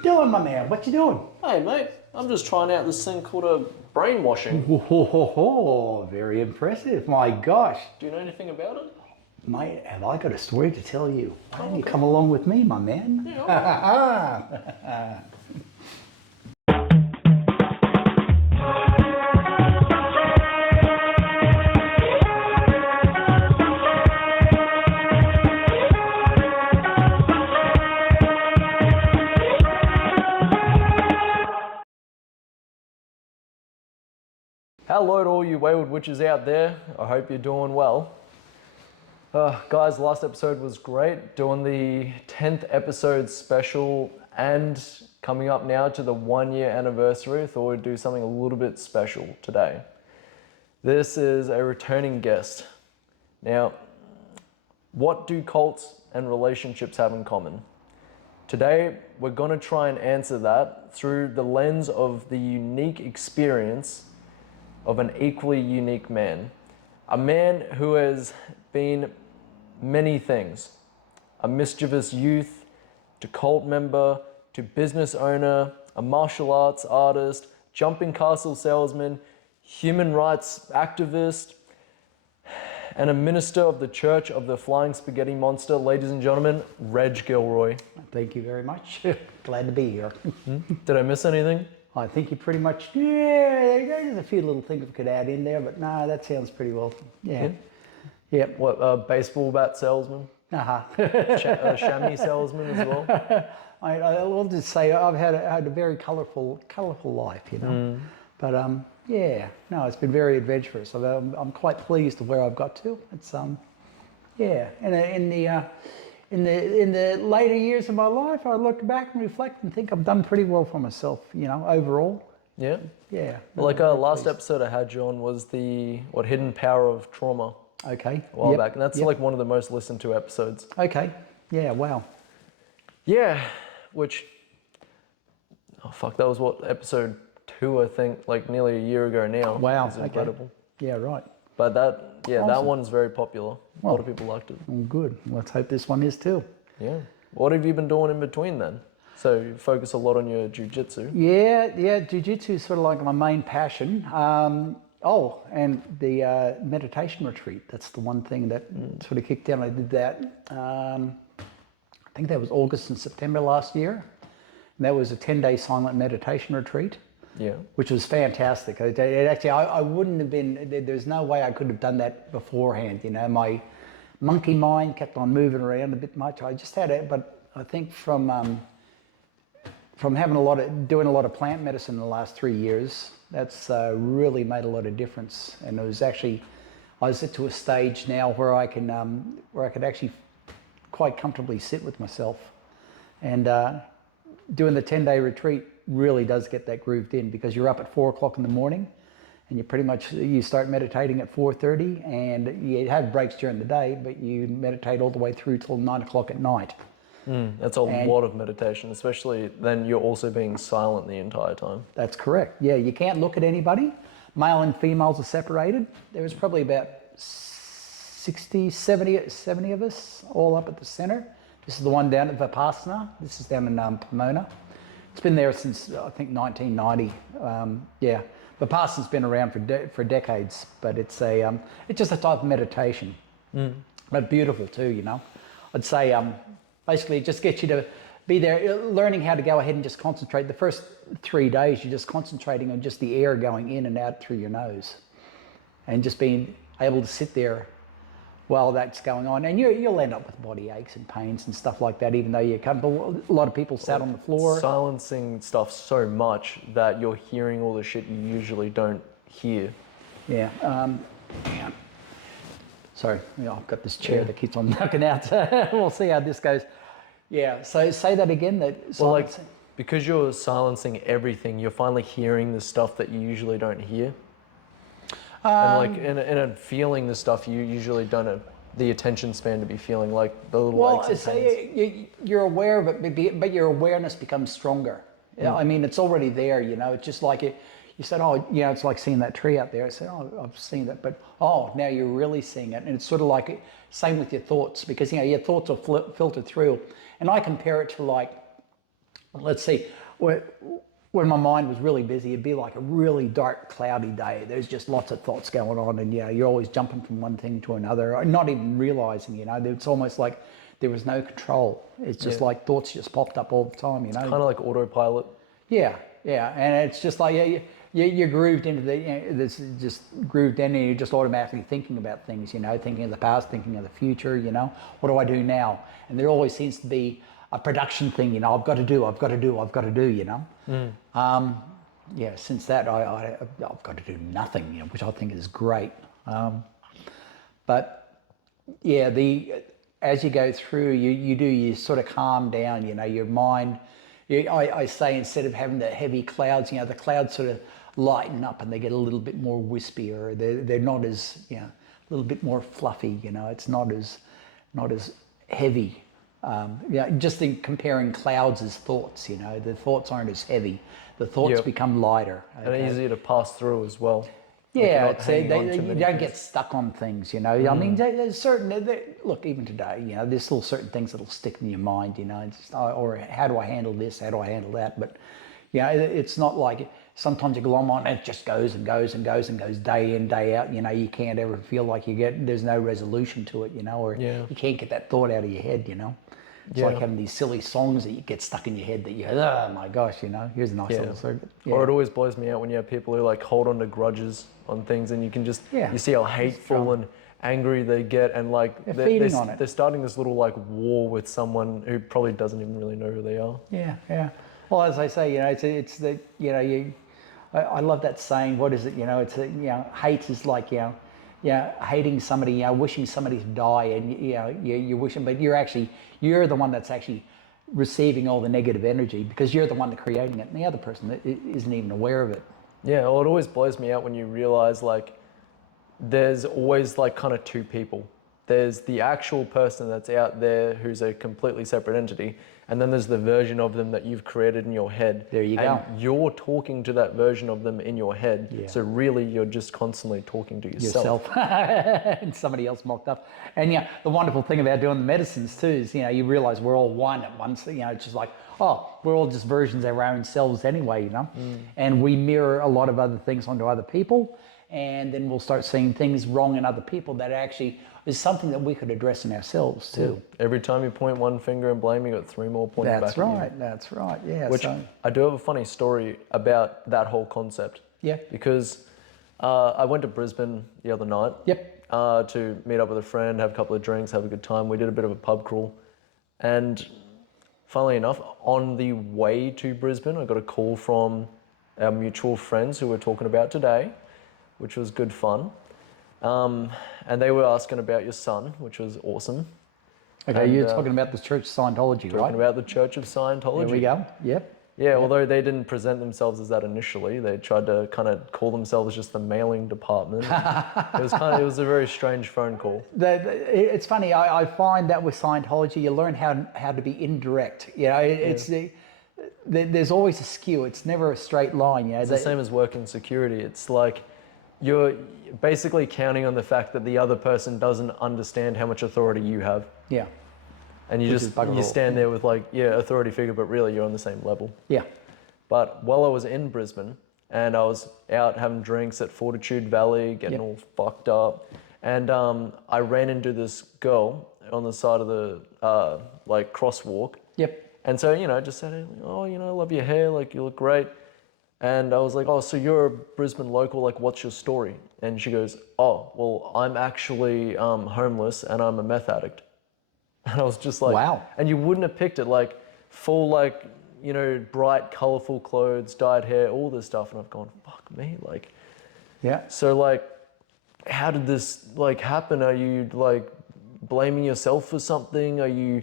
Doing, my man? What you doing? Hey mate, I'm just trying out this thing called a brainwashing. Very impressive. My gosh. Do you know anything about it? Mate, have I got a story to tell you? Why don't you okay. come along with me, my man? Yeah. Hello to all you wayward witches out there. I hope you're doing well. Guys, last episode was great. Doing the 10th episode special and coming up now to the 1 year anniversary. Thought we'd do something a little bit special today. This is a returning guest. Now, what do cults and relationships have in common? Today, we're going to try and answer that through the lens of the unique experience of an equally unique man. A man who has been many things. A mischievous youth, to cult member, to business owner, a martial arts artist, jumping castle salesman, human rights activist, and a minister of the Church of the Flying Spaghetti Monster. Ladies and gentlemen, Reg Gilroy. Thank you very much. Glad to be here. Did I miss anything? I think you pretty much, there's a few little things we could add in there, but no, that sounds pretty well. Yeah. Yep. What, baseball bat salesman? Chamois salesman as well? I'll just say I've had a very colourful life, you know. But yeah, no, it's been very adventurous. I'm quite pleased with where I've got to. It's yeah, in the later years of my life, I look back and reflect and think I've done pretty well for myself, you know, overall. Yeah. Yeah. Well, like last episode I had you on was the hidden power of trauma. Okay. A while back, and that's like one of the most listened to episodes. Okay. Yeah. Wow. Yeah, which, oh fuck, that was what, episode 2, I think, like nearly a year ago now. Wow. It's incredible. Okay. Yeah. Right. But that, yeah, awesome. That one's very popular. A lot of people liked it. Well, good. Let's hope this one is too. Yeah. What have you been doing in between then? So you focus a lot on your jiu-jitsu. Yeah. Jiu-jitsu is sort of like my main passion. And the meditation retreat. That's the one thing that sort of kicked in. I did that. I think that was August and September last year. And that was a 10-day silent meditation retreat. Yeah. Which was fantastic. I wouldn't have been, there's no way I could have done that beforehand. You know, my monkey mind kept on moving around a bit much. I just had it, but I think from having doing a lot of plant medicine in the last 3 years, that's really made a lot of difference. And it was actually, I was to a stage now where I could actually quite comfortably sit with myself. And doing the 10-day retreat really does get that grooved in, because you're up at 4 o'clock in the morning and you start meditating at 4:30, and you have breaks during the day, but you meditate all the way through till 9 o'clock at night. That's a lot of meditation, especially then you're also being silent the entire time. That's correct. Yeah, you can't look at anybody. Male and females are separated. There was probably about 60, 70 of us all up at the center. This is the one down at Vipassana. This is down in Pomona. It's been there since, I think, 1990. Yeah, Vipassana's been around for decades, but it's just a type of meditation. But beautiful too, you know. I'd say basically it just gets you to be there, learning how to go ahead and just concentrate. The first 3 days, you're just concentrating on just the air going in and out through your nose, and just being able to sit there while that's going on. And you'll end up with body aches and pains and stuff like that, even though you can't. A lot of people sat on the floor. Silencing stuff so much that you're hearing all the shit you usually don't hear. Yeah. Sorry, I've got this chair that keeps on knocking out. We'll see how this goes. Yeah, so say that again. Because you're silencing everything, you're finally hearing the stuff that you usually don't hear. And feeling the stuff you usually don't have the attention span to be feeling, like the little aches and pains. You're aware of it, but your awareness becomes stronger. I mean, it's already there, you know. It's just like you said, oh, you know, it's like seeing that tree out there. I said, oh, I've seen that, but now you're really seeing it. And it's sort of like, same with your thoughts, because, you know, your thoughts are filtered through. And I compare it to like let's see, when my mind was really busy, it'd be like a really dark, cloudy day. There's just lots of thoughts going on, and you're always jumping from one thing to another, or not even realizing, it's almost like there was no control. It's just like thoughts just popped up all the time, Kind of like autopilot. Yeah, and it's just like you're grooved into this just grooved in, and you're just automatically thinking about things, thinking of the past, thinking of the future, what do I do now? And there always seems to be a production thing, I've got to do, since that I've got to do nothing, which I think is great. But yeah, as you go through, you sort of calm down, your mind. I say, instead of having the heavy clouds, the clouds sort of lighten up and they get a little bit more wispy, or they're not as, a little bit more fluffy, it's not as heavy. Just in comparing clouds as thoughts, the thoughts aren't as heavy. The thoughts become lighter. Okay? And easier to pass through as well. Yeah, you don't get stuck on things, I mean, there's certain, look, even today, there's still certain things that'll stick in your mind, or how do I handle this, how do I handle that? But, it's not like sometimes you glom on, it just goes and goes and goes and goes day in, day out, you can't ever feel like there's no resolution to it, or you can't get that thought out of your head, It's like having these silly songs that you get stuck in your head that you go, oh my gosh, here's a nice little circuit. Yeah. Or it always blows me out when you have people who like hold on to grudges on things, and you can just, you see how hateful and angry they get, and like they're feeding on it. They're starting this little like war with someone who probably doesn't even really know who they are. Yeah. Well, as I say, it's the, I love that saying, what is it, it's, hate is like, hating somebody, wishing somebody to die, and you're wishing, but you're the one that's actually receiving all the negative energy, because you're the one that's creating it, and the other person isn't even aware of it. Yeah, well, it always blows me out when you realize like there's always like kind of two people. There's the actual person that's out there who's a completely separate entity, and then there's the version of them that you've created in your head. There you go. And you're talking to that version of them in your head. Yeah. So really, you're just constantly talking to yourself. And somebody else mocked up. And the wonderful thing about doing the medicines too is, you realize we're all one at once. It's just like, oh, we're all just versions of our own selves anyway, And we mirror a lot of other things onto other people. And then we'll start seeing things wrong in other people that actually is something that we could address in ourselves too. Every time you point one finger and blame, you got three more pointing back at you. That's right, yeah. Which I do have a funny story about that whole concept. Yeah. Because I went to Brisbane the other night. Yep. To meet up with a friend, have a couple of drinks, have a good time. We did a bit of a pub crawl. And funnily enough, on the way to Brisbane, I got a call from our mutual friends who we're talking about today, which was good fun. And they were asking about your son, which was awesome. Okay, and, you're talking about the Church of Scientology, right? Talking about the Church of Scientology. There we go, yep. Yeah, although they didn't present themselves as that initially, they tried to kind of call themselves just the mailing department. It was a very strange phone call. It's funny, I find that with Scientology, you learn how to be indirect. There's always a skew, it's never a straight line. It's the same as working security. It's like, you're basically counting on the fact that the other person doesn't understand how much authority you have. Yeah. And you stand there with like, authority figure, but really you're on the same level. Yeah. But while I was in Brisbane and I was out having drinks at Fortitude Valley, getting all fucked up, and I ran into this girl on the side of the crosswalk. Yep. And so, just said, oh, I love your hair, like you look great. And I was like, oh, so you're a Brisbane local, like what's your story? And she goes, oh, well, I'm actually homeless and I'm a meth addict. And I was just like, wow. And you wouldn't have picked it, like full, like, bright, colorful clothes, dyed hair, all this stuff. And I've gone, fuck me, like. Yeah. So like, how did this like happen? Are you like blaming yourself for something? Are you,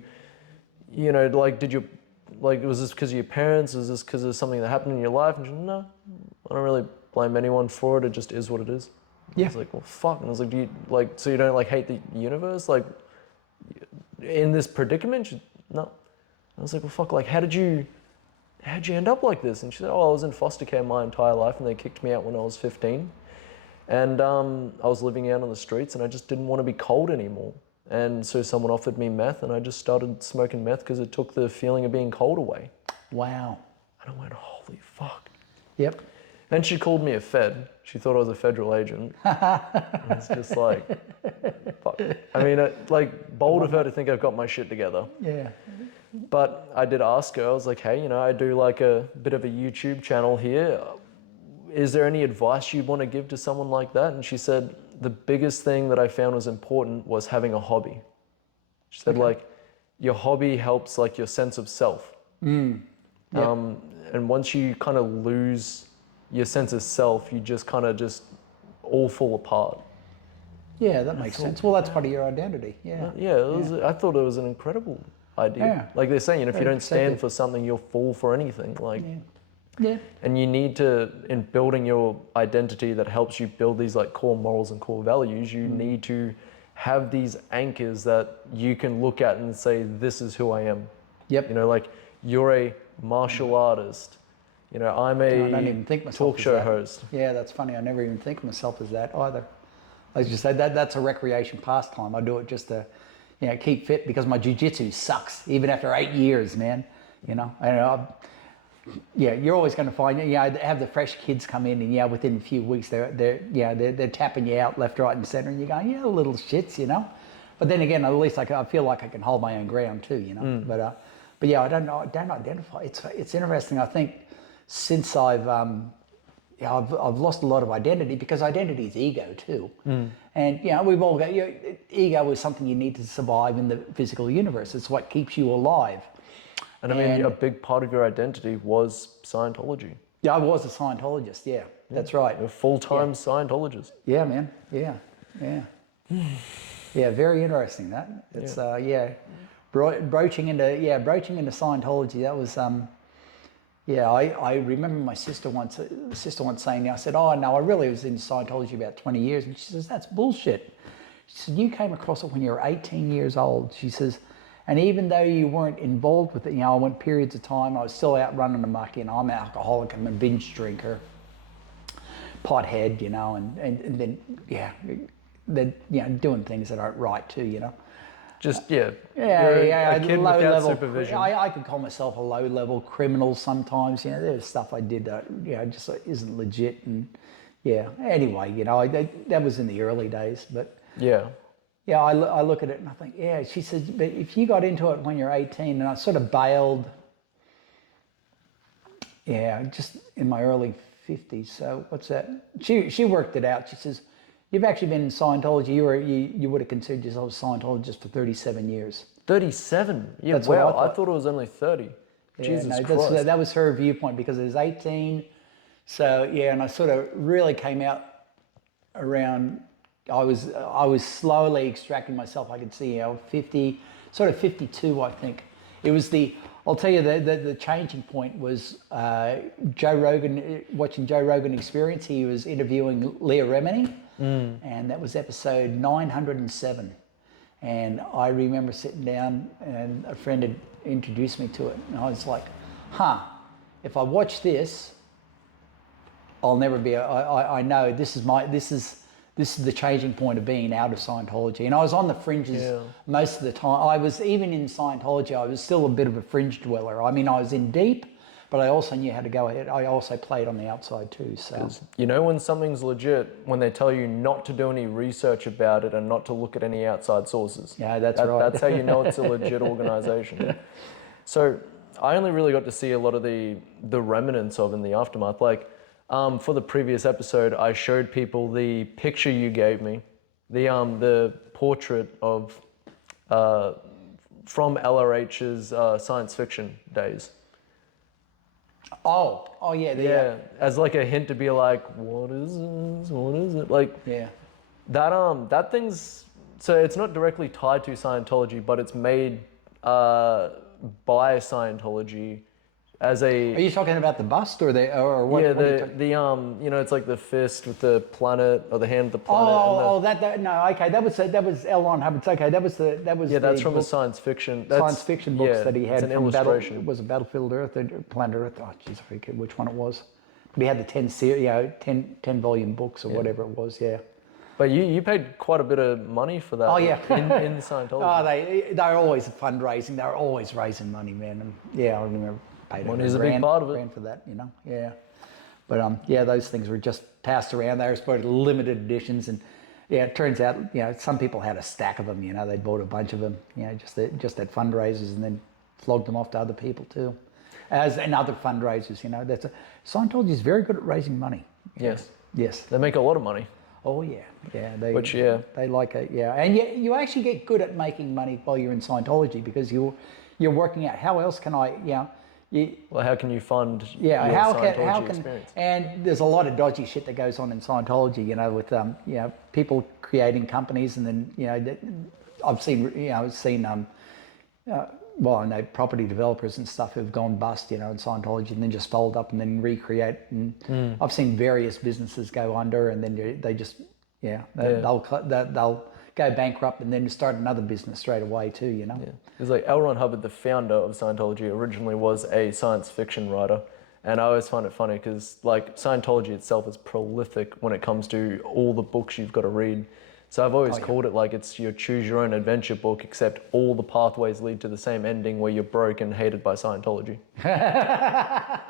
like, was this because of your parents? Was this because of something that happened in your life? And she said, no, I don't really blame anyone for it. It just is what it is. Yeah. I was like, well, fuck. And I was like, do you like, so you don't like hate the universe? Like in this predicament? She, no. I was like, well, fuck, like, how'd you end up like this? And she said, oh, I was in foster care my entire life and they kicked me out when I was 15. And I was living out on the streets and I just didn't want to be cold anymore. And so someone offered me meth and I just started smoking meth because it took the feeling of being cold away. Wow. And I went, holy fuck. Yep. And she called me a Fed. She thought I was a federal agent. It's just like, fuck. I mean, like, bold of her to think I've got my shit together. Yeah. But I did ask her, I was like, hey, you know, I do like a bit of a YouTube channel here. Is there any advice you'd want to give to someone like that? And she said, the biggest thing that I found was important was having a hobby. She said, like, your hobby helps like your sense of self. Yep. And once you kind of lose your sense of self, you just kind of just all fall apart. Yeah, that makes sense. Well, that's part of your identity. Yeah. Yeah, I thought it was an incredible idea. Yeah. Like they're saying, you know, if you Very don't stand perceptive. for something, you'll fall for anything. Like, Yeah. and you need to, in building your identity that helps you build these like core morals and core values, you need to have these anchors that you can look at and say, this is who I am. Yep. You know, like you're a martial artist. You know, I'm I don't even a think myself talk as show that. host. Yeah, that's funny. I never even think of myself as that either. Like you said, that's a recreation pastime. I do it just to, you know, keep fit because my jiu-jitsu sucks even after 8 years, man. You know, yeah, you're always going to find, you know, have the fresh kids come in and yeah, within a few weeks they're tapping you out left, right, and center, and you're going, yeah, little shits, you know. But then again, at least I feel like I can hold my own ground too, you know. But yeah, I don't identify. It's interesting. I think since I've lost a lot of identity because identity is ego too, and you know we've all got ego is something you need to survive in the physical universe. It's what keeps you alive. And I mean, a big part of your identity was Scientology. Yeah, I was a Scientologist. Yeah, that's right. A full-time Scientologist. Yeah, man. Yeah. Yeah, very interesting. That it's broaching into Scientology. That was I remember my sister once saying, I said, oh no, I really was in Scientology about 20 years, and she says that's bullshit. She said you came across it when you were 18 years old. She says, and even though you weren't involved with it, you know, I went periods of time, I was still out running amok, you know, I'm an alcoholic, I'm a binge drinker, pothead, you know, and then, then, you know, doing things that aren't right too, you know. Just, a kid low without level, supervision. I could call myself a low level criminal sometimes, you know, there's stuff I did that, you know, just isn't legit, and anyway, you know, that was in the early days, but. Yeah, I look at it and I think, yeah, she says, but if you got into it when you're 18, and I sort of bailed, just in my early 50s. So what's that? She worked it out. She says, you've actually been in Scientology. You would have considered yourself a Scientologist for 37 years. 37? Yeah, That's what wow, I thought it was only 30. Jesus Christ. That was her viewpoint because it was 18. So and I sort of really came out around. I was slowly extracting myself. I could see, you know, 50, sort of 52, I think. It was I'll tell you the changing point was Joe Rogan, watching Joe Rogan Experience. He was interviewing Leah Remini, and that was episode 907. And I remember sitting down and a friend had introduced me to it. And I was like, if I watch this, I'll never be, I know this is the changing point of being out of Scientology. And I was on the fringes most of the time. I was, even in Scientology, I was still a bit of a fringe dweller. I mean, I was in deep, but I also knew how to go ahead. I also played on the outside too, so. You know when something's legit, when they tell you not to do any research about it and not to look at any outside sources. Yeah, that's right. That's how you know it's a legit organization. So I only really got to see a lot of the remnants of in the aftermath. Like, for the previous episode, I showed people the picture you gave me, the portrait of from LRH's science fiction days. Oh yeah. As like a hint to be like, what is this? What is it? Like, that thing's, so it's not directly tied to Scientology, but it's made by Scientology. As Are you talking about the bust or what? Yeah, what are you you know, it's like the fist with the planet or the hand with the planet. That was L. Ron Hubbard's. Okay, that was that's from a science fiction. Science fiction books that he had. It's an from illustration. It was a Battlefield Earth, Planet Earth. Oh, jeez, I forget which one it was. We had the 10 volume books or whatever it was. Yeah. But you paid quite a bit of money for that. Oh yeah. in Scientology. They're always fundraising. They're always raising money, man. And I remember paid Money's a $100 big part of it. grand for that, yeah. But yeah, those things were just passed around. They were supposed to be limited editions, and yeah, it turns out some people had a stack of them. They'd bought a bunch of them, just at fundraisers, and then flogged them off to other people too, as in other fundraisers. Scientology is very good at raising money. Yes. Yes. They make a lot of money. Oh yeah. They like it. Yeah, and you actually get good at making money while you're in Scientology, because you're working out how else can I Well, how can you fund your how Scientology can experience? and there's a lot of dodgy shit that goes on in Scientology, with people creating companies, and then I've seen I know property developers and stuff who've gone bust, in Scientology, and then just fold up and then recreate. And I've seen various businesses go under, and then they just they'll go bankrupt and then start another business straight away too. Yeah. It's like L. Ron Hubbard, the founder of Scientology, originally was a science fiction writer. And I always find it funny because Scientology itself is prolific when it comes to all the books you've got to read. So I've always called it like it's your choose your own adventure book, except all the pathways lead to the same ending where you're broke and hated by Scientology. Yeah,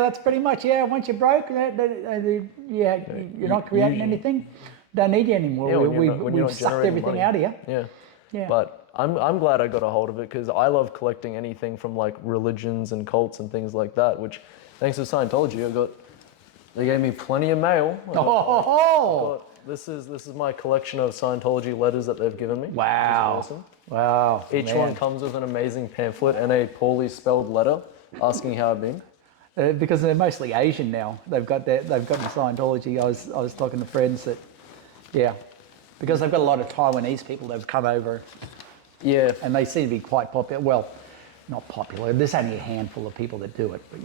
that's pretty much, once you're broke, you're not creating anything, don't need you anymore. Yeah, we've sucked everything money out of you. Yeah. But I'm glad I got a hold of it, because I love collecting anything from religions and cults and things like that, which thanks to Scientology, they gave me plenty of mail. This is my collection of Scientology letters that they've given me. Wow. Which is awesome. Wow. Each one comes with an amazing pamphlet and a poorly spelled letter asking how I've been. Because they're mostly Asian now. They've got the Scientology. I was talking to friends that, because they've got a lot of Taiwanese people that have come over. Yeah. And they seem to be quite popular. Well, not popular. There's only a handful of people that do it, but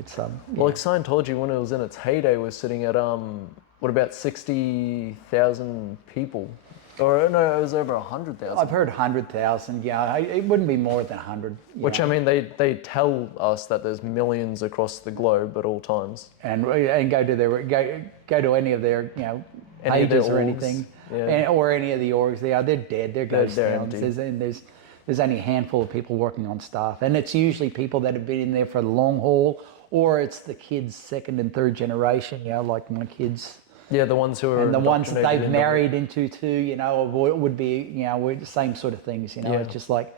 it's Well, Scientology, when it was in its heyday, was sitting at about 60,000 people, or no, it was over 100,000. I've heard 100,000. Yeah, it wouldn't be more than 100. Which I mean, they tell us that there's millions across the globe at all times. And go to any of their pages or anything, or any of the orgs. They're dead. They're ghost towns. There's only a handful of people working on staff, and it's usually people that have been in there for the long haul, or it's the kids' second and third generation. Like my kids. Yeah, the ones who are and the ones that they've married into too. Or would be the same sort of things. It's just like.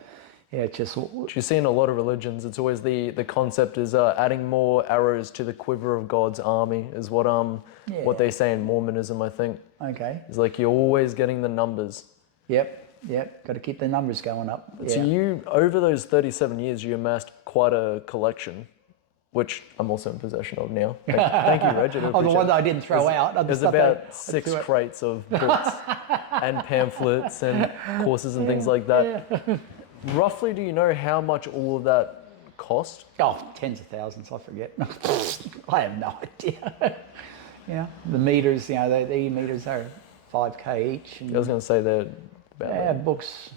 Yeah, it's just. Which you see in a lot of religions, it's always the concept is adding more arrows to the quiver of God's army is what they say in Mormonism, I think. Okay. It's like you're always getting the numbers. Yep. Got to keep the numbers going up. So you, over those 37 years, you amassed quite a collection, which I'm also in possession of now. Thank you, Reg. The one that I didn't throw out. There's about 6 crates of books and pamphlets and courses and things like that. Yeah. Roughly, do you know how much all of that cost? Oh, tens of thousands, I forget. I have no idea. The meters, the e-meters are $5,000 each. I was going to say they're about books.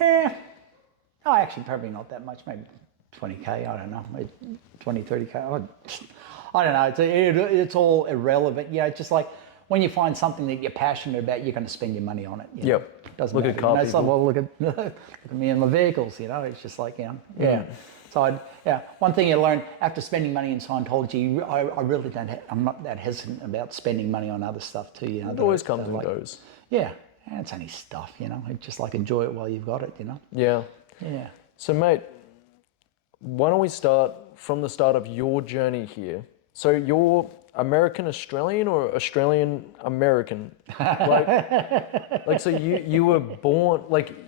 Actually, probably not that much, maybe $20,000, I don't know, maybe $20,000, $30,000. I don't know, it's all irrelevant. It's just like, when you find something that you're passionate about, you're going to spend your money on it. Yep. Doesn't look matter. At car people. It's like, well, look at me and my vehicles. It's just like So one thing you learn after spending money in Scientology, I really don't. I'm not that hesitant about spending money on other stuff too. It always comes and goes. Yeah, it's only stuff. It's just like enjoy it while you've got it. Yeah. Yeah. So, mate, why don't we start from the start of your journey here? So you're American Australian or Australian American? So you were born,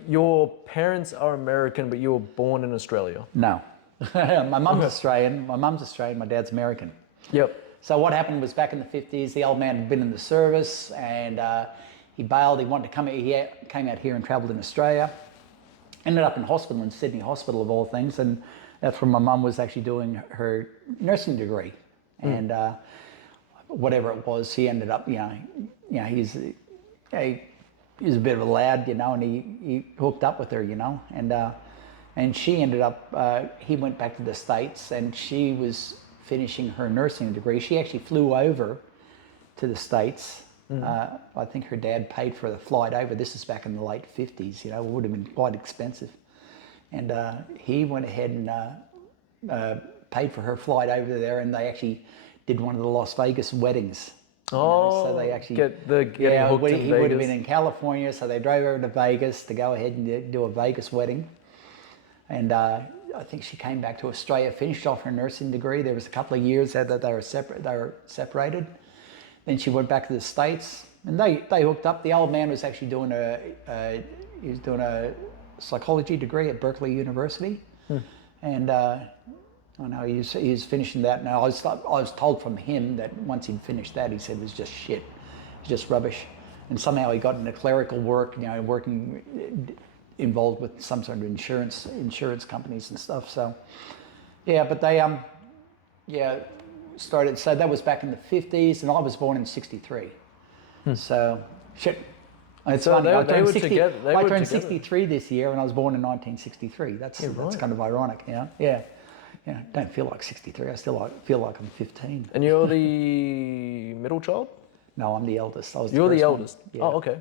your parents are American, but you were born in Australia? No. My mum's Australian, my dad's American. Yep. So what happened was back in the 50s, the old man had been in the service and he bailed, he wanted to come here, he came out here and travelled in Australia. Ended up in hospital, in Sydney Hospital of all things, and that's where my mum was actually doing her nursing degree. And whatever it was, he ended up, he's a bit of a lad, and he hooked up with her, and she ended up, he went back to the States and she was finishing her nursing degree. She actually flew over to the States. I think her dad paid for the flight over. This is back in the late 50s, it would have been quite expensive. and he went ahead and paid for her flight over there, and they actually did one of the Las Vegas weddings. So they actually getting hooked in he Vegas. would have been in California, so they drove over to Vegas to go ahead and do a Vegas wedding. And I think she came back to Australia, finished off her nursing degree. There was a couple of years that they were separated. Then she went back to the States, and they hooked up. The old man was actually doing a psychology degree at Berkeley University, and I know he's finishing that now. I was told from him that once he'd finished that, he said it was just shit, it was just rubbish, and somehow he got into clerical work, working involved with some sort of insurance companies and stuff. So, yeah, but they started. So that was back in the 50s, and I was born in '63. So shit. It's funny. I turned 63 this year, and I was born in 1963. That's kind of ironic, Yeah. Don't feel like 63. I still feel like I'm 15. And you're the middle child? No, I'm the eldest. You're the eldest. Yeah. Oh, okay.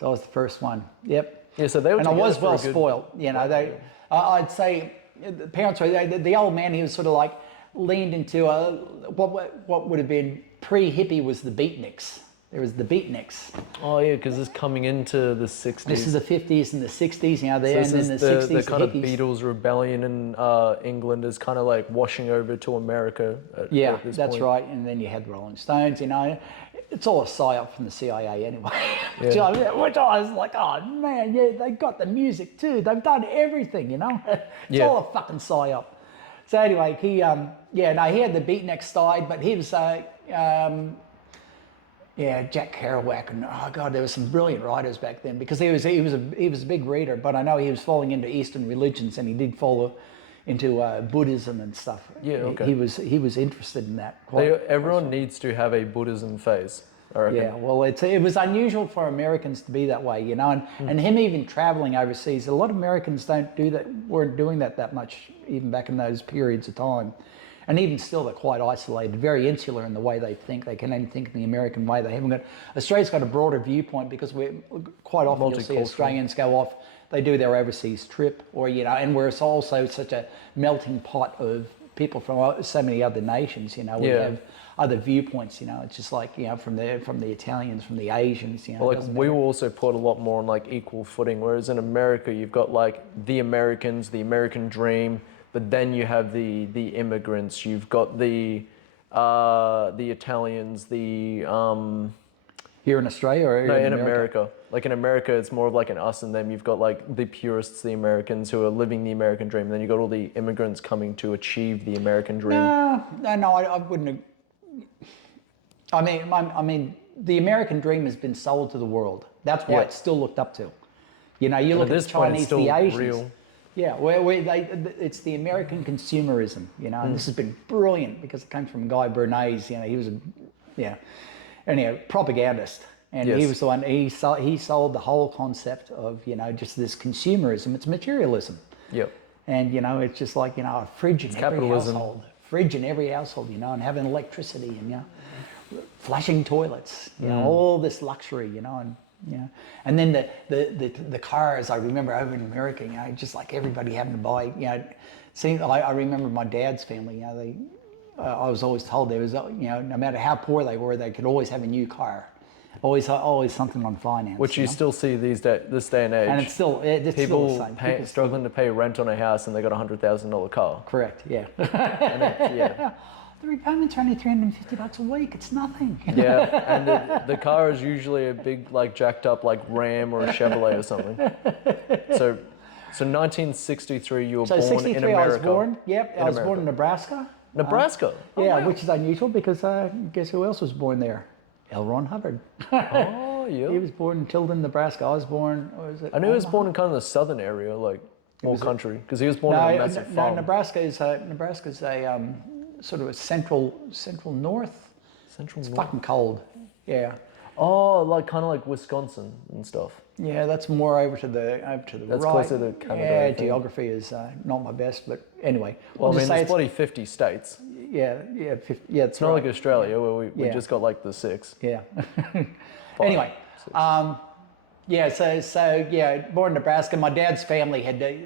So I was the first one. Yep. Yeah. So they were. And I was well spoiled. I'd say the parents were. The old man, he was sort of like leaned into what would have been pre-hippie was the beatniks. There was the beatniks. Oh yeah, because this is coming into the 60s. This is the 50s and the 60s, and then the 60s, the kind of hippies. Beatles rebellion in England is kind of like washing over to America. At this that's point. right. And then you had the Rolling Stones. It's all a psyop from the CIA anyway. Which I was like, oh man, they got the music too. They've done everything, It's all a fucking psyop. So anyway, he had the beatnik side, but he was Jack Kerouac, and oh god, there were some brilliant writers back then, because he was a big reader. But I know he was falling into Eastern religions, and he did fall into Buddhism and stuff. Yeah, okay. He was interested in that. Everyone needs to have a Buddhism phase, I reckon. Yeah, well, it was unusual for Americans to be that way, and him even traveling overseas. A lot of Americans weren't doing that much, even back in those periods of time. And even still, they're quite isolated, very insular in the way they think. They can only think in the American way. Australia's got a broader viewpoint, because we're quite often you'll see Australians go off. They do their overseas trip, and we're also such a melting pot of people from so many other nations. We have other viewpoints. It's just like from the Italians, from the Asians. We were also put a lot more on like equal footing. Whereas in America, you've got like the Americans, the American dream. But then you have the immigrants. You've got the Italians. Here in Australia, or in America? Like in America, it's more of like an us and them. You've got like the purists, the Americans who are living the American dream. And then you've got all the immigrants coming to achieve the American dream. No, I wouldn't. I mean, the American dream has been sold to the world. That's why it's still looked up to. You look at the Chinese, the Asians. Real. Yeah, it's the American consumerism, and this has been brilliant because it came from Guy Bernays. He was propagandist, and he was the one. He sold the whole concept of just this consumerism. It's materialism. Yep. And it's just like a fridge in every household. Fridge in every household, and having electricity and flashing toilets. All this luxury, and then the cars. I remember over in America, just like everybody having to buy. I remember my dad's family. I was always told there was, no matter how poor they were, they could always have a new car. Always something on finance. Which you still see this day and age. And it's still people still the same. Struggling to pay rent on a house, and they got $100,000 car. Correct. Yeah. The repayments are only $350 a week. It's nothing. Yeah, and the car is usually a big, like, jacked up, like, Ram or a Chevrolet or something. So 1963, you were born in America. I was born. Yep, I was born in Nebraska. Nebraska? Wow. Which is unusual because guess who else was born there? L. Ron Hubbard. Oh, yeah. He was born in Tilden, Nebraska. I was born. I knew he was born in kind of the southern area, like more country, because he was born in a massive farm. No, Nebraska's a sort of a central north. It's fucking cold. Yeah. Oh, like kind of like Wisconsin and stuff. Yeah, that's more over to the that's right. Closer to Canada. Yeah, geography is not my best, but anyway. Well, there's bloody 50 states. Yeah, 50, yeah. It's not like Australia where we just got like the 6. Yeah. Five, anyway, 6. Yeah, so yeah, born in Nebraska. My dad's family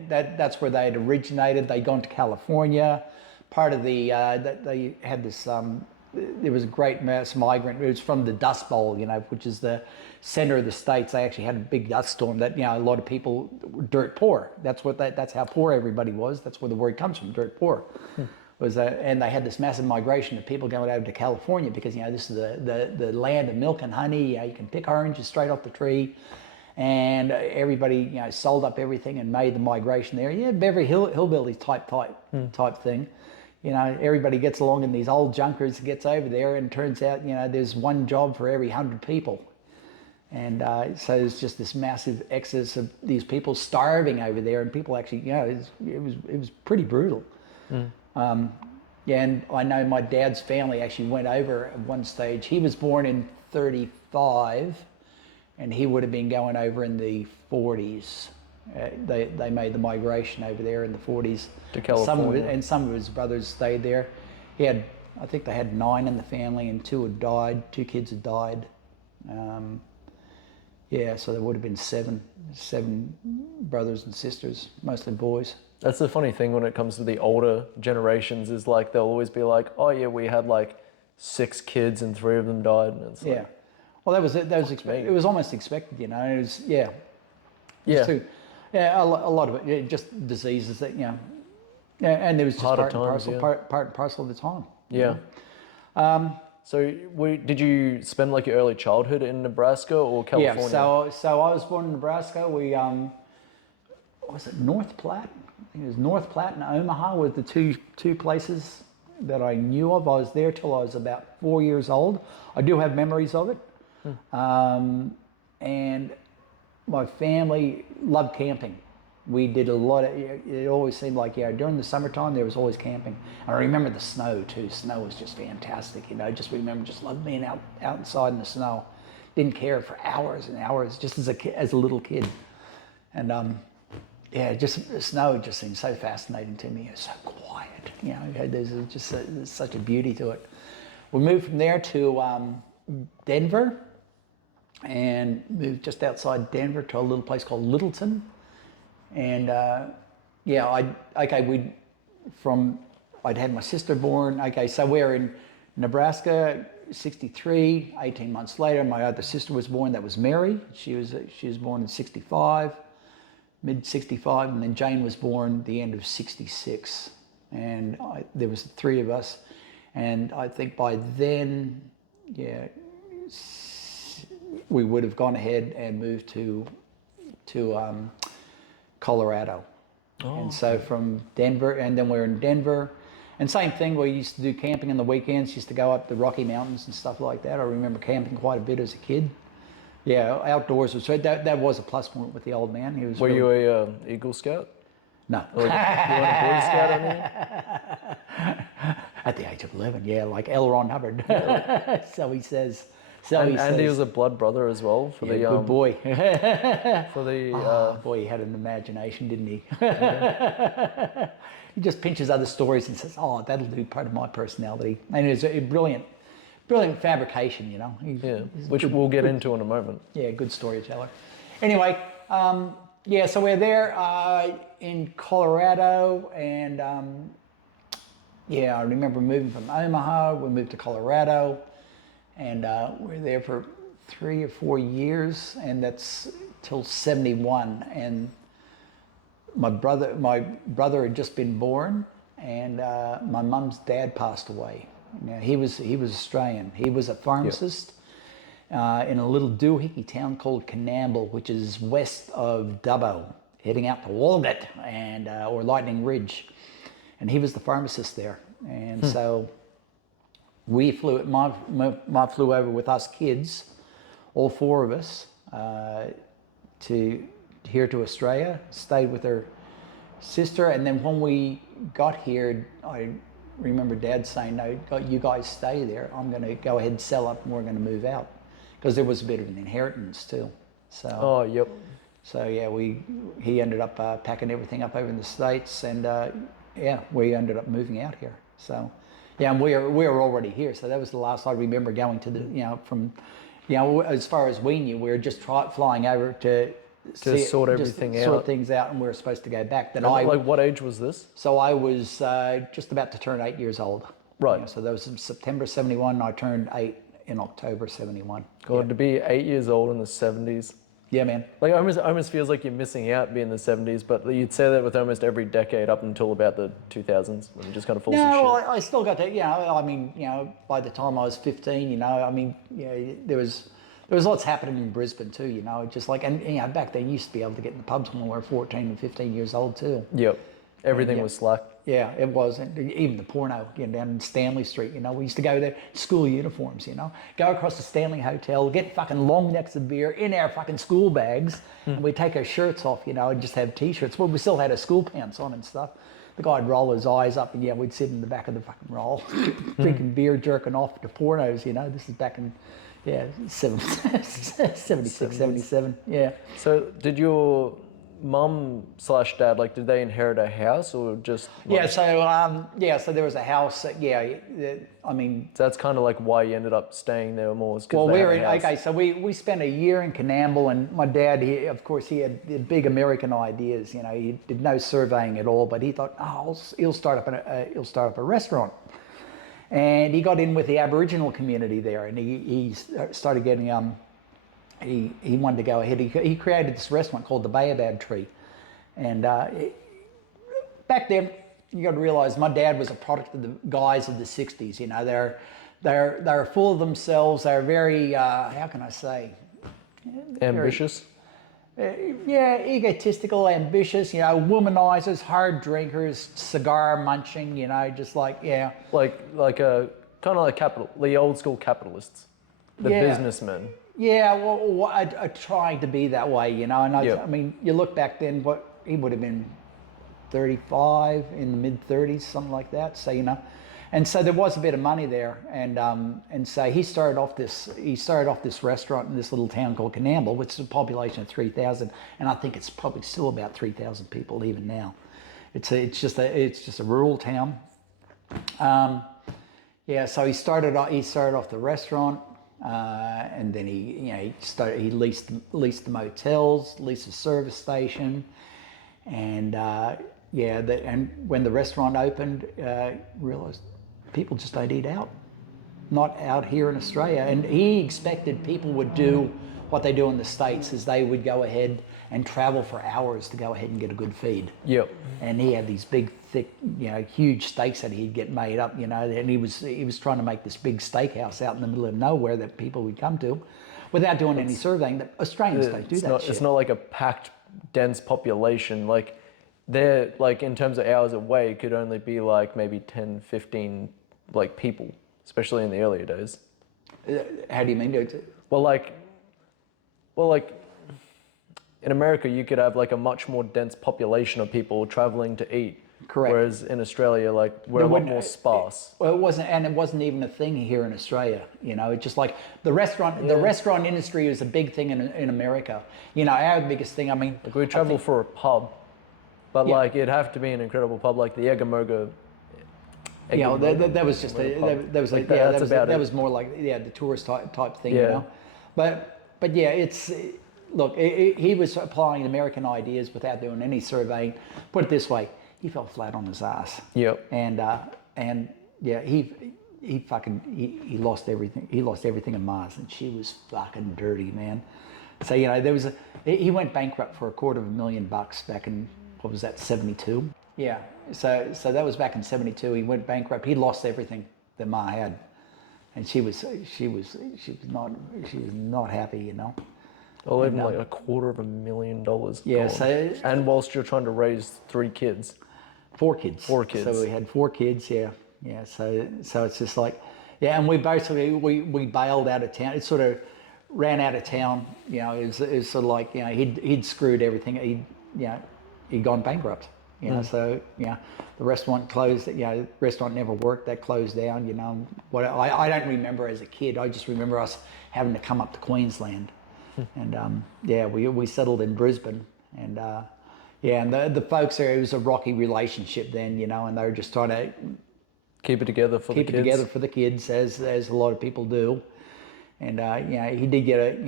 that's where they had originated. They'd gone to California. Part of they had this. There was a great mass migrant. It was from the Dust Bowl, which is the center of the states. They actually had a big dust storm that a lot of people were dirt poor. That's how poor everybody was. That's where the word comes from, dirt poor. And they had this massive migration of people going over to California because this is the land of milk and honey. You can pick oranges straight off the tree. And everybody, sold up everything and made the migration there. Yeah, Beverly Hillbillies type thing. Everybody gets along in these old junkers, gets over there, and turns out, there's one job for every 100 people. And so there's just this massive excess of these people starving over there, and people actually, it was pretty brutal. And I know my dad's family actually went over at one stage. He was born in 35. And he would have been going over in the 40s. They made the migration over there in the 40s. To California. Some of his brothers stayed there. I think they had 9 in the family, and 2 had died. 2 kids had died. So there would have been seven brothers and sisters, mostly boys. That's the funny thing when it comes to the older generations is like they'll always be like, oh yeah, we had like 6 kids and 3 of them died. And it's like, Well, that was expected. It was almost expected, It was a lot of it, just diseases that and it was just part and parcel of the time. Yeah. So did you spend like your early childhood in Nebraska or California? Yeah. So I was born in Nebraska. We was it North Platte? I think it was North Platte and Omaha were the two places that I knew of. I was there till I was about 4 years old. I do have memories of it. And my family loved camping. We did a lot it always seemed like, during the summertime, there was always camping. I remember the snow too. Snow was just fantastic, just loved being outside in the snow. Didn't care for hours and hours, just as a little kid. And just the snow just seemed so fascinating to me. It was so quiet, there's just there's such a beauty to it. We moved from there to Denver, and moved just outside Denver to a little place called Littleton. And I'd had my sister born. Okay, so we're in Nebraska, 63. 18 months later, my other sister was born. That was Mary. She was born in 65, mid 65, and then Jane was born the end of 66. And there was 3 of us, and I think by then, we would have gone ahead and moved to Colorado. And so from Denver, and then we're in Denver, and same thing, we used to do camping on the weekends, used to go up the Rocky Mountains and stuff like that. I remember camping quite a bit as a kid. Outdoors was, that was a plus point with the old man. He was. Were you a Eagle Scout? No. Or you weren't a Boy Scout, I mean? At the age of 11, like L. Ron Hubbard. So he says. And he was a blood brother as well for the good boy. for the boy, he had an imagination, didn't he? He just pinches other stories and says, "Oh, that'll do part of my personality." And it's a brilliant fabrication, which we'll get into in a moment. Yeah, good storyteller. Anyway, so we're there in Colorado, and I remember moving from Omaha. We moved to Colorado. And we were there for 3 or 4 years, and that's till 71. And my brother had just been born, and my mum's dad passed away. He was Australian. He was a pharmacist in a little doohickey town called Canamble, which is west of Dubbo, heading out to Walgett and or Lightning Ridge. And he was the pharmacist there, and so. We flew. Ma flew over with us kids, all 4 of us, here to Australia. Stayed with her sister, and then when we got here, I remember Dad saying, "No, you guys stay there. I'm going to go ahead and sell up, and we're going to move out," because there was a bit of an inheritance too. So. Oh, yep. So he ended up packing everything up over in the States, and we ended up moving out here. So. Yeah, and we were already here, so that was the last I remember going to the from You know, as far as we knew, we were just flying over to sort everything out. Sort things out, and we were supposed to go back. Then like, what age was this? So I was just about to turn 8 years old. Right. You know, so that was in September 71, and I turned 8 in October 71. God, to be 8 years old in the 70s. Yeah, man. Like, almost feels like you're missing out being in the 70s, but you'd say that with almost every decade up until about the 2000s, when it just kind of falls to shit. No, well, I still got that. You know, I mean, you know, by the time I was 15, you know, I mean, you know, there was lots happening in Brisbane too. You know, just like, and you know, back then you used to be able to get in the pubs when we were 14 and 15 years old too. Yep, everything was slack. Yeah, it was. And even the porno, you know, down in Stanley Street, you know, we used to go there, school uniforms, you know, go across the Stanley Hotel, get fucking long necks of beer in our fucking school bags, and we'd take our shirts off, you know, and just have t-shirts. Well, we still had our school pants on and stuff. The guy'd roll his eyes up, and yeah, we'd sit in the back of the fucking roll, drinking beer, jerking off to pornos, you know. This is back in, 76, 77, yeah. So did your mum / dad, like, did they inherit a house or just? Like, so there was a house. I mean, so that's kind of like why you ended up staying there more. Well, we were okay. So we spent a year in Canamble, and my dad, he had the big American ideas. You know, he did no surveying at all, but he thought, he'll start up a restaurant. And he got in with the Aboriginal community there, and he started getting he wanted to go ahead. He created this restaurant called the Baobab Tree, and back then you got to realize my dad was a product of the guys of the '60s. You know, they're full of themselves. They're very how can I say? Ambitious. Egotistical, ambitious. You know, womanizers, hard drinkers, cigar munching. You know, just like like a kind of like the old school capitalists, the businessmen. Yeah, well, I tried to be that way, you know. And I mean, you look back then, he would have been 35 in the mid 30s, something like that. So you know, and so there was a bit of money there, and so he started off this restaurant in this little town called Canamble, which is a population of 3,000, and I think it's probably still about 3,000 people even now. It's just a rural town. So he started off the restaurant. And then he leased the motels, leased a service station, and and when the restaurant opened, realized people just don't eat out, not out here in Australia. And he expected people would do what they do in the States, is they would go ahead and travel for hours to go ahead and get a good feed. Yep. And he had these big, thick, you know, huge steaks that he'd get made up, you know, and he was trying to make this big steakhouse out in the middle of nowhere that people would come to without doing any surveying. That Australians don't do that shit. It's not like a packed, dense population. Like, they're, like, in terms of hours away, could only be like maybe 10, 15, like, people, especially in the earlier days. How do you mean? Well, like, in America, you could have like a much more dense population of people traveling to eat. Correct. Whereas in Australia, like, we're a lot more sparse. Well, it wasn't even a thing here in Australia. You know, it's just like the restaurant industry is a big thing in America. You know, our biggest thing. I mean, like, we travel for a pub, but like, it'd have to be an incredible pub, like the Eggamoga. You know, that was just that was more like the tourist type thing. You know, but yeah, it's. Look, he was applying American ideas without doing any surveying. Put it this way, he fell flat on his ass. Yep. And he lost everything. He lost everything in Mars, and she was fucking dirty, man. So you know, he went bankrupt for $250,000 back in, what was that, 72? Yeah. So that was back in 72. He went bankrupt. He lost everything that Ma had, and she was not happy, you know. Or even like $250,000. Yeah, gone. And whilst you're trying to raise 3 kids. 4 kids. 4 kids. So we had 4 kids, yeah. So it's just like, and we basically, we bailed out of town. It sort of ran out of town, you know. It was sort of like, you know, he'd screwed everything. He'd gone bankrupt, you know. So, the restaurant closed, the restaurant never worked. That closed down, you know. What I don't remember as a kid. I just remember us having to come up to Queensland. And we settled in Brisbane, and and the folks there, it was a rocky relationship then, you know, and they were just trying to keep it together for the kids, as a lot of people do, And he did get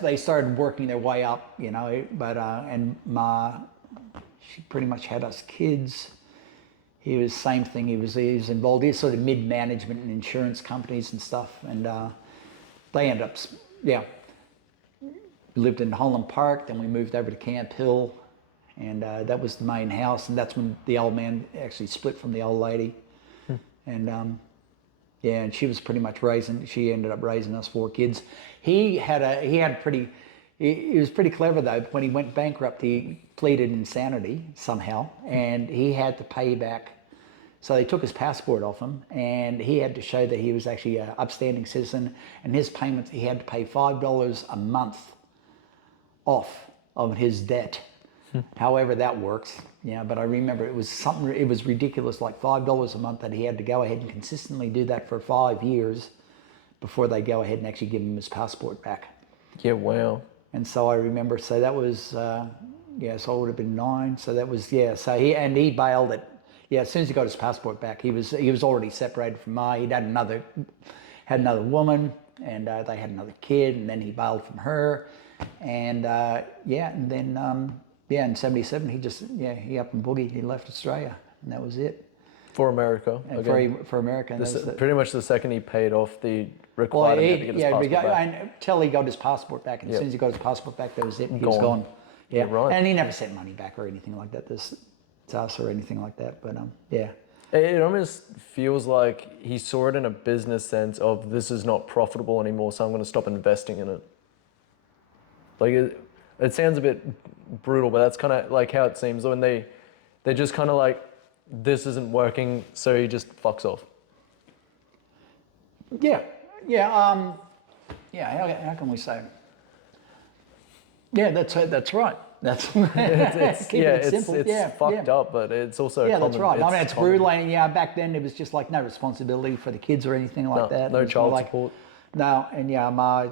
they started working their way up, but and Ma, she pretty much had us kids. He was same thing. He was involved. He was sort of mid-management in insurance companies and stuff. And they ended up, we lived in Holland Park. Then we moved over to Camp Hill, and that was the main house. And that's when the old man actually split from the old lady. And and she was pretty much she ended up raising us 4 kids. He was pretty clever though. When he went bankrupt, he pleaded insanity somehow, and he had to pay back. So they took his passport off him, and he had to show that he was actually an upstanding citizen. And his payments, he had to pay $5 a month off of his debt. However that works, but I remember it was ridiculous, like $5 a month that he had to go ahead and consistently do that for 5 years before they go ahead and actually give him his passport back. Yeah, wow. And so I remember, so that was, so I would have been 9. So that was, so he bailed it. Yeah, as soon as he got his passport back, he was already separated from Ma. He'd had another woman, and they had another kid, and then he bailed from her. And and then, in 77, he up and boogied. He left Australia, and that was it. For America. And for America. Pretty much the second he paid off the requirement to get his passport back. Until he got his passport back. And as soon as he got his passport back, that was it. He was gone. Yeah, right. And he never sent money back or anything like that to us or anything like that. But It almost feels like he saw it in a business sense of, this is not profitable anymore, so I'm going to stop investing in it. Like, it sounds a bit brutal, but that's kind of like how it seems when they're just kind of like, this isn't working, so he just fucks off. How can we say? Yeah, that's right. That's it's fucked up, but it's also that's right. I mean, it's brutal. And back then it was just like no responsibility for the kids or anything like that. No child support. No, and Ma,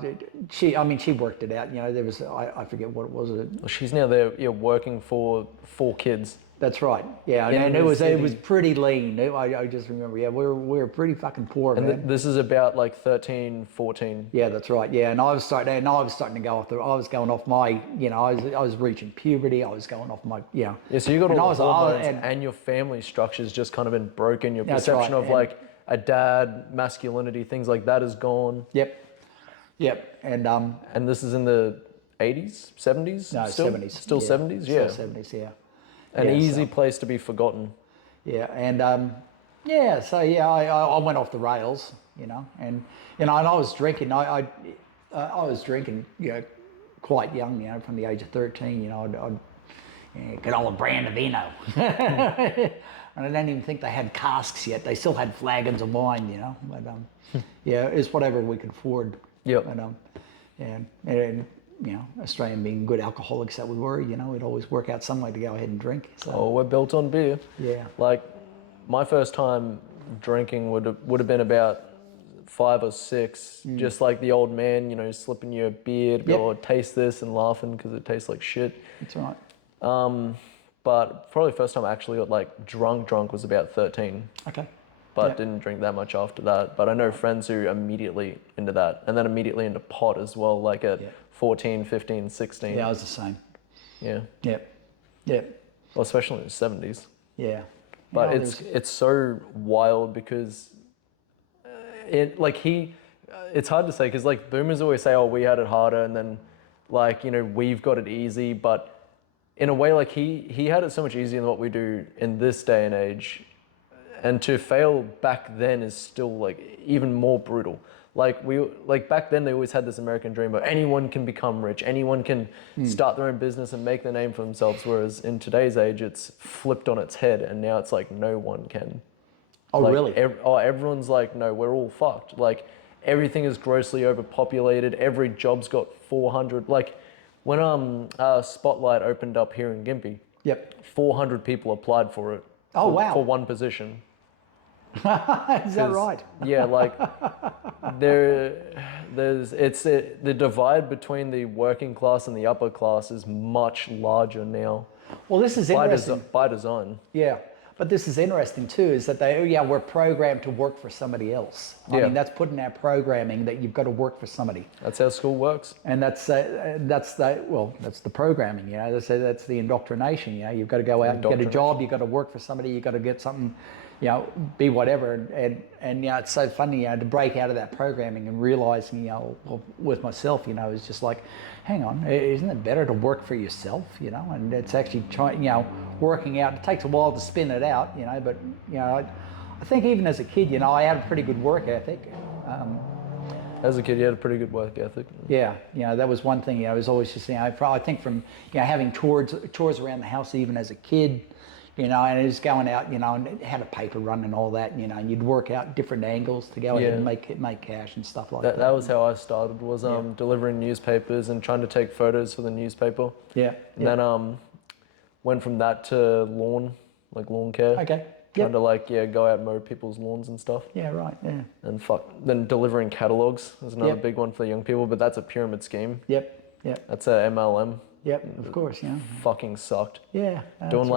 she worked it out. There was I forget what it was. Well, she's now there, working for 4 kids. That's right. Yeah, and it was pretty lean. I just remember. Yeah, we were pretty fucking poor. And this is about like 13, 14. Yeah, that's right. Yeah, and I was starting to go off I was going off my. I was reaching puberty. I was going off my. Yeah. Yeah. So you got all the hormones, and your family structure's just kind of been broken. Your perception of like a dad, masculinity, things like that is gone. Yep. And this is in the 80s, 70s. No, still? 70s. Still 70s. Yeah. Still 70s. Yeah. An easy place to be forgotten. Yeah, and I went off the rails, and I was drinking. I was drinking, quite young, from the age of 13. I'd get all a brand of vino, and I don't even think they had casks yet. They still had flagons of wine, But it's whatever we could afford. Yep. And Australian being good alcoholics that we were, we'd always work out some way to go ahead and drink. So. We're built on beer. Yeah. Like, my first time drinking would have been about 5 or 6, just like the old man, slipping you a beer to be able to taste this and laughing because it tastes like shit. That's right. But probably the first time I actually got like drunk was about 13. Okay. But didn't drink that much after that. But I know friends who immediately into that, and then immediately into pot as well, like at 14, 15, 16. Yeah, I was the same. Yeah. Yep. Well, especially in the 70s. Yeah. But it's so wild because it's hard to say because like boomers always say, oh, we had it harder, and then like, we've got it easy. But in a way, like he had it so much easier than what we do in this day and age. And to fail back then is still like even more brutal. Like back then they always had this American dream, but anyone can become rich, anyone can start their own business and make their name for themselves. Whereas in today's age, it's flipped on its head, and now it's like no one can. Oh, like, really? Everyone's like, no, we're all fucked. Like everything is grossly overpopulated. Every job's got 400. Like when Spotlight opened up here in Gympie, 400 people applied for it. Oh, wow. For one position. Is that right? Yeah, like the divide between the working class and the upper class is much larger now. Well, this is interesting. By design. Yeah, But this is interesting too, is that we're programmed to work for somebody else. I Yeah. mean, that's put in our programming that you've got to work for somebody. That's how school works. And that's the programming, you know. That's the indoctrination, you know. You've got to go out and get a job. You've got to work for somebody. You've got to get something, you know, be whatever. And you know, it's so funny, you know, to break out of that programming and realizing, you know, well, with myself, you know, it's just like, hang on, isn't it better to work for yourself, you know? And it's actually trying, you know, working out. It takes a while to spin it out, you know. But you know, I think even as a kid, you know, I had a pretty good work ethic. As a kid, you had a pretty good work ethic. Yeah, you know, that was one thing. You know, I was always just, you know, I think from, you know, having chores around the house even as a kid, you know, and just going out, you know, and had a paper run and all that, you know, and you'd work out different angles to go ahead and make cash and stuff like that. That was how I started, was delivering newspapers and trying to take photos for the newspaper. Yeah. And then went from that to lawn care. Okay. Trying to go out and mow people's lawns and stuff. Yeah, right, yeah. And then delivering catalogs is another big one for young people, but that's a pyramid scheme. Yep. That's a MLM. Yep, of course, yeah. Fucking sucked. Yeah. Doing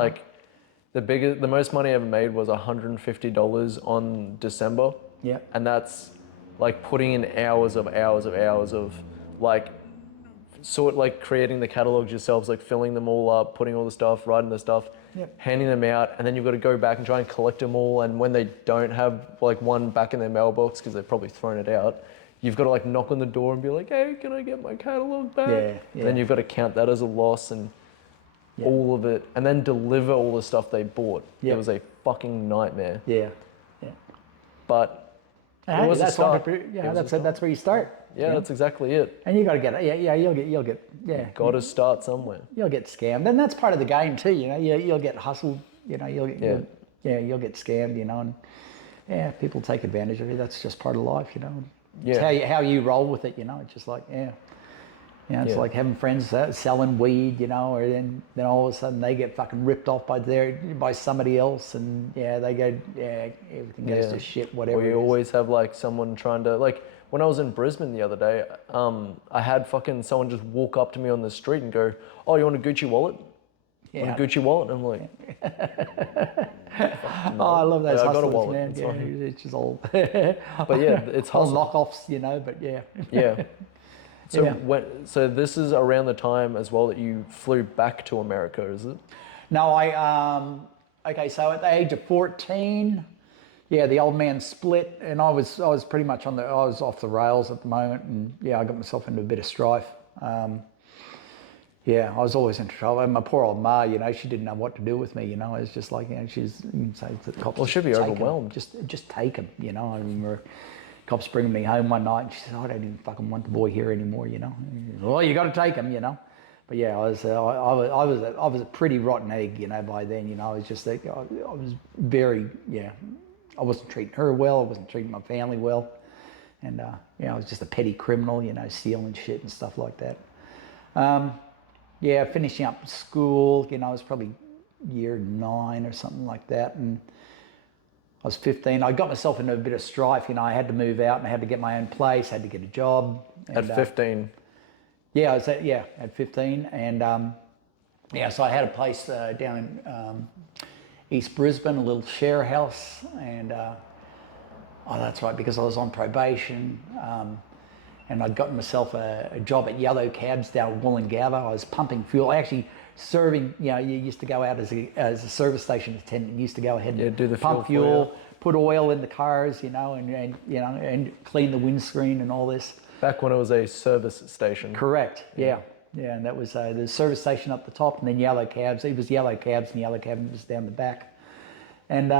the most money I ever made was $150 on December. Yeah. And that's like putting in hours of like creating the catalogs yourselves, like filling them all up, putting all the stuff, writing the stuff, handing them out, and then you've got to go back and try and collect them all. And when they don't have like one back in their mailbox because they've probably thrown it out, you've got to like knock on the door and be like, hey, can I get my catalog back? Yeah. And then you've got to count that as a loss and all of it, and then deliver all the stuff they bought. It was a fucking nightmare. Yeah. But it was a start. That's where you start. Yeah, that's exactly it. And you got to get it. Yeah, you'll get. Got to start somewhere. You'll get scammed, and that's part of the game too. You know, you'll get hustled. You know, you'll get scammed. You know, and people take advantage of it. That's just part of life. You know, it's how you roll with it. You know, it's just like it's like having friends selling weed. You know, or then all of a sudden they get fucking ripped off by somebody else, and everything goes to shit. Whatever. Or you always have like someone trying to like. When I was in Brisbane the other day, I had fucking someone just walk up to me on the street and go, "Oh, you want a Gucci wallet? Want a Gucci wallet?" And I'm like, "Oh, I love those I hustlers, got a wallet. man. It's It's just all, but yeah, it's all hustle. knockoffs, you know. But Yeah. So this is around the time as well that you flew back to America, is it? No, so at the age of 14. Yeah, the old man split, and I was pretty much I was off the rails at the moment, and I got myself into a bit of strife. I was always in trouble. And my poor old ma, you know, she didn't know what to do with me. You know, it's just like, you know, she's say to the cops. Well, she'd be "Take overwhelmed. him. Just take him. You know, I remember cops bringing me home one night, and she said, "I don't even fucking want the boy here anymore." You know, well, you got to take him. You know. But yeah, I was a pretty rotten egg. You know, by then. You know, I was just like, I was very I wasn't treating her well. I wasn't treating my family well, and I was just a petty criminal, you know, stealing shit and stuff like that. Finishing up school, you know, I was probably year 9 or something like that, and I was 15. I got myself into a bit of strife. You know, I had to move out and I had to get my own place. Had to get a job. And, at 15. I was at 15, and so I had a place down in East Brisbane, a little share house, and that's right, because I was on probation, and I'd gotten myself a job at Yellow Cabs down at Wollongabba. I was pumping fuel, actually serving. You know, you used to go out as a service station attendant. You used to go ahead and do the pump fuel, put oil in the cars, you know, and clean the windscreen and all this. Back when it was a service station. Correct. Yeah. And that was the service station up the top, and then Yellow Cabs. It was Yellow Cabs, and Yellow Cabs was down the back. And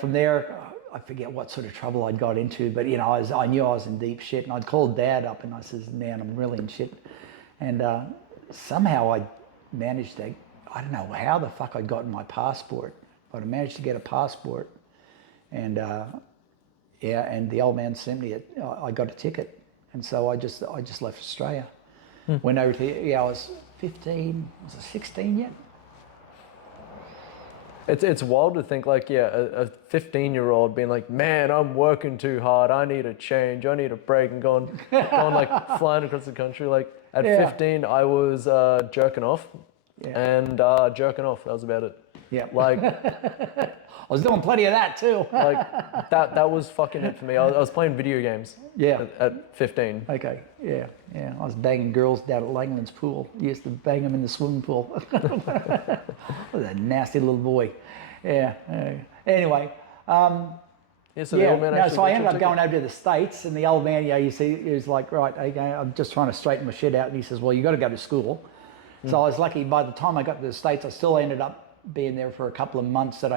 from there, I forget what sort of trouble I'd got into, but you know, I knew I was in deep shit, and I'd called Dad up, and I says, "Man, I'm really in shit." And somehow I managed to, I don't know how the fuck I'd gotten my passport, but I managed to get a passport, and and the old man sent me it. I got a ticket, and so I just left Australia. Went over to, I was 15, was I 16 yet? It's wild to think like, a 15-year-old being like, "Man, I'm working too hard. I need a change. I need a break," and going like flying across the country. Like at 15, I was jerking off and jerking off. That was about it. Yeah. Like, I was doing plenty of that too. like that was fucking it for me. I was playing video games. Yeah. At 15. Okay. Yeah. Yeah. I was banging girls down at Langland's pool. Used to bang them in the swimming pool. I was a nasty little boy. Yeah. Anyway. Yeah. So the old man actually so I got ended your up going ticket? over to the States, and the old man, you see, he was like, right, okay, I'm just trying to straighten my shit out. And he says, well, you got to go to school. So I was lucky. By the time I got to the States, I still ended up being there for a couple of months. That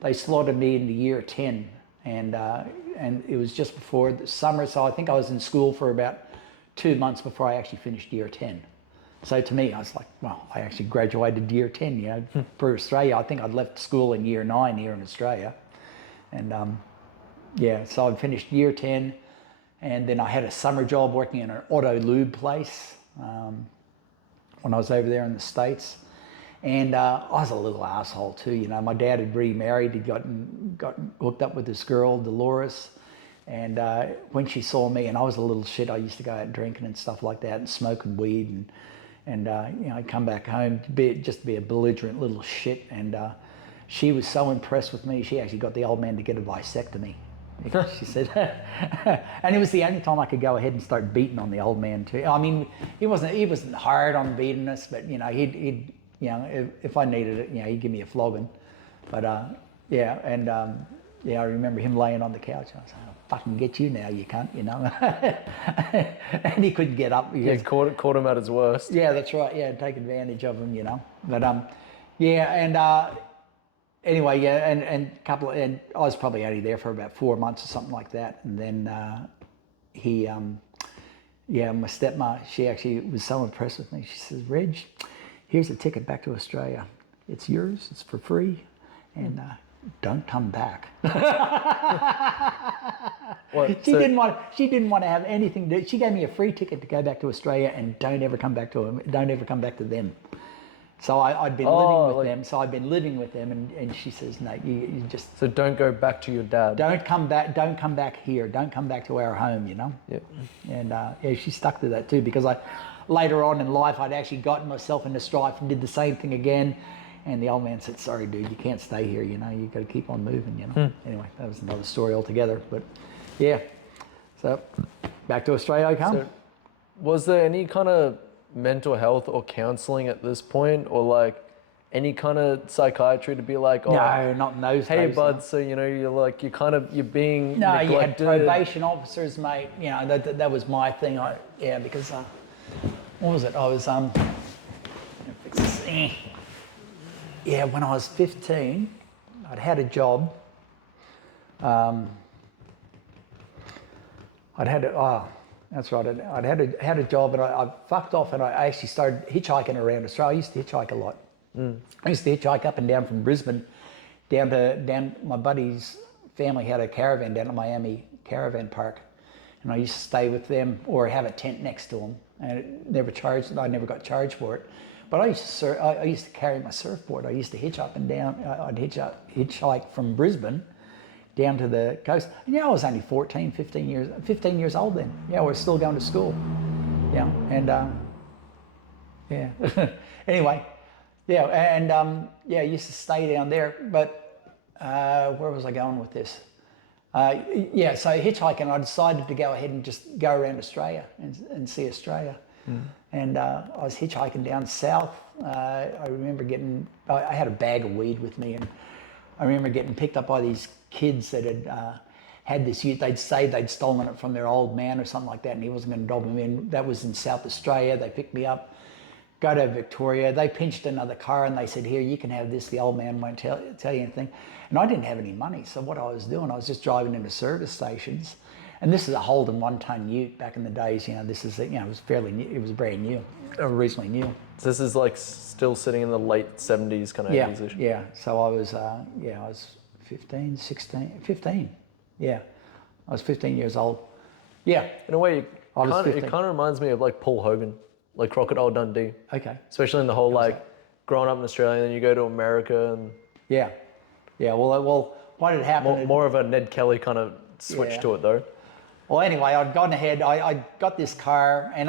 they slaughtered me into year 10, and it was just before the summer. So I think I was in school for about 2 months before I actually finished year 10. So to me, I was like, well, I actually graduated year 10. You know, for Australia, I think I'd left school in year 9 here in Australia. And so I finished year 10, and then I had a summer job working in an auto lube place when I was over there in the States. And I was a little asshole too, you know. My dad had remarried, he'd gotten hooked up with this girl, Dolores. And when she saw me, and I was a little shit, I used to go out drinking and stuff like that and smoking weed. And you know, I'd come back home to be a belligerent little shit. And she was so impressed with me, she actually got the old man to get a vasectomy. She said, and it was the only time I could go ahead and start beating on the old man too. I mean, he wasn't hard on beating us, but you know, he'd you know, if I needed it, you know, he'd give me a flogging. But I remember him laying on the couch. I was like, I'll fucking get you now, you cunt, you know. And he couldn't get up. Yeah, caught him at his worst. Yeah, that's right. Yeah, take advantage of him, you know. But anyway, and I was probably only there for about 4 months or something like that. And then my stepma, she actually was so impressed with me. She says, Reg, here's a ticket back to Australia. It's yours, it's for free, and don't come back. She didn't want to have anything to do. She gave me a free ticket to go back to Australia, and don't ever come back to them. So I'd been living with them, and she says, no, you just... So don't go back to your dad. Don't come back here. Don't come back to our home, you know? Yep. And she stuck to that too, because later on in life, I'd actually gotten myself into strife and did the same thing again. And the old man said, sorry, dude, you can't stay here, you know? You got to keep on moving, you know? Anyway, that was another story altogether. But yeah, so back to Australia I come. So was there any kind of mental health or counseling at this point, or like any kind of psychiatry to be like, oh, no, not in those days. Hey, bud, no. So you know, you're being no, neglected. You had probation officers, mate. You know, that was my thing. Because what was it? I was when I was 15, I'd had a job. That's right. I'd had a job, and I fucked off, and I actually started hitchhiking around Australia. I used to hitchhike a lot. I used to hitchhike up and down from Brisbane down. My buddy's family had a caravan down at Miami Caravan Park, and I used to stay with them or have a tent next to them. And I never got charged for it. But I used to carry my surfboard. I used to hitch up and down. I'd hitchhike from Brisbane down to the coast. And I was only 15 years old then. Yeah, we're still going to school. Yeah, and anyway, I used to stay down there. But where was I going with this? So hitchhiking, I decided to go ahead and just go around Australia and see Australia. And I was hitchhiking down south. I remember I had a bag of weed with me, and I remember getting picked up by these kids that had this ute. They'd say they'd stolen it from their old man or something like that, and he wasn't going to dob them in. That was in South Australia. They picked me up, go to Victoria. They pinched another car, and they said, here, you can have this. The old man won't tell you anything. And I didn't have any money, so what I was doing, I was just driving into service stations. And this is a Holden 1-ton ute back in the days. This is, it was fairly new. It was brand new, reasonably new. So this is like still sitting in the late 70s kind of position. Yeah. So I was, I was 15. Yeah, I was 15 years old. Yeah. In a way, it kind of reminds me of like Paul Hogan, like Crocodile Dundee. Okay. Especially in the whole growing up in Australia, and then you go to America and. Yeah. Well, what had happened? More of a Ned Kelly kind of switch to it though. Well, anyway, I'd gone ahead. I got this car, and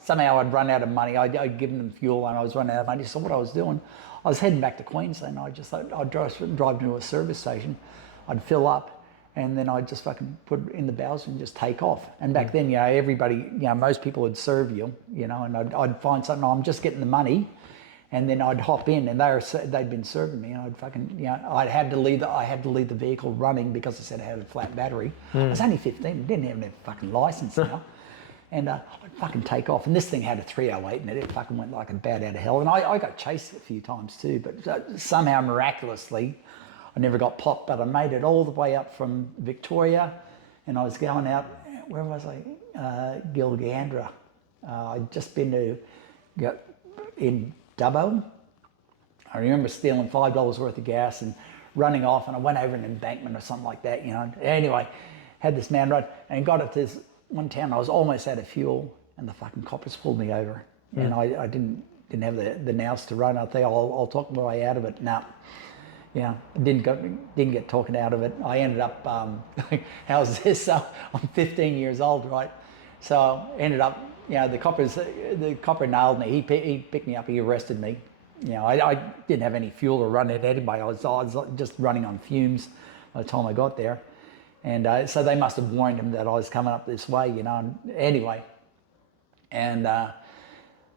somehow I'd run out of money. I'd given them fuel, and I was running out of money. So what I was doing, I was heading back to Queensland. I just thought I'd drive to a service station. I'd fill up, and then I'd just fucking put it in the Bowser and just take off. And back then, everybody, most people would serve you, and I'd find something. I'm just getting the money. And then I'd hop in, and they'd been serving me, and I'd fucking, I had to leave the vehicle running because I said I had a flat battery. I was only 15, didn't have a fucking license now, and I'd fucking take off. And this thing had a 308 in it. It fucking went like a bat out of hell. And I got chased a few times too, but somehow miraculously, I never got popped. But I made it all the way up from Victoria, and I was going out. Where was I? Gilroy. I'd just been in Dubbo. I remember stealing $5 worth of gas and running off, and I went over an embankment or something like that, Anyway, had this man run and got it to this one town. I was almost out of fuel, and the fucking coppers pulled me over. And I didn't have the nous to run. I think I'll talk my way out of it. No. I didn't get talking out of it. I ended up, how's this? So I'm 15 years old, right? So ended up, the copper nailed me. He picked me up. He arrested me. I didn't have any fuel to run it anyway. I was just running on fumes by the time I got there, and so they must have warned him that I was coming up this way, And anyway, and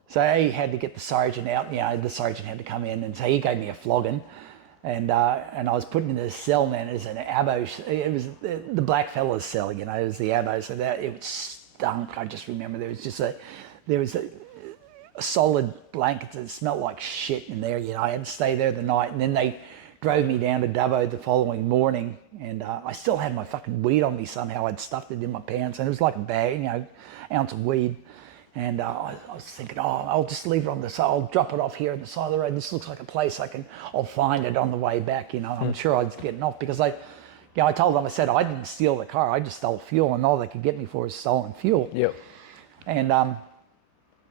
so he had to get the sergeant out. The sergeant had to come in, and so he gave me a flogging, and I was put in this cell, man. It was an abo. It was the black fella's cell, It was the abo. So that it stunk. I just remember there was a solid blanket that smelled like shit in there. I had to stay there the night, and then they drove me down to Dubbo the following morning, and I still had my fucking weed on me somehow. I'd stuffed it in my pants, and it was like a bag, ounce of weed. And I was thinking, I'll just leave it on the side. I'll drop it off here on the side of the road. This looks like a place I'll find it on the way back. I'm sure I was getting off because I told them, I said, I didn't steal the car. I just stole fuel, and all they could get me for was stolen fuel. Yep. And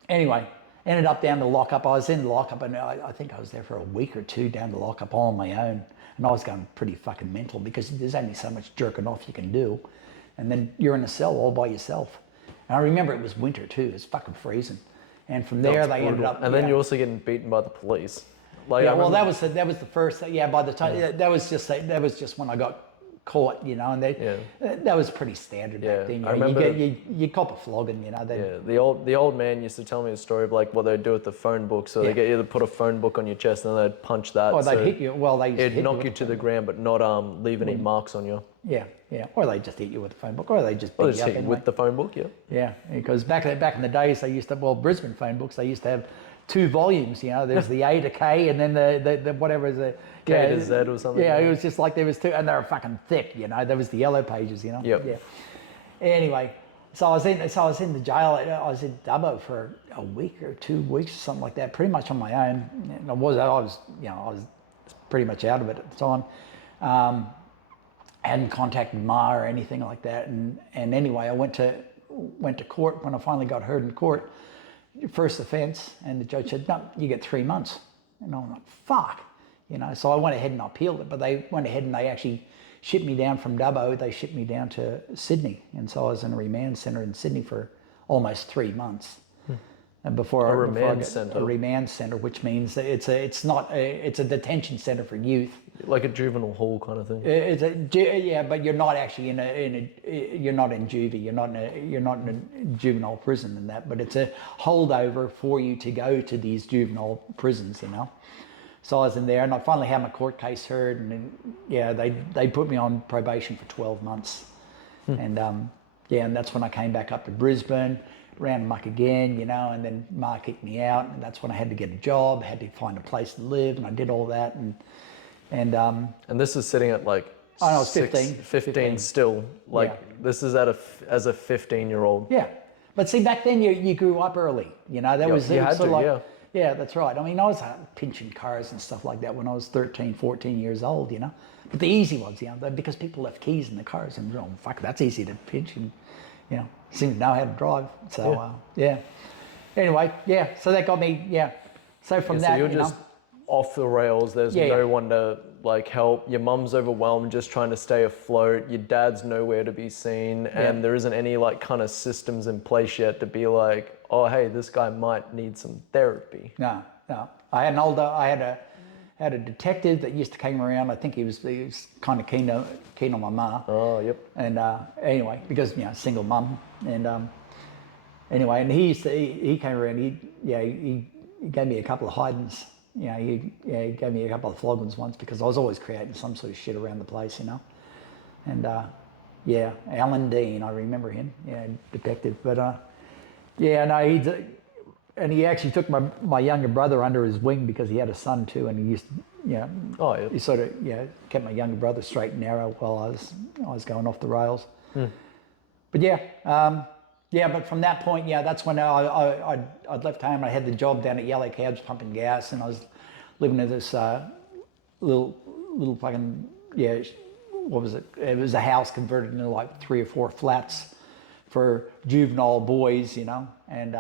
anyway, ended up down the lockup. I was in the lockup, and I think I was there for a week or two down the lockup all on my own. And I was going pretty fucking mental because there's only so much jerking off you can do. And then you're in a cell all by yourself. And I remember it was winter too. It was fucking freezing. And from there they ended up. And then you're also getting beaten by the police. Like, well, that was the first. By the time that was just when I got caught, and that was pretty standard back then. I remember you cop a flogging, the old man used to tell me a story of like what they'd do with the phone book. So they get you to put a phone book on your chest, and then they'd punch that. Or they'd hit you. Well, it'd knock you to the ground, but not leave any marks on you. Yeah. Or they just hit you with the phone book, or they just beat you up anyway. With the phone book, Yeah, because back in the days they used to, Brisbane phone books, they used to have 2 volumes. There's the A to K, and then the whatever is the K to Z or something. Yeah, it was just like there was 2, and they were fucking thick. There was the yellow pages. Yep. Yeah. Anyway, so I was in the jail. I was in Dubbo for a week or 2 weeks, something like that, pretty much on my own. And I was pretty much out of it at the time. Hadn't contacted Ma or anything like that, and anyway, I went to court. When I finally got heard in court, first offence, and the judge said, no, you get 3 months. And I'm like, fuck, so I went ahead and appealed it, but they went ahead and they actually shipped me down from Dubbo. They shipped me down to Sydney, and so I was in a remand centre in Sydney for almost 3 months. And before a remand centre, which means that it's a detention centre for youth, like a juvenile hall kind of thing. But you're not actually you're not in juvie, you're not in a juvenile prison and that, but it's a holdover for you to go to these juvenile prisons, So I was in there, and I finally had my court case heard, and then, they put me on probation for 12 months, and and that's when I came back up to Brisbane. Ran muck again, and then Ma kicked me out, and that's when I had to get a job, had to find a place to live, and I did all that, and this is sitting at like I was 15. 15 still, this is as a 15-year-old. Yeah, but see, back then you grew up early, that was you had to, yeah, that's right. I mean, I was pinching cars and stuff like that when I was 13, 14 years old, but the easy ones, because people left keys in the cars, and fuck, that's easy to pinch, and seemed to know how to drive. So, Anyway, so that got me, So from that, you're just off the rails. There's no one to like help. Your mum's overwhelmed, just trying to stay afloat. Your dad's nowhere to be seen, and there isn't any like kind of systems in place yet to be like, oh, hey, this guy might need some therapy. No. I had a detective that used to come around. I think he was kind of keen on my ma. Oh, yep. And anyway, because single mum, and anyway, and he came around. He gave me a couple of hidings. He gave me a couple of floggings once because I was always creating some sort of shit around the place, And Alan Dean, I remember him, detective. But he actually took my younger brother under his wing because he had a son too, and he used to, he sort of kept my younger brother straight and narrow while I was going off the rails. But but from that point, that's when I'd left home. I had the job down at Yellow Cabs pumping gas, and I was living in this little fucking what was it? It was a house converted into like 3 or 4 flats for juvenile boys, and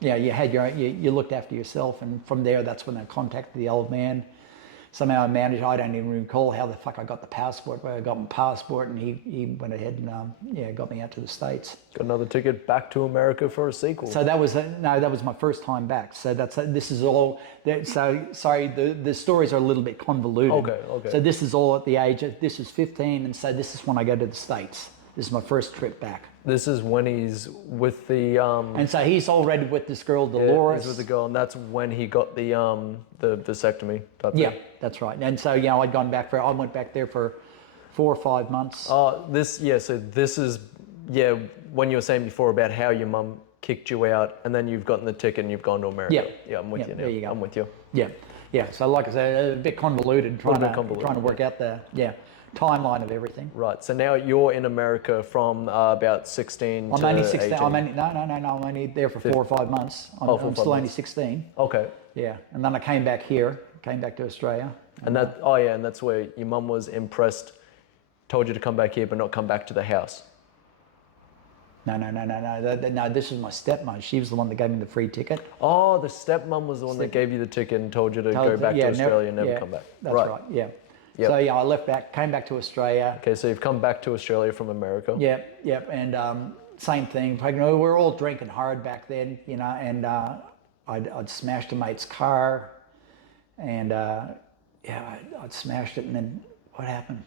you had you looked after yourself, and from there, that's when I contacted the old man. Somehow I managed, I don't even recall how the fuck I got the passport, but I got my passport, and he went ahead and got me out to the States. Got another ticket back to America for a sequel. So that was my first time back. So this is all. So sorry, the stories are a little bit convoluted. Okay. So this is all at the age of, this is 15, and so this is when I go to the States. This is my first trip back. This is when he's with the and so he's already with this girl Dolores. He's with the girl, and that's when he got the vasectomy type thing. That's right. And so I went back there for 4 or 5 months. So this is when you were saying before about how your mum kicked you out, and then you've gotten the ticket and you've gone to America. Yeah, I'm with you now. There you go. I'm with you. Yeah. So like I said, a bit convoluted, trying to work out the timeline of everything. Right. So now you're in America from about 16 I'm to only 16. 18. No. I'm only there for 4 or 5 months. I'm still only 16. Okay. Yeah. And then I came back to Australia. And that's where your mum was impressed, told you to come back here, but not come back to the house. No. No, this was my stepmom. She was the one that gave me the free ticket. Oh, the stepmom was the one that gave you the ticket and told you to go back to Australia and never come back. That's right. Yeah. Yep. So I came back to Australia. Okay, so you've come back to Australia from America. Yep. And same thing. We were all drinking hard back then, and I'd smashed a mate's car, and I'd smashed it, and then what happened?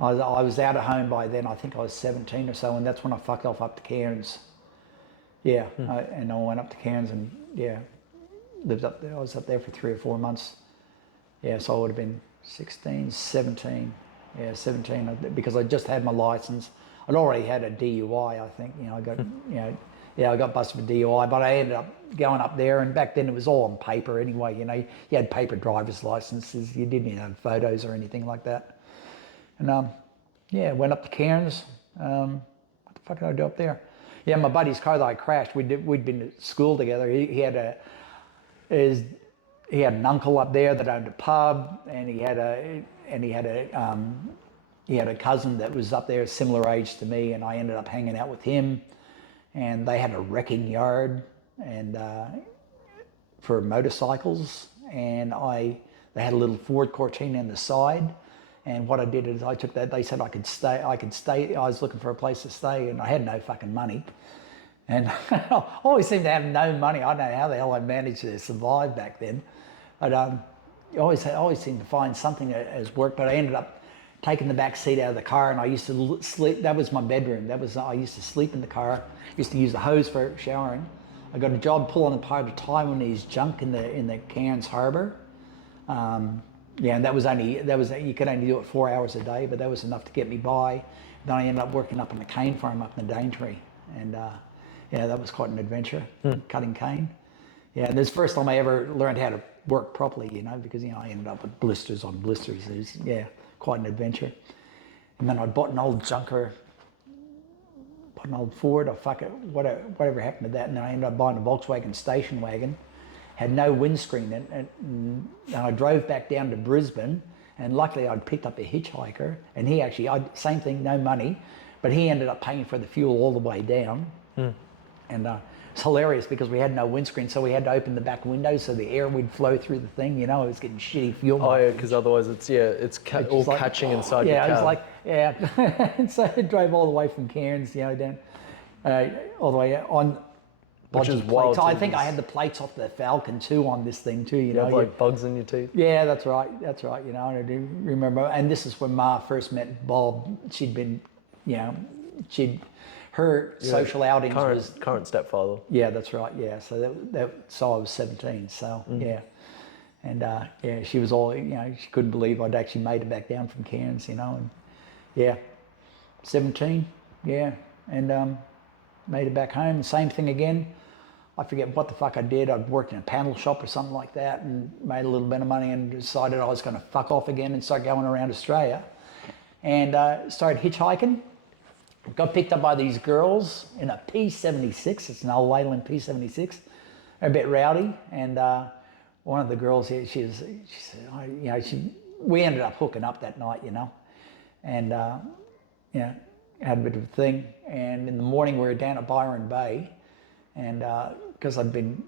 I was out of home by then. I think I was 17 or so, and that's when I fucked off up to Cairns. And I went up to Cairns and lived up there. I was up there for 3 or 4 months. So I would have been 16, 17. 17, because I just had my license. I'd already had a DUI, I think. I got, I got busted for DUI, but I ended up going up there, and back then it was all on paper anyway. You had paper driver's licenses. You didn't even have photos or anything like that. And went up to Cairns. What the fuck did I do up there? My buddy's car that I crashed. We'd been to school together. He had an uncle up there that owned a pub, and he had a cousin that was up there, similar age to me, and I ended up hanging out with him. And they had a wrecking yard and for motorcycles, and they had a little Ford Cortina on the side. And what I did is I took that. They said I could stay. I was looking for a place to stay, and I had no fucking money. And I always seemed to have no money. I don't know how the hell I managed to survive back then. But I always seemed to find something as work. But I ended up taking the back seat out of the car, and I used to sleep. That was my bedroom. I used to sleep in the car. Used to use the hose for showering. I got a job pulling apart the Taiwanese junk in the Cairns Harbour. And that was you could only do it 4 hours a day, but that was enough to get me by. Then I ended up working up on the cane farm up in the Daintree, and that was quite an adventure, cutting cane. And this is the first time I ever learned how to work properly, because I ended up with blisters on blisters. It was, quite an adventure. And then I bought an old junker, bought an old Ford, whatever happened to that, and then I ended up buying a Volkswagen station wagon. Had no windscreen, and I drove back down to Brisbane, and luckily I'd picked up a hitchhiker, and he actually, same thing, no money, but he ended up paying for the fuel all the way down. And It's hilarious because we had no windscreen, so we had to open the back window so the air would flow through the thing. You know, it was getting shitty fuel. Oh yeah, because otherwise it's all like, catching inside your cab. Yeah, it was like, yeah. And so it drove all the way from Cairns, you know, down, all the way on. Which is plates. wild. So I think I had the plates off the Falcon too on this thing too. You know, have like bugs in your teeth. Yeah, that's right. That's right. You know, and I do remember. And this is when Ma first met Bob. She'd been, you know, her social outings was current stepfather. Yeah, that's right. Yeah, so so I was 17. So yeah, and yeah, she was all, you know, she couldn't believe I'd actually made it back down from Cairns. You know, and yeah, 17. Yeah, and made it back home. Same thing again. I forget what the fuck I did. I'd worked in a panel shop or something like that and made a little bit of money and decided I was going to fuck off again and start going around Australia. And started hitchhiking. Got picked up by these girls in a P76. It's an old Leyland P76. They're a bit rowdy. And one of the girls here, she said, you know, we ended up hooking up that night, you know. And, you know, had a bit of a thing. And in the morning we were down at Byron Bay. And because I'd been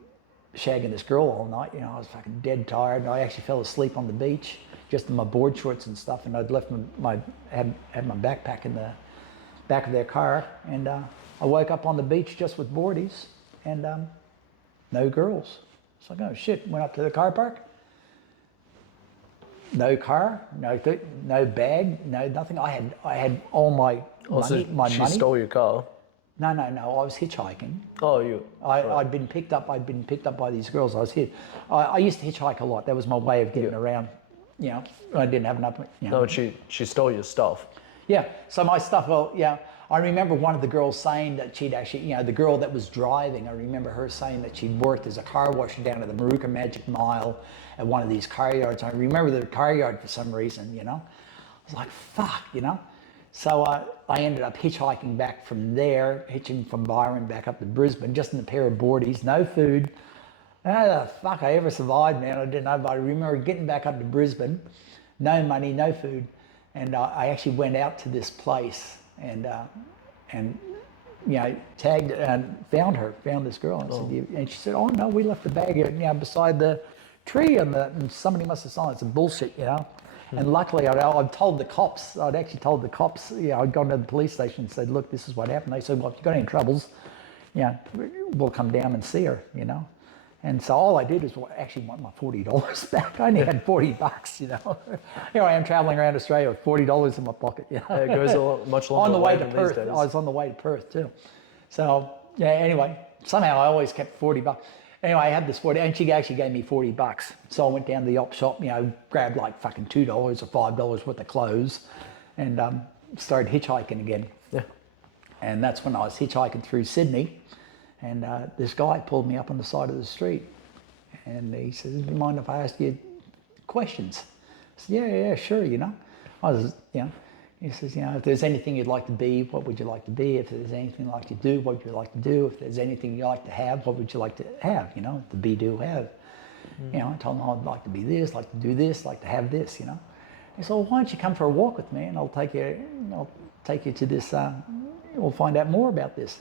shagging this girl all night, you know, I was fucking dead tired. And I actually fell asleep on the beach, just in my board shorts and stuff. And I'd left had my backpack in the back of their car. And I woke up on the beach just with boardies and no girls. So I go, oh, shit, went up to the car park. No car, no bag, no nothing. I had all my money. She stole your car. No, I was hitchhiking. Oh, you. I'd been picked up by these girls. I used to hitchhike a lot. That was my way of getting around. You know, I didn't have enough. You know. No, she stole your stuff. Yeah. So my stuff. Well, yeah. I remember one of the girls saying that she'd actually, you know, the girl that was driving. I remember her saying that she'd worked as a car washer down at the Maruka Magic Mile at one of these car yards. I remember the car yard for some reason. You know, I was like, fuck. You know. So I ended up hitchhiking back from there, hitching from Byron back up to Brisbane, just in a pair of boardies, no food. How the fuck I ever survived, man, I didn't know, but I remember getting back up to Brisbane, no money, no food. And I actually went out to this place and you know, tagged and found this girl. And, said, and she said, oh no, we left the bag here, you know, beside the tree and somebody must have signed it. It's bullshit, you know. And luckily, I'd told the cops, I'd gone to the police station and said, look, this is what happened. They said, well, if you've got any troubles, you know, we'll come down and see her, you know. And so all I did is actually want my $40 back. I only had $40, you know. Here I am traveling around Australia with $40 in my pocket, you know. It goes much longer. On the way to Perth. I was on the way to Perth too. So, yeah, anyway, somehow I always kept $40. Anyway, I had this 40, and she actually gave me $40. So I went down to the op shop, you know, grabbed like fucking $2 or $5 worth of clothes, and started hitchhiking again. Yeah. And that's when I was hitchhiking through Sydney, and this guy pulled me up on the side of the street, and he says, "Do you mind if I ask you questions?" I said, "Yeah, sure." You know, I was, you know. He says, you know, if there's anything you'd like to be, what would you like to be? If there's anything you'd like to do, what would you like to do? If there's anything you like to have, what would you like to have? You know, to be, do, have. You know, I told him I'd like to be this, like to do this, like to have this, you know. He said, well, why don't you come for a walk with me and I'll take you to this, we'll find out more about this.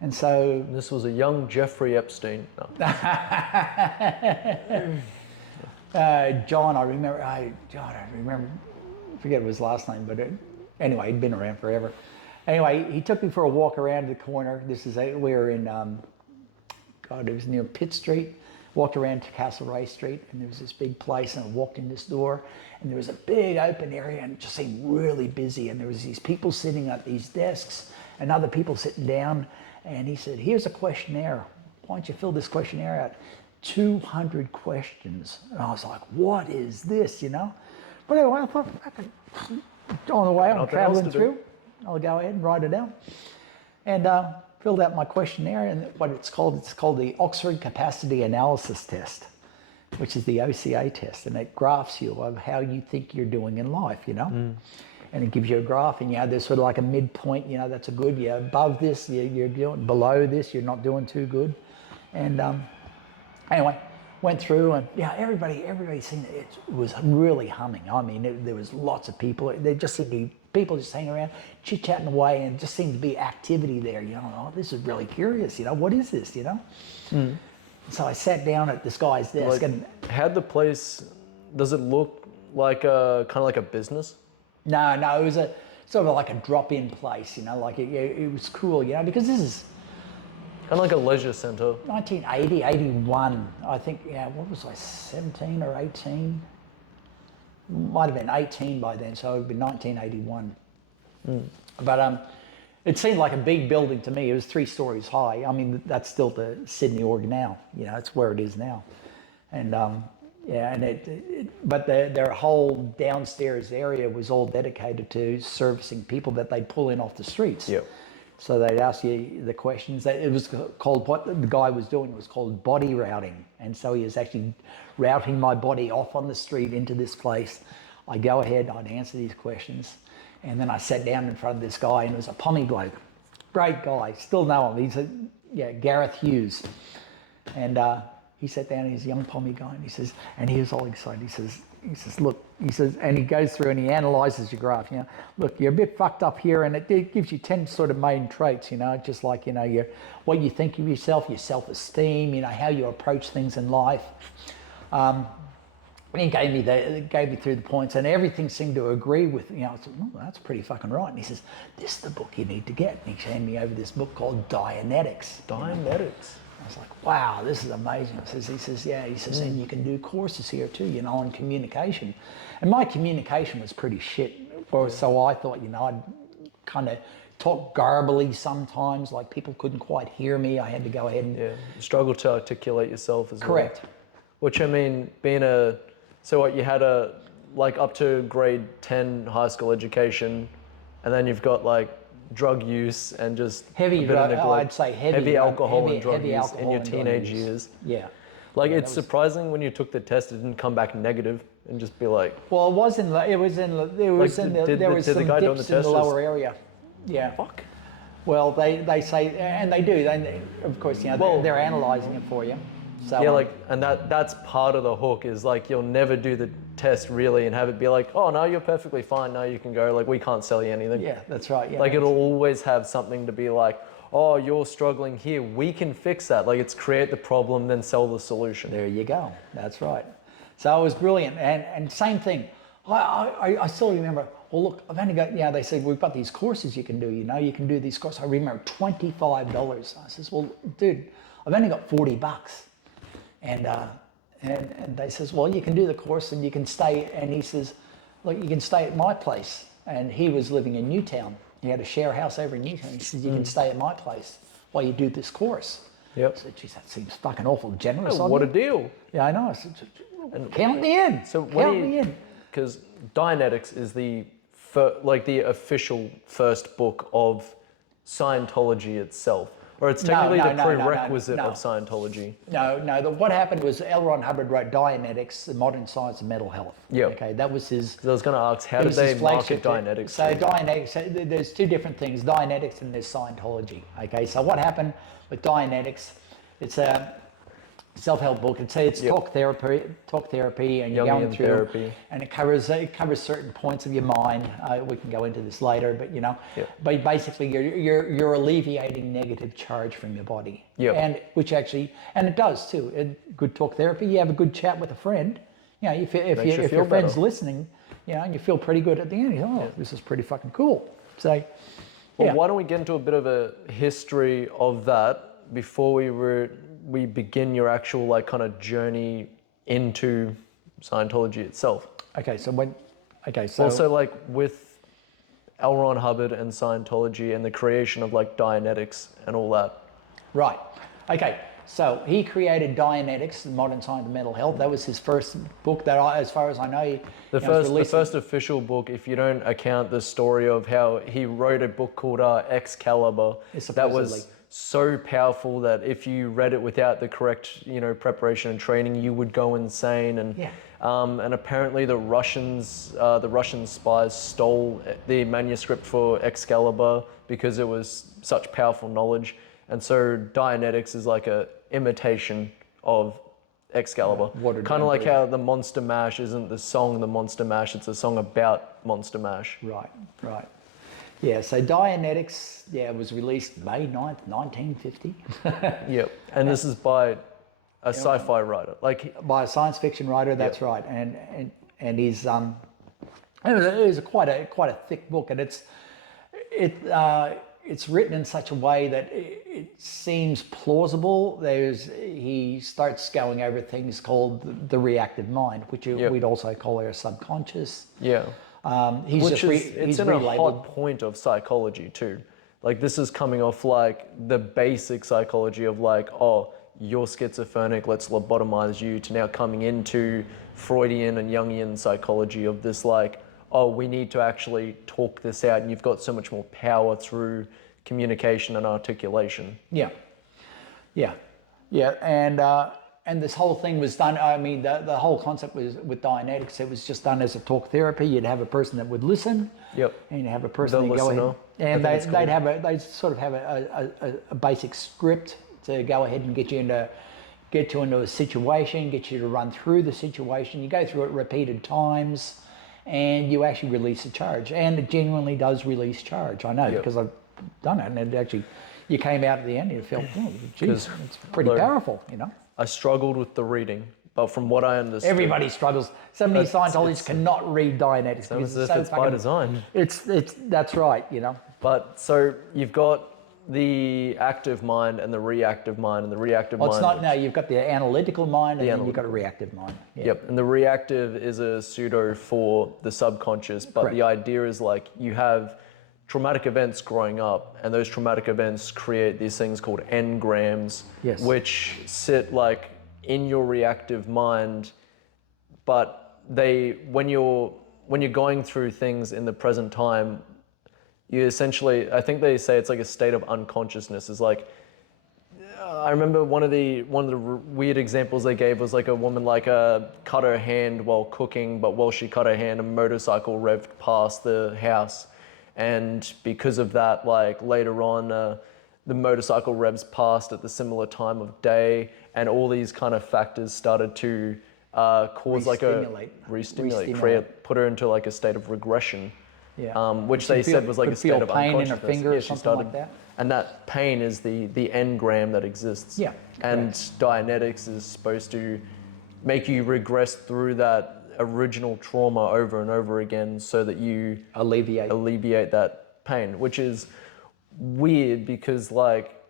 And so... This was a young Jeffrey Epstein. No. John, I remember, I forget his last name, but anyway, he'd been around forever. Anyway, he took me for a walk around the corner. We were in, it was near Pitt Street. Walked around to Castlereagh Street, and there was this big place, and I walked in this door, and there was a big open area, and it just seemed really busy, and there was these people sitting at these desks, and other people sitting down, and he said, here's a questionnaire. Why don't you fill this questionnaire out? 200 questions. And I was like, what is this, you know? But anyway, I thought, on the way I'm traveling through, I'll go ahead and write it down. And filled out my questionnaire, and what it's called the Oxford Capacity Analysis Test, which is the OCA test, and it graphs you of how you think you're doing in life, you know? And it gives you a graph, and you know, there's sort of like a midpoint, you know, that's a good, you're above this, you're doing, below this, you're not doing too good. And anyway, went through, and yeah, everybody seen it. It was really humming. I mean, there was lots of people. There just seemed to be people just hanging around, chit-chatting away, and just seemed to be activity there, you know. Oh, this is really curious, you know, what is this, you know? So I sat down at this guy's desk and... How'd the place, does it look like kind of like a business? No, it was a sort of like a drop-in place, you know, like it was cool, you know, because this is... Kind of like a leisure centre. 1980, 81, I think, yeah, what was I, 17 or 18? Might have been 18 by then, so it would be 1981. But it seemed like a big building to me. It was 3 stories high. I mean, that's still the Sydney Org now, you know, it's where it is now. And yeah, and but their whole downstairs area was all dedicated to servicing people that they'd pull in off the streets. Yep. So they'd ask you the questions. It was called, what the guy was doing was called body routing. And so he was actually routing my body off on the street into this place. I'd go ahead, I'd answer these questions. And then I sat down in front of this guy, and it was a pommy bloke. Great guy, still know him. He's Gareth Hughes. And he sat down, he's a young pommy guy, and he says, and he was all excited. He says, look, he says, and he goes through and he analyzes your graph. You know, look, you're a bit fucked up here, and it gives you 10 sort of main traits. You know, just like, you know, what you think of yourself, your self-esteem. You know, how you approach things in life. And he gave me through the points, and everything seemed to agree with. You know, I said, oh, that's pretty fucking right. And he says, this is the book you need to get. And he handed me over this book called Dianetics. Dianetics. I was like, wow, this is amazing. He says, and you can do courses here too, you know, on communication. And my communication was pretty shit. So I thought, you know, I'd kind of talk garbly sometimes, like people couldn't quite hear me. I had to go ahead and... Yeah, struggle to articulate yourself as well. Correct. Which, I mean, so what, you had like up to grade 10 high school education, and then you've got like drug use and just heavy drug, I'd say heavy alcohol and drug use in your teenage years. Yeah. Like, it's surprising when you took the test, it didn't come back negative and just be like... Well, there was some dips in the lower area. Yeah. Fuck. Well, they say, and they do, of course, you know, they're analysing it for you. So, yeah, like, and that's part of the hook is like, you'll never do the test really and have it be like, oh no, you're perfectly fine, now you can go, like, we can't sell you anything. Yeah, that's right. Yeah, like, it'll always have something to be like, oh, you're struggling here, we can fix that. Like, it's create the problem, then sell the solution. There you go. That's right. So it was brilliant. And same thing. I still remember, well, look, I've only got, they said, we've got these courses you can do, you know, you can do these courses. I remember $25. I says, well, dude, I've only got $40. And they says, well, you can do the course and you can stay. And he says, look, you can stay at my place. And he was living in Newtown. He had a share house over in Newtown. He says, you can stay at my place while you do this course. Yep. I said, geez, that seems fucking awful generous. Oh, what a deal. Yeah, I know. I said, count me in. So count me in. Because Dianetics is the official first book of Scientology itself. Or it's technically the prerequisite of Scientology. No. What happened was L. Ron Hubbard wrote Dianetics, The Modern Science of Mental Health. Yeah. Okay, that was his... I was going to ask, how did they market Dianetics? So Dianetics, there's 2 different things, Dianetics and there's Scientology. Okay, so what happened with Dianetics, it's a self-help book. It's talk therapy, and you're going through therapy. And it covers certain points of your mind. We can go into this later, but you know, but basically you're alleviating negative charge from your body. Yep. And which actually, and it does too. Good talk therapy. You have a good chat with a friend. You know, if your friend's listening, you know, and you feel pretty good at the end. You know, this is pretty fucking cool. So, well, why don't we get into a bit of a history of that before we begin your actual like kind of journey into Scientology itself. So also like with L. Ron Hubbard and Scientology and the creation of like Dianetics and all that. Right. Okay. So he created Dianetics, the Modern Science of Mental Health. That was his first book that, as far as I know, the first official book, if you don't account the story of how he wrote a book called Excalibur, that was so powerful that if you read it without the correct, preparation and training, you would go insane. And apparently the Russian spies stole the manuscript for Excalibur because it was such powerful knowledge. And so Dianetics is like a imitation of Excalibur. watered Kind down of like version. how the Monster Mash isn't the song The Monster Mash, it's a song about Monster Mash. Right, right. Yeah, so Dianetics, was released May 9th, 1950. Yep. And this is by a sci-fi writer. Like, By a science fiction writer, that's right. And he's it was quite a thick book, and it's written in such a way that it seems plausible. He starts going over things called the reactive mind, which we'd also call our subconscious. yeah. He's Which just is, it's he's in a relabeled. hot point of psychology too. Like, this is coming off like the basic psychology of like, oh, you're schizophrenic, let's lobotomize you, to now coming into Freudian and Jungian psychology of this like, oh, we need to actually talk this out, and you've got so much more power through communication and articulation. Yeah, and this whole thing was done. I mean, the whole concept was with Dianetics. It was just done as a talk therapy. You'd have a person that would listen. Yep. And you'd have a person The that go listener, ahead, and they'd sort of have a basic script to go ahead and get you into a situation, get you to run through the situation. You go through it repeated times, and you actually release a charge. And it genuinely does release charge. I know, because I've done it, and it actually, you came out at the end and you felt, oh, geez, it's pretty powerful, you know. I struggled with the reading, but from what I understood, Everybody struggles. So many Scientologists cannot read Dianetics because as if it's by design. That's right, you know. But so you've got the active mind and the reactive mind, and the reactive mind. It's not now. You've got the analytical mind, and then you've got a reactive mind. Yeah. Yep, and the reactive is a pseudo for the subconscious, but Correct. the idea is like you have traumatic events growing up, and those traumatic events create these things called engrams, Yes. which sit like in your reactive mind, but when you're going through things in the present time, you essentially, I think they say it's like a state of unconsciousness. Is like, I remember one of the weird examples they gave was like a woman cut her hand while cooking, but while she cut her hand, a motorcycle revved past the house. And because of that, like later on, the motorcycle revs past at the similar time of day, and all these kind of factors started to cause put her into like a state of regression. Yeah. Which they said was like a state of pain in her unconsciousness. finger or something like that. And that pain is the engram that exists. Yeah. And Dianetics is supposed to make you regress through that original trauma over and over again, so that you alleviate that pain, which is weird because, like,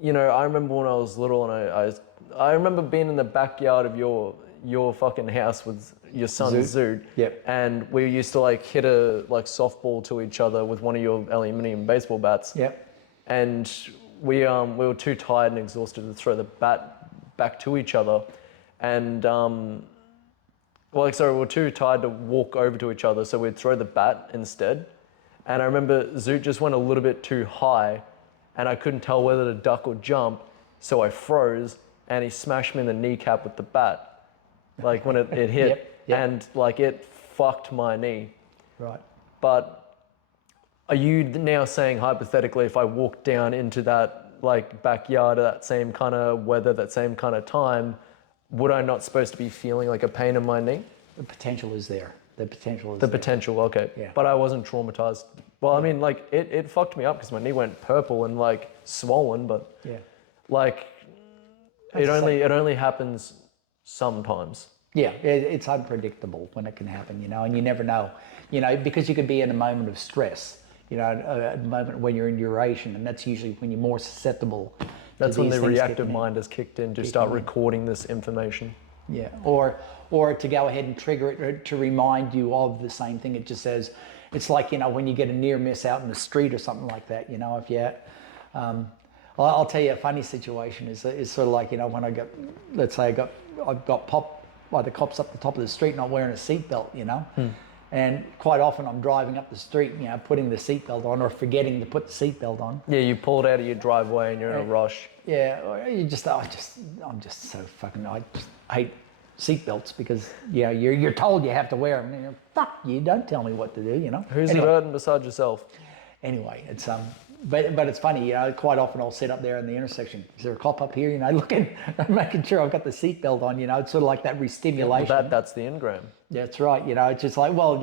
you know, I remember when I was little, and I remember being in the backyard of your fucking house with your son Zoot. Yep. And we used to like hit a softball to each other with one of your aluminum baseball bats. Yep. And we were too tired and exhausted to throw the bat back to each other, and we were too tired to walk over to each other, so we'd throw the bat instead. And I remember Zoot just went a little bit too high, and I couldn't tell whether to duck or jump, so I froze, and he smashed me in the kneecap with the bat, like when it hit, Yep. and like it fucked my knee. Right. But are you now saying, hypothetically, if I walked down into that like backyard at that same kind of weather, that same kind of time, would I not supposed to be feeling like a pain in my knee? The potential is there. The potential, okay. Yeah. But I wasn't traumatized. Well, I mean, like, it fucked me up because my knee went purple and like swollen, but like it only happens sometimes. Yeah, it's unpredictable when it can happen, you know, and you never know, you know, because you could be in a moment of stress, you know, a moment when you're in duration, and that's usually when you're more susceptible. That's when the reactive mind is kicked in to start recording this information. Yeah, or to go ahead and trigger it to remind you of the same thing. It just says, it's like, you know, when you get a near miss out in the street or something like that, you know, if you, I'll tell you a funny situation is sort of like, you know, when I got popped by the cops up the top of the street not wearing a seatbelt, you know, and quite often I'm driving up the street, you know, putting the seatbelt on or forgetting to put the seatbelt on. Yeah, you pulled out of your driveway and you're in a rush. Yeah, or I'm just so fucking, I just hate seatbelts because, you know, you're told you have to wear them. And fuck you, don't tell me what to do, you know. Who's it hurting besides yourself? Anyway, it's But it's funny, quite often I'll sit up there in the intersection. Is there a cop up here? Looking, making sure I've got the seatbelt on. It's sort of like that re-stimulation. That's the engram. That's right. It's just like, well,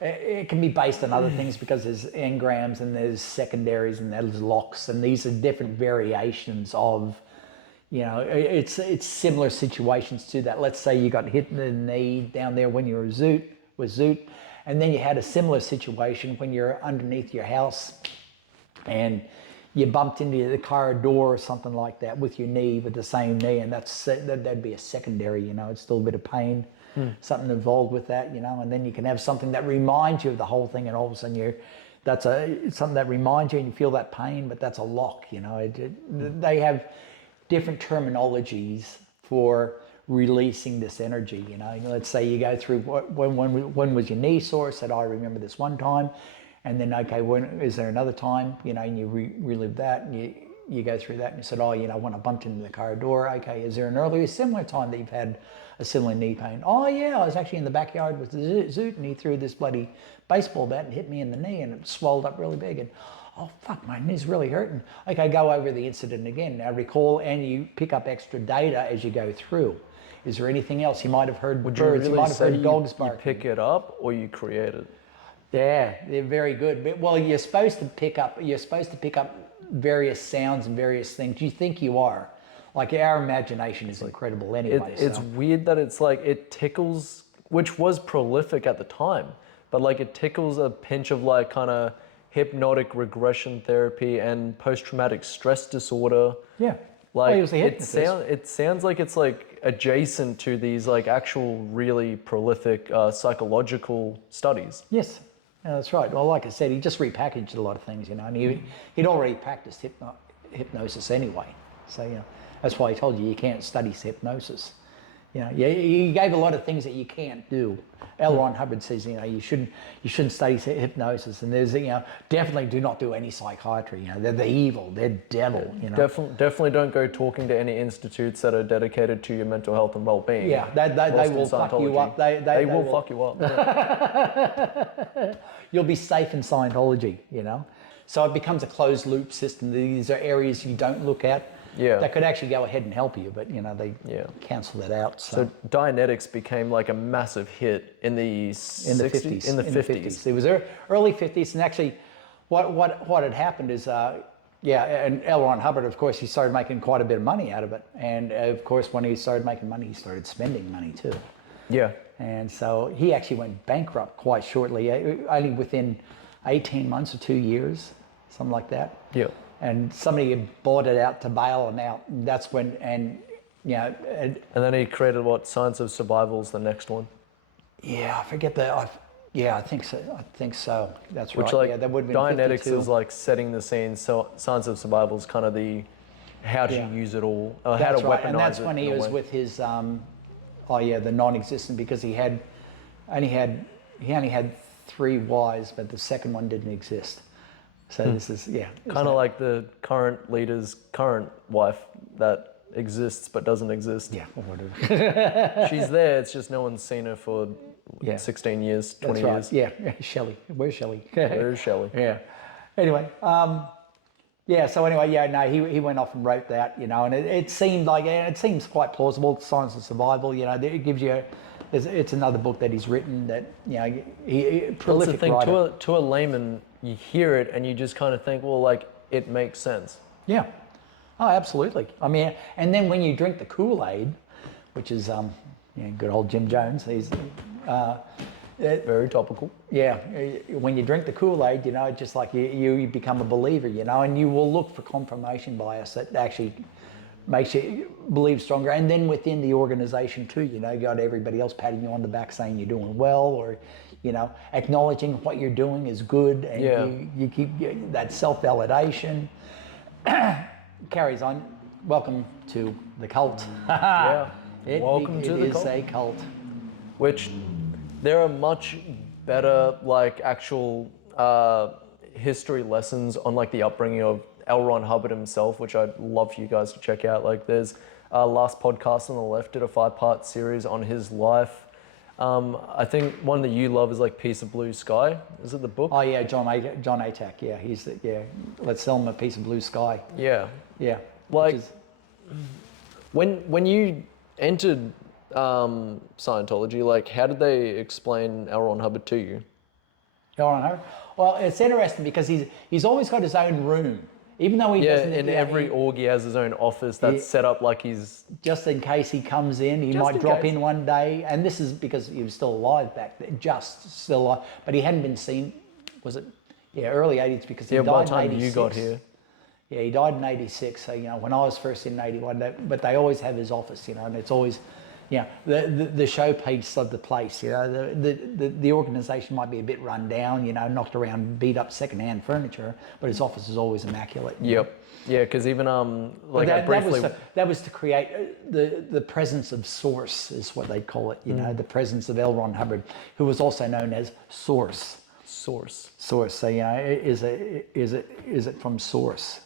it can be based on other things because there's engrams and there's secondaries and there's locks, and these are different variations of, it's similar situations to that. Let's say you got hit in the knee down there when you were with Zoot, and then you had a similar situation when you're underneath your house and you bumped into the car door or something like that with your knee, with the same knee, and that'd be a secondary. It's still a bit of pain, something involved with that, and then you can have something that reminds you of the whole thing, and all of a sudden it's something that reminds you and you feel that pain, but that's a lock. They have different terminologies for releasing this energy. Let's say you go through when was your knee sore? I said, I remember this one time. And then, okay, when is there another time, and you relive that, and you go through that, and you said, when I bumped into the car door, okay, is there an earlier similar time that you've had a similar knee pain? Oh yeah, I was actually in the backyard with the Zoot, and he threw this bloody baseball bat and hit me in the knee, and it swelled up really big, and oh fuck, my knee's really hurting. Okay, go over the incident again. Now recall, and you pick up extra data as you go through. Is there anything else? You might have heard birds, you might have heard dogs barking. You pick it up or you create it? Yeah, they're very good. But, well, you're supposed to pick up various sounds and various things. You think you are. Like, our imagination is incredible anyway. It's weird that it's like it tickles, which was prolific at the time, but like it tickles a pinch of like kind of hypnotic regression therapy and post-traumatic stress disorder. Yeah. Like he was a hypnotist. it sounds like it's like adjacent to these like actual really prolific psychological studies. Yes. Yeah, that's right. Well, like I said, he just repackaged a lot of things, and he'd already practiced hypnosis anyway. So, that's why I told you can't study hypnosis. He gave a lot of things that you can't do. L. Ron Hubbard says, you shouldn't study hypnosis, and there's, definitely do not do any psychiatry. They're the evil, they're devil. Definitely don't go talking to any institutes that are dedicated to your mental health and well-being. Yeah, they will fuck you up. They will fuck you up. Yeah. You'll be safe in Scientology. So it becomes a closed loop system. These are areas you don't look at. Yeah. That could actually go ahead and help you, but they cancel that out. So Dianetics became like a massive hit in the 50s. In the 50s. It was early 50s, and actually, what had happened is, and L. Ron Hubbard, of course, he started making quite a bit of money out of it, and of course, when he started making money, he started spending money too. Yeah. And so he actually went bankrupt quite shortly, only within 18 months or 2 years, something like that. Yeah. And somebody had bought it out to bail him out. And that's when, and then he created Science of Survival is the next one. Yeah, I forget that. I think so. That's right. Which, like, that would have been Dianetics 52. is like setting the scene. So Science of Survival is kind of the how to use it all, how to weaponize it. And that's when he was with his the non-existent, because he only had 3 wives, but the second one didn't exist. So this is, kind of like the current leader's current wife that exists but doesn't exist. Yeah, or whatever. She's there, it's just no one's seen her for 16 years, 20 years. Yeah, Shelley. Where's Shelley? Where's Shelley? Yeah. Anyway, so anyway, he went off and wrote that, and it seems quite plausible, Science of Survival, it gives you, it's another book that he's written that, he prolific writer. To a layman, you hear it and you just kind of think, well, like, it makes sense. Yeah. Oh, absolutely. I mean, and then when you drink the Kool-Aid, which is, good old Jim Jones, he's very topical. Yeah, when you drink the Kool-Aid, just like you become a believer, and you will look for confirmation bias that actually makes you believe stronger. And then within the organization too, you got everybody else patting you on the back saying you're doing well, or, acknowledging what you're doing is good, and you keep that self-validation. Carries on. Welcome to the cult. Welcome to the cult. It is a cult. Which there are much better, like, actual history lessons on, like, the upbringing of L. Ron Hubbard himself, which I'd love for you guys to check out. Like, there's last podcast on the left did a 5-part series on his life. I think one that you love is like Piece of Blue Sky. Is it the book? Oh yeah, John Atack. Yeah, Let's sell him a piece of blue sky. Yeah. Yeah. Like when you entered Scientology, like how did they explain L. Ron Hubbard to you? L. Ron Hubbard. Well, it's interesting because he's always got his own room. Even though he doesn't, in every org he has his own office that's set up like he's... Just in case he comes in, he might drop in one day. And this is because he was still alive back then, just still alive. But he hadn't been seen, was it? Yeah, early 80s because he died by the time in 86. you got here. Yeah, he died in 86. So, when I was first in 81, but they always have his office, and it's always... the showpiece of the place. The organisation might be a bit run down, knocked around, beat up second-hand furniture, but his office is always immaculate. Yep. Yeah, because even like that was to create the presence of Source, is what they call it. The presence of L. Ron Hubbard, who was also known as Source. Source. So is it from Source?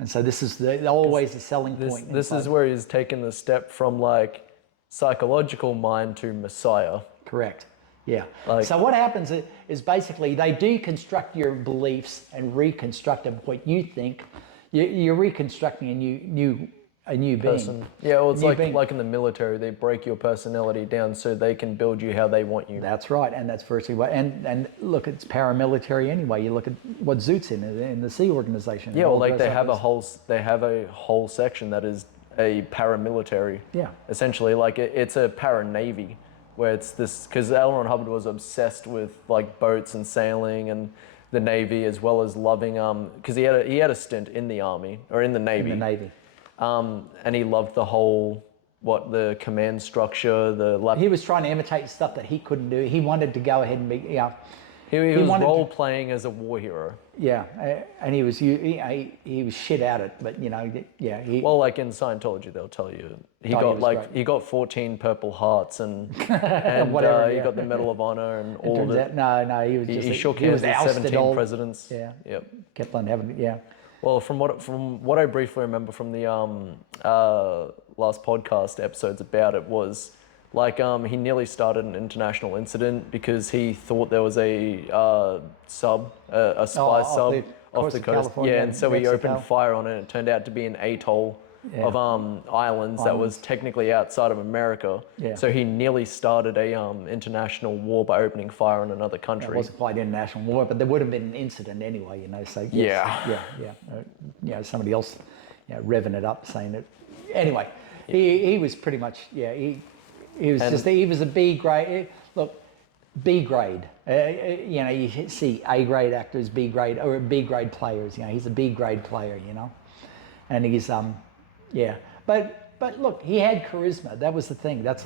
And so this is always the selling point. This is where he's taken the step from like psychological mind to Messiah. Correct. Yeah. So what happens is basically they deconstruct your beliefs and reconstruct what you think. You're reconstructing a new person. being. Yeah, well, it's like in the military, they break your personality down so they can build you how they want you. That's right, and that's virtually what. And look, it's paramilitary anyway. You look at what Zoot's in the Sea Organization. Yeah, well, like they have a whole section that is a paramilitary. Yeah. Essentially, like it's a para-navy, where it's this, because L. Ron Hubbard was obsessed with like boats and sailing and the Navy, as well as loving because he had a stint in the Army or in the Navy. In the Navy. And he loved the whole, the command structure, He was trying to imitate stuff that he couldn't do. He wanted to go ahead and be, He was role playing as a war hero. Yeah, and he was shit at it, but Well, like in Scientology, they'll tell you he got 14 Purple Hearts and whatever. He got the Medal of Honor and all of it. No, he was He shook hands with 17 presidents. Yeah. Yep. Kept on having Well, from what I briefly remember from the last podcast episodes about it was he nearly started an international incident because he thought there was a spy sub off the coast. Yeah, and so he opened fire on it. And it turned out to be an atoll of islands that was technically outside of America. Yeah. So he nearly started a international war by opening fire on another country. It wasn't quite international war, but there would have been an incident anyway, So somebody else, revving it up, saying it. Anyway, he was pretty much he was a B grade. Look, B grade. You see A grade actors, B grade or B grade players. He's a B grade player. And he's But look, he had charisma. That was the thing. That's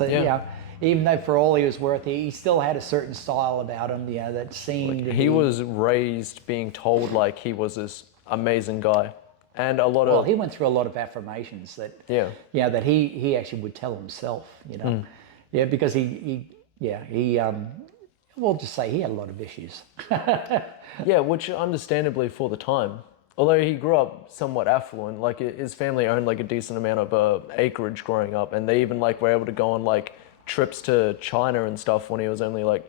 even though for all he was worth, he still had a certain style about him. That seemed. He was raised being told like he was this amazing guy. And a lot of... Well, he went through a lot of affirmations that that he actually would tell himself, Yeah, because we'll just say he had a lot of issues. Yeah, which understandably for the time. Although he grew up somewhat affluent, like his family owned like a decent amount of acreage growing up, and they even were able to go on trips to China and stuff when he was only about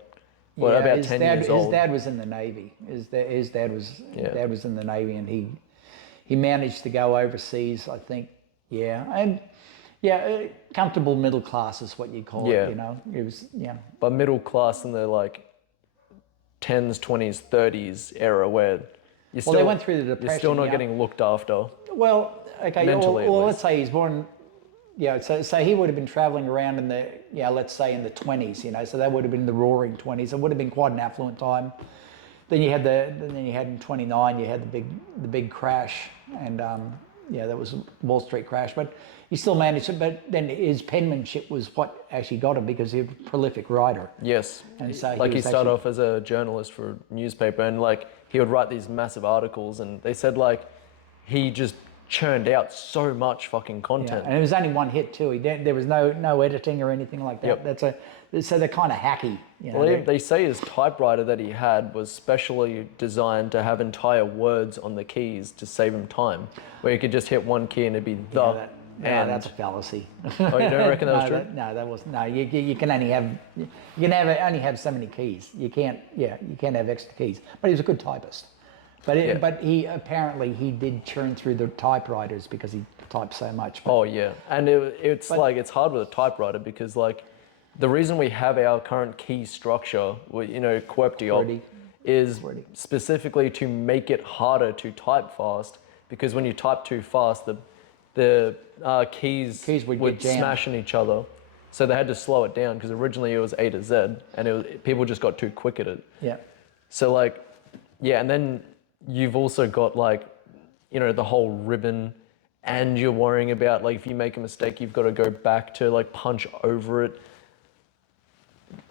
10 years old. His dad was in the Navy. His dad was in the Navy, and he managed to go overseas, I think. Comfortable middle class is what you call it. It was But middle class in the 10s, 20s, 30s era where they went through the depression. You're still not getting looked after. Well, okay. Mentally, well, let's say he's born. So he would have been traveling around in the let's say in the 20s. So that would have been the Roaring 20s. It would have been quite an affluent time. Then you had in 29 you had the big crash, and that was Wall Street crash. But he still managed it. But then his penmanship was what actually got him, because he was a prolific writer. Yes. And so he started off as a journalist for a newspaper, and he would write these massive articles, and they said he just churned out so much fucking content. And it was only one hit too. There was no editing or anything like that. Yep. So they're kind of hacky. Well, they say his typewriter that he had was specially designed to have entire words on the keys to save him time, where he could just hit one key and it'd be No, And that's a fallacy. oh, you don't reckon that was No, true? no, that was no. You can only have so many keys. You can't have extra keys. But he was a good typist. But he apparently he did churn through the typewriters because he typed so much. But, Oh yeah, and it's hard with a typewriter because like the reason we have our current key structure, QWERTY, is specifically to make it harder to type fast, because when you type too fast, the keys would smash in each other. So they had to slow it down because originally it was A to Z, and people just got too quick at it. Yeah. So and then you've also got the whole ribbon, and you're worrying about if you make a mistake, you've got to go back to punch over it.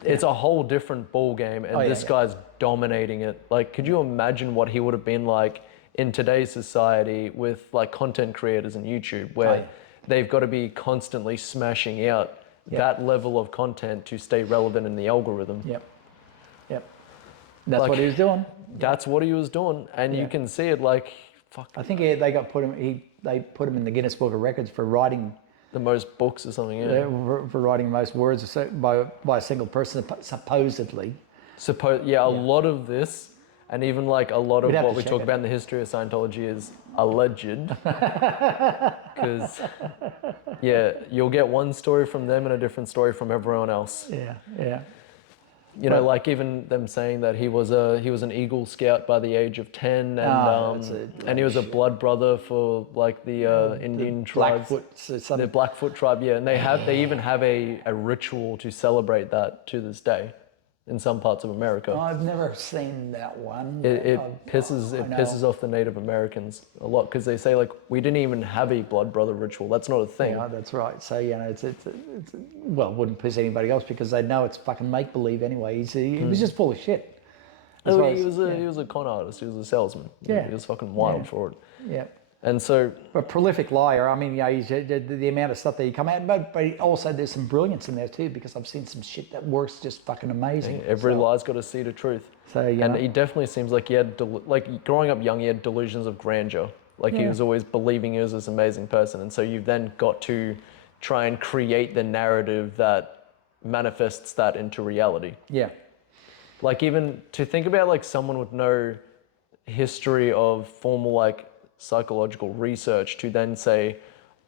It's a whole different ball game, and this guy's dominating it. Could you imagine what he would have been like in today's society with content creators and YouTube, where they've got to be constantly smashing out that level of content to stay relevant in the algorithm? Yep. That's what he was doing. That's what he was doing, and you can see it. Fuck. I think they put him in the Guinness Book of Records for writing the most books or something. For writing most words by a single person, supposedly. A lot of this, and even a lot of what we talk about in the history of Scientology is alleged. Because you'll get one story from them and a different story from everyone else. Yeah. Even them saying that he was an Eagle Scout by the age of 10, and he was a blood brother for the Indian tribes, the Blackfoot tribe. Yeah, and they even have a ritual to celebrate that to this day in some parts of America. I've never seen that one. It pisses off the Native Americans a lot, because they say we didn't even have a blood brother ritual. That's not a thing. Yeah, that's right. So it wouldn't piss anybody else because they know it's fucking make believe anyway. He was just full of shit. He was a con artist. He was a salesman. Yeah. He was fucking wild for it. Yeah. And so, a prolific liar. I mean, he's, the amount of stuff that he come out, but also there's some brilliance in there too, because I've seen some shit that works just fucking amazing. Every lie's got to see the truth. So he definitely seems like he had growing up young, he had delusions of grandeur. He was always believing he was this amazing person, and so you've then got to try and create the narrative that manifests that into reality. Yeah. Even to think about someone with no history of formal psychological research to then say,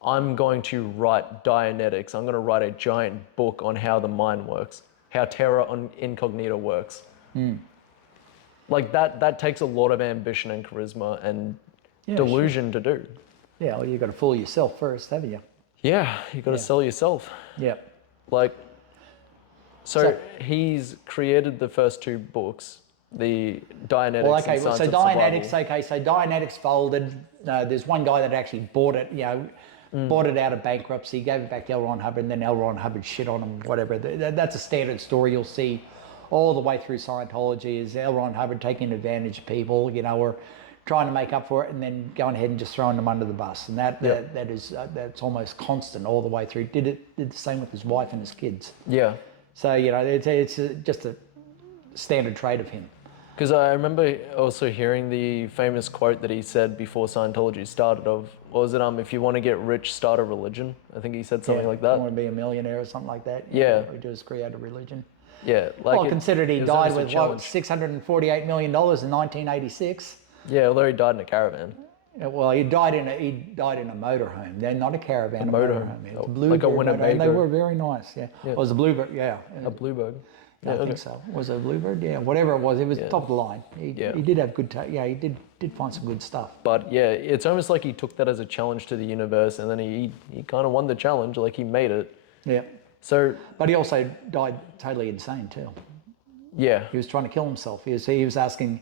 I'm going to write Dianetics. I'm going to write a giant book on how the mind works, how terra incognita works. That takes a lot of ambition and charisma and delusion to do. Yeah, well, you've got to fool yourself first, haven't you? Yeah, you've got to sell yourself. Yeah. So he's created the first two books, the Dianetics and Science of Dianetics, Survival. so Dianetics folded. There's one guy that actually bought it, bought it out of bankruptcy, gave it back to L. Ron Hubbard, and then L. Ron Hubbard shit on him, whatever. That's a standard story you'll see all the way through Scientology, is L. Ron Hubbard taking advantage of people, or trying to make up for it and then going ahead and just throwing them under the bus. And that's almost constant all the way through. Did the same with his wife and his kids. Yeah. So, it's just a standard trait of him. Because I remember also hearing the famous quote that he said before Scientology started of, what was it, if you want to get rich, start a religion. I think he said something like that. If you want to be a millionaire or something like that. Yeah. We just create a religion. Yeah. Considered he died with $648 million in 1986. Yeah, although he died in a caravan. Well, he died in a motorhome. They're not a caravan, a motorhome. It's a Bluebird, like a Winnebago. And they were very nice. Yeah. It was a Bluebird. Yeah. A Bluebird. Yeah, I think so. Was it a Bluebird? Yeah, whatever it was top of the line. He did have good. He did find some good stuff. But it's almost like he took that as a challenge to the universe, and then he kind of won the challenge. He made it. Yeah. So. But he also died totally insane too. Yeah. He was trying to kill himself. He was asking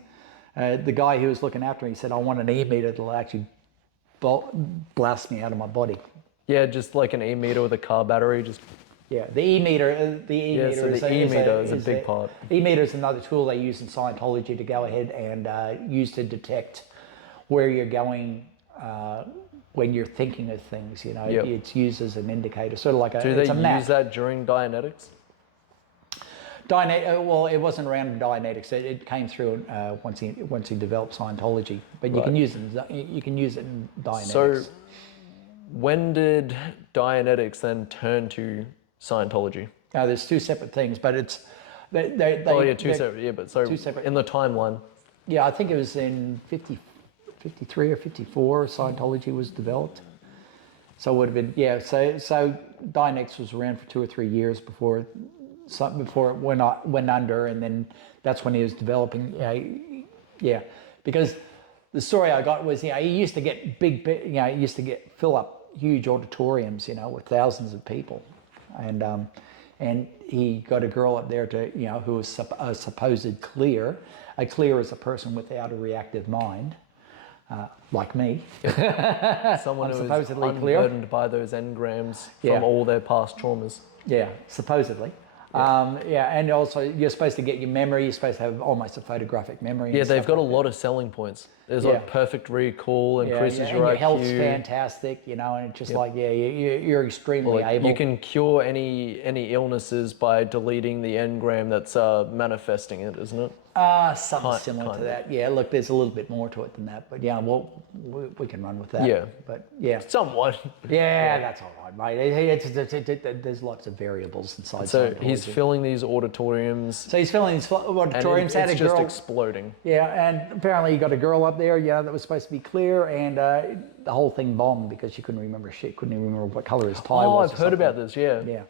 the guy who was looking after him. He said, "I want an e-meter that'll actually blast me out of my body." Yeah, just like an e-meter with a car battery, just. Yeah, the e-meter is a big part. E-meter is another tool they use in Scientology to go ahead and use to detect where you're going when you're thinking of things. It's used as an indicator, sort of like Do they use that during Dianetics? Well, it wasn't around Dianetics. It came through once he developed Scientology. But you can use it. You can use it in Dianetics. So, when did Dianetics then turn to Scientology? Now, there's two separate things, but it's they Two separate. Yeah, but so two separate. in the timeline. Yeah, I think it was in 53 or 54 Scientology was developed. So it would have been, yeah, so Dianetics was around for 2 or 3 years before it went under, and then that's when he was developing, yeah. Because the story I got was, he used to get he used to fill up huge auditoriums, with thousands of people. And he got a girl up there to, who was a supposed clear. A clear is a person without a reactive mind, like me. Someone who is supposedly unburdened by those engrams Yeah. from all their past traumas. Yeah, supposedly. And also you're supposed to get your memory. You're supposed to have almost a photographic memory. Yeah, and they've stuff got a like lot of selling points. There's Yeah. like perfect recall, increases and your your IQ. health's fantastic, and it's just you're extremely Like, able. you can cure any illnesses by deleting the engram that's manifesting it, isn't it? Something similar kind to that. Yeah, look, there's a little bit more to it than that, but yeah, we can run with that. Yeah. But yeah. Somewhat. Yeah, that's all right, mate. There's lots of variables inside. So Scientology. he's filling these auditoriums. So he's filling these And auditoriums. Had a it's just girl. exploding. Yeah, and apparently he got a girl up there, that was supposed to be clear, and the whole thing bombed because she couldn't remember shit. Couldn't even remember what color his tie was. I've heard about this. Yeah. Yeah.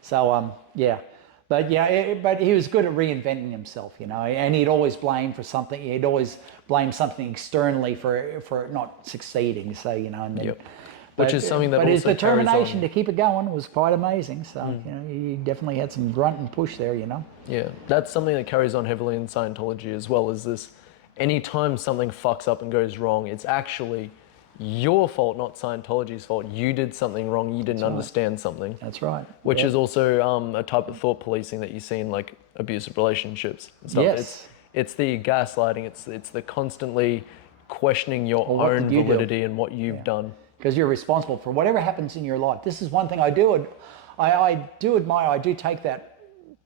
So yeah. But but he was good at reinventing himself, and he'd always blame for something. He'd always blame something externally for it not succeeding. So and then, Yep. Which is something that but also his determination carries to keep it going was quite amazing. So he definitely had some grunt and push there. Yeah, that's something that carries on heavily in Scientology as well. Is this? Anytime something fucks up and goes wrong, it's actually your fault, not Scientology's fault. You did something wrong. You didn't understand something. That's right. Which is also a type of thought policing that you see in like abusive relationships and stuff. Yes. It's the gaslighting. It's the constantly questioning your what own did you do? validity and what you've done. Because you're responsible for whatever happens in your life. This is one thing I do. I do admire. I do take that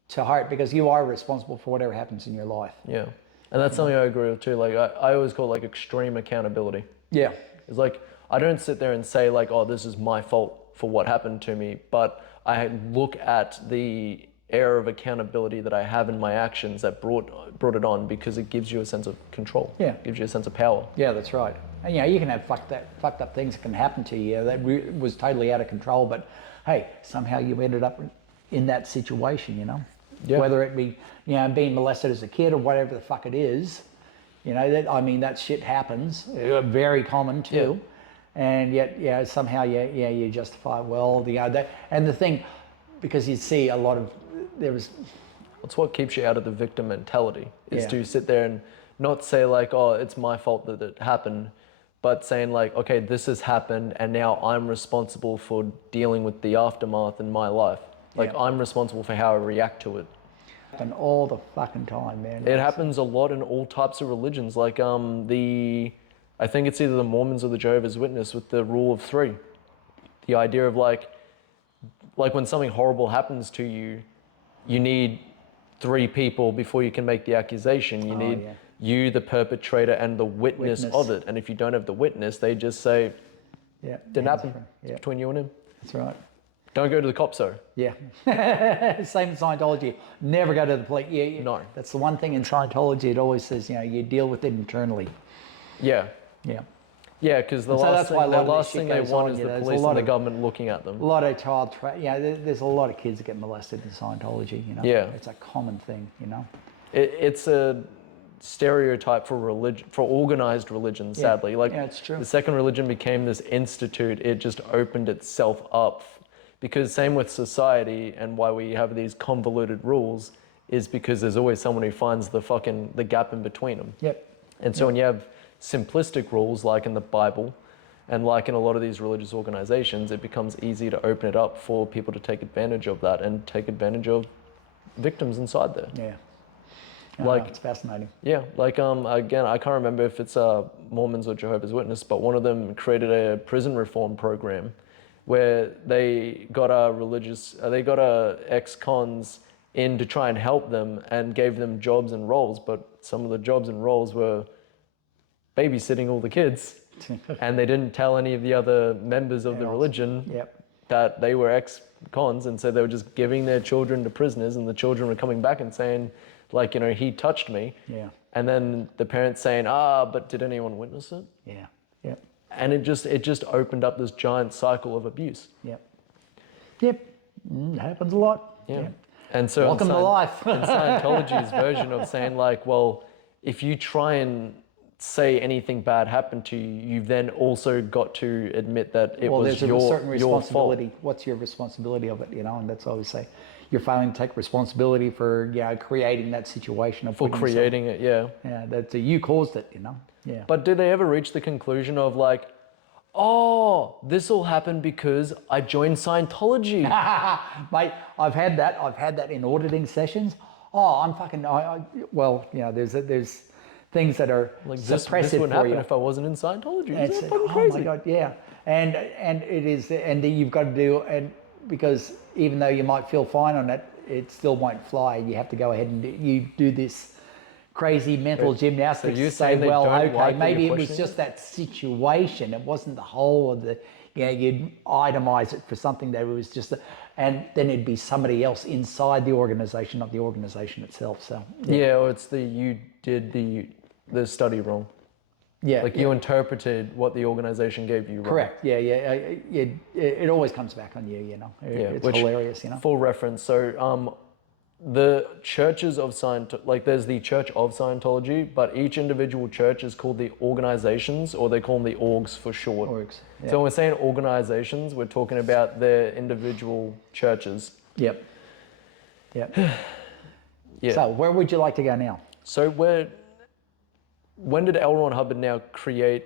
to heart, because you are responsible for whatever happens in your life. Yeah, and that's something I agree with too. Like I always call it like extreme accountability. Yeah. It's like, I don't sit there and say like, oh, this is my fault for what happened to me, but I look at the air of accountability that I have in my actions that brought it on, because it gives you a sense of control. Yeah. Gives you a sense of power. Yeah, that's right. And you can have fucked up things that can happen to you that was totally out of control, but hey, somehow you ended up in that situation, Yeah. Whether it be, being molested as a kid or whatever the fuck it is, that shit happens. Very common too. Yeah. And yet, somehow, you justify, well, and the thing, because you see a lot of, That's what keeps you out of the victim mentality, is Yeah. to sit there and not say like, oh, it's my fault that it happened, but saying like, okay, this has happened and now I'm responsible for dealing with the aftermath in my life. Like, I'm responsible for how I react to it. happen all the fucking time, man. It happens a lot in all types of religions. Like I think it's either the Mormons or the Jehovah's Witness with the rule of 3. The idea of like when something horrible happens to you, you need 3 people before you can make the accusation. You need you, the perpetrator, and the witness of it. And if you don't have the witness, they just say, didn't happen. It's between you and him. That's right. Don't go to the cops, though. Yeah. Same in Scientology. Never go to the police. No. That's the one thing in Scientology. It always says, you deal with it internally. Yeah. Yeah. Yeah, because the last thing they want is the police and the government looking at them. A lot of there's a lot of kids that get molested in Scientology. Yeah. It's a common thing. It's a stereotype for religion, for organized religion, sadly. It's true. The second religion became this institute, it just opened itself up. Because same with society, and why we have these convoluted rules is because there's always someone who finds the gap in between them. Yep. And so when you have simplistic rules like in the Bible and like in a lot of these religious organizations, it becomes easy to open it up for people to take advantage of that and take advantage of victims inside there. Yeah. It's fascinating. Yeah, again, I can't remember if it's Mormons or Jehovah's Witness, but one of them created a prison reform program where they got ex-cons in to try and help them and gave them jobs and roles, but some of the jobs and roles were babysitting all the kids. and they didn't tell any of the other members of the religion Yep. that they were ex-cons, and so they were just giving their children to prisoners, and the children were coming back and saying, like, you know, he touched me. Yeah. And then the parents saying, but did anyone witness it? Yeah. Yep. And it just opened up this giant cycle of abuse. Yep. Yep. Happens a lot. Yeah. Yep. And so Welcome to life. in Scientology's version of saying, like, well, if you try and say anything bad happened to you, you've then also got to admit that it was there's a your certain responsibility. fault. What's your responsibility of it? You know, and that's what I always say. You're failing to take responsibility for creating that situation of For creating it, yeah. Yeah, that you caused it. You know. Yeah. But did they ever reach the conclusion of like, oh, this all happened because I joined Scientology? Mate, I've had that in auditing sessions. Oh, I'm fucking. Well, you know, there's things that are Like suppressive this wouldn't for happen you. if I wasn't in Scientology. Isn't It's, that fucking oh crazy? my god, yeah, and it is, and you've got to do, and because even though you might feel fine on it, it still won't fly. You have to go ahead and you do this crazy mental gymnastics you're to say, saying they well, don't okay, like that maybe you're it was questioning just that situation. It wasn't the whole of the, you'd itemize it for something that was just, and then it'd be somebody else inside the organization, not the organization itself. So Yeah, or it's you did the study wrong. yeah, Like you interpreted what the organization gave you wrong. correct. Yeah. It always comes back on you. You know, it's which, hilarious. You know. For reference, so the churches of like there's the Church of Scientology, but each individual church is called the organizations, or they call them the orgs for short. Orgs, yeah. So when we're saying organizations, we're talking about their individual churches. Yep. Yep. Yeah. So where would you like to go now? So when did L. Ron Hubbard now create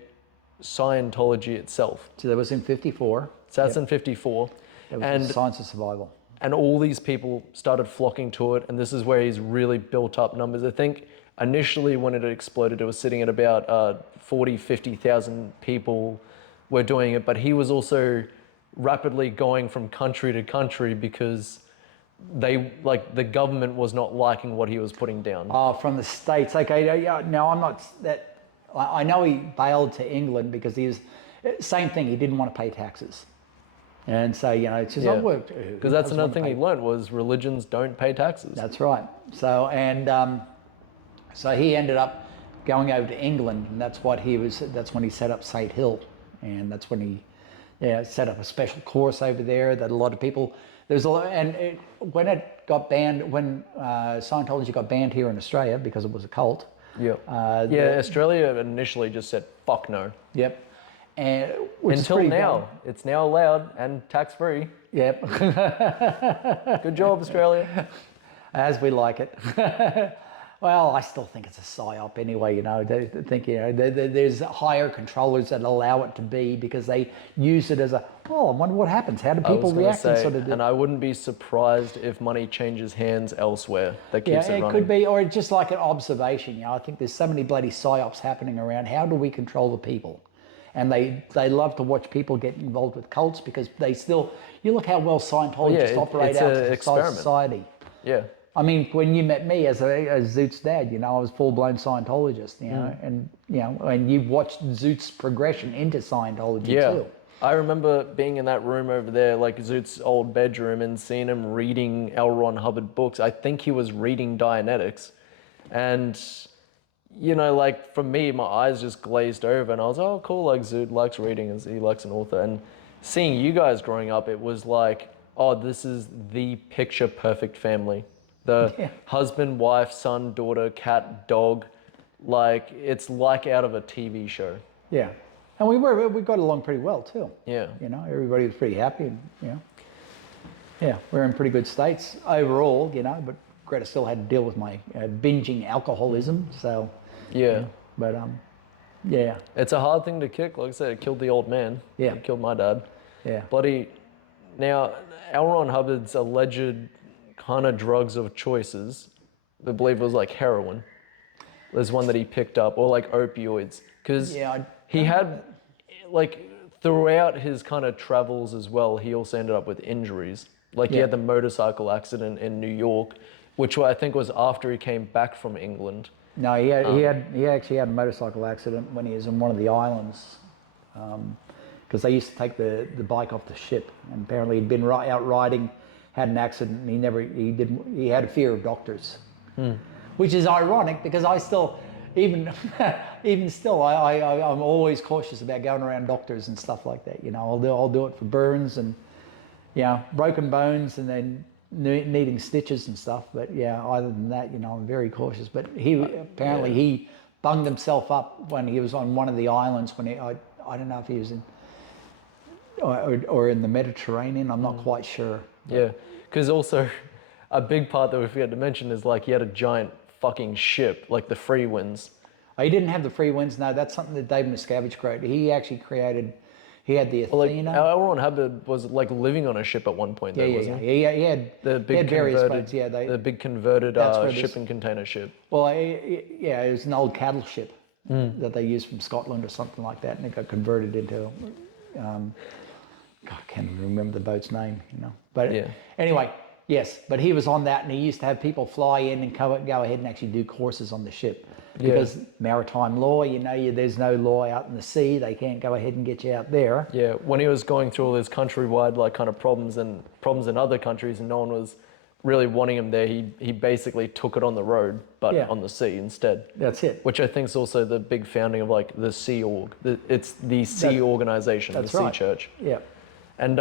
Scientology itself? So that was in 54. So that's in 54. That was And the Science of Survival. and all these people started flocking to it, and this is where he's really built up numbers. I think initially when it exploded, it was sitting at about 40, 50,000 people were doing it, but he was also rapidly going from country to country because the government was not liking what he was putting down. Oh, from the States. Okay, yeah, no, I'm not that. I know he bailed to England because he was, same thing, he didn't want to pay taxes. And so, you know, it's just, Because that's another thing he learned was religions don't pay taxes. That's right. So, and so he ended up going over to England, and that's when he set up St. Hill. And that's when he set up a special course over there that a lot of people, there's a lot, and when it got banned, when Scientology got banned here in Australia because it was a cult. Yep. Australia initially just said, fuck no. Yep. And which Until is now, dumb. it's now allowed and tax-free. Yep. Good job, Australia. As we like it. Well, I still think it's a psyop anyway, you know. They think, you know, there's higher controllers that allow it to be because they use it as I wonder what happens. How do people react? And I wouldn't be surprised if money changes hands elsewhere that keeps it running. It could be, or just like an observation, you know. I think there's so many bloody psyops happening around. How do we control the people? And they love to watch people get involved with cults because they still, you look how well Scientologists operate out of society. Yeah. I mean, when you met me as Zoot's dad, you know, I was full-blown Scientologist, you know, and, you know, and you've watched Zoot's progression into Scientology too. I remember being in that room over there, like Zoot's old bedroom, and seeing him reading L. Ron Hubbard books. I think he was reading Dianetics. And, you know, like for me, my eyes just glazed over and I was, oh, cool, like Zoot likes reading, and he likes an author. And seeing you guys growing up, it was like, oh, this is the picture perfect family. The husband, wife, son, daughter, cat, dog, like it's like out of a TV show. Yeah. And we got along pretty well too. Yeah. You know, everybody was pretty happy, and, you know. Yeah, we're in pretty good states overall, you know, but Greta still had to deal with my binging alcoholism, so. Yeah. But, yeah. It's a hard thing to kick. Like I said, it killed the old man. Yeah. It killed my dad. Yeah. Now, L. Ron Hubbard's alleged kind of drugs of choices, I believe it was like heroin. There's one that he picked up, or like opioids. Because he had, like, throughout his kind of travels as well, he also ended up with injuries. Like he had the motorcycle accident in New York, which I think was after he came back from England. No, he actually had a motorcycle accident when he was in one of the islands because they used to take the bike off the ship, and apparently he'd been out riding, had an accident, and he had a fear of doctors, which is ironic because I still, even still, I'm always cautious about going around doctors and stuff like that. You know, I'll do it for burns and, broken bones and then needing stitches and stuff. But yeah, other than that, I'm very cautious. But he bunged himself up when he was on one of the islands when I don't know if he was in or in the Mediterranean. I'm not quite sure. Yeah, because also a big part that we forgot to mention is like he had a giant fucking ship, like the Free Winds. He didn't have the Free Winds. No, that's something that Dave Miscavige created. He actually created. He had the Athena. L. Ron Hubbard was like living on a ship at one point. Wasn't he? He had the big he had various converted, boats. Yeah, the big converted shipping container ship. Well, it was an old cattle ship that they used from Scotland or something like that, and it got converted into. God, I can't remember the boat's name. But anyway, yes. But he was on that, and he used to have people fly in and go ahead and actually do courses on the ship. Because maritime law, there's no law out in the sea. They can't go ahead and get you out there. Yeah, when he was going through all his countrywide like kind of problems in other countries, and no one was really wanting him there, he basically took it on the road, but on the sea instead. That's it. Which I think is also the big founding of like the Sea Org. It's the Sea Organization, the Sea Church. Yeah. And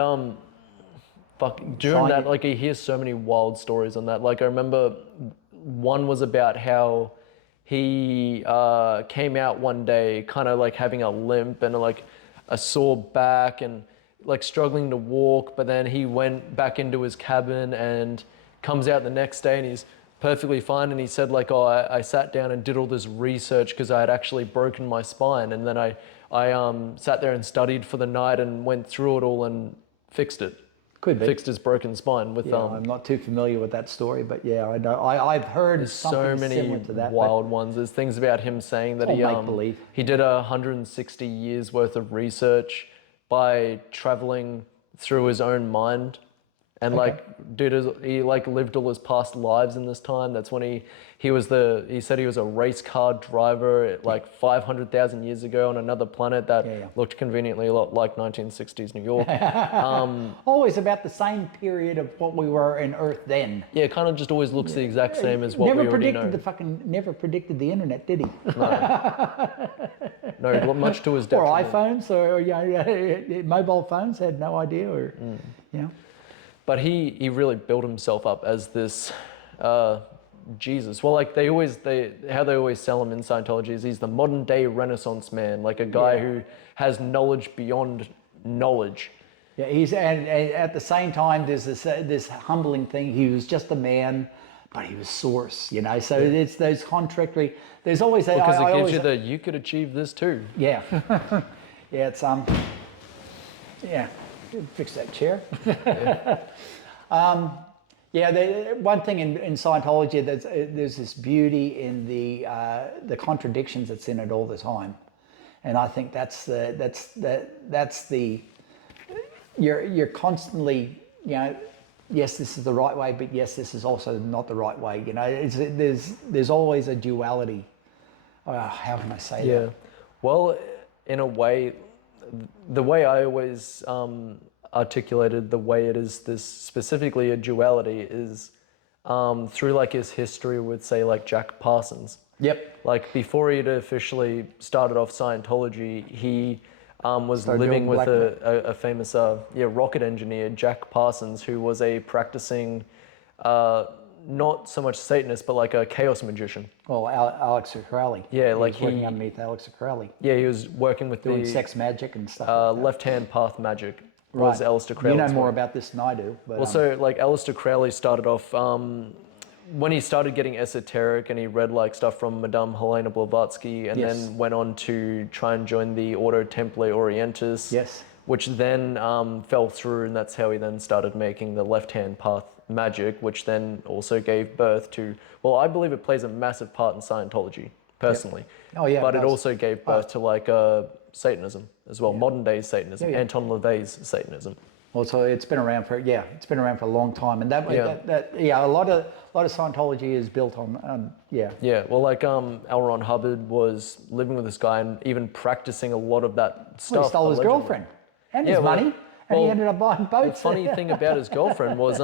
during that, like, you hear so many wild stories on that. Like, I remember one was about how he came out one day kind of like having a limp and like a sore back and like struggling to walk, but then he went back into his cabin and comes out the next day and he's perfectly fine. And he said like, I sat down and did all this research because I had actually broken my spine, and then I sat there and studied for the night and went through it all and fixed it. Could be. Fixed his broken spine with I'm not too familiar with that story, but yeah, I know. I've heard something similar to that. Wild ones. There's things about him saying that he did 160 years worth of research by traveling through his own mind, and he lived all his past lives in this time. That's when he said he was a race car driver like 500,000 years ago on another planet that looked conveniently a lot like 1960s New York. Always about the same period of what we were in Earth then. Yeah, it kind of just always looks the exact same as what we already know. Never predicted the internet, did he? No, much to his detriment. Or iPhones, or mobile phones, had no idea, or But he really built himself up as this Jesus. Well, like how they always sell him in Scientology is he's the modern day Renaissance man, like a guy who has knowledge beyond knowledge. Yeah, and at the same time there's this humbling thing. He was just a man, but he was source, So it's those contradictory. There's always that. Because it gives you that you could achieve this too. Yeah, yeah. It's fix that chair. One thing in Scientology, there's this beauty in the contradictions that's in it all the time, and I think that's the you're constantly yes, this is the right way, but yes, this is also not the right way. There's always a duality. How can I say that? Well, in a way, the way I always articulated the way it is this specifically a duality is through like his history with say like Jack Parsons. Yep. Like before he'd officially started off Scientology, he was living with a famous rocket engineer, Jack Parsons, who was a practicing not so much Satanist, but like a chaos magician. Well, Alex Crowley. Yeah, like he was working underneath Alex Crowley. Yeah, he was working with doing sex magic and stuff. Left-hand path magic. Was Aleister Crowley. You know more about this than I do. But, also, like Aleister Crowley started off when he started getting esoteric, and he read like stuff from Madame Helena Blavatsky, and then went on to try and join the Ordo Templi Orientis. Yes. Which then fell through, and that's how he then started making the left-hand path magic, which then also gave birth to. Well, I believe it plays a massive part in Scientology, personally. Yep. Oh yeah. But it also gave birth to like Satanism as well, modern day Satanism, Anton LaVey's Satanism. Well, so it's been around for it's been around for a long time, and a lot of Scientology is built on Yeah, well, like L. Ron Hubbard was living with this guy and even practicing a lot of that stuff. Well, he stole his allegedly. girlfriend and his money, and he ended up buying boats. The funny thing about his girlfriend was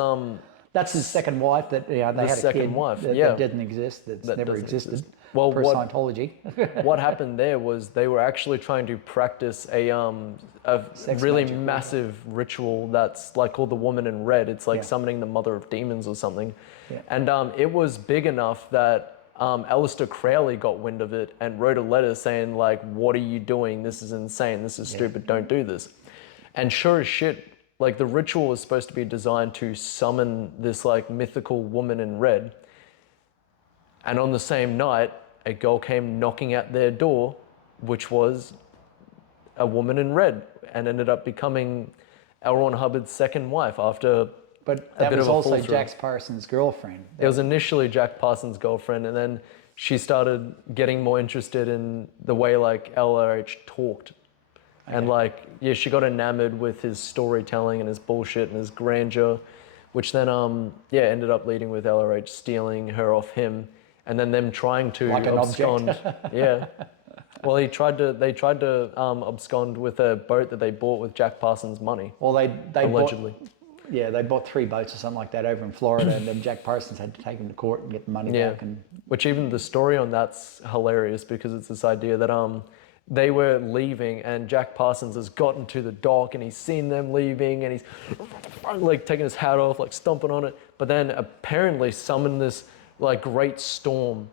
that's his second wife. That they had a second kid wife, that didn't exist. That never existed. Exist. Well, for Scientology. What happened there was they were actually trying to practice a really massive ritual that's like called the Woman in Red. It's like summoning the Mother of Demons or something. Yeah. And it was big enough that Aleister Crowley got wind of it and wrote a letter saying like, "What are you doing? This is insane. This is stupid. Don't do this." And sure as shit, like the ritual was supposed to be designed to summon this like mythical woman in red. And on the same night, a girl came knocking at their door, which was a woman in red, and ended up becoming L. Ron Hubbard's second wife after But that was also Jack Parsons' girlfriend. It was initially Jack Parsons' girlfriend, and then she started getting more interested in the way like LRH talked. Okay. And like, she got enamored with his storytelling and his bullshit and his grandeur, which then ended up leading with LRH stealing her off him. And then them trying to abscond. Well, they tried to abscond with a boat that they bought with Jack Parsons' money. Well, they allegedly. They bought 3 boats or something like that over in Florida, and then Jack Parsons had to take them to court and get the money back. And which even the story on that's hilarious because it's this idea that they were leaving and Jack Parsons has gotten to the dock and he's seen them leaving and he's like taking his hat off, like stomping on it, but then apparently summoned this like great storm,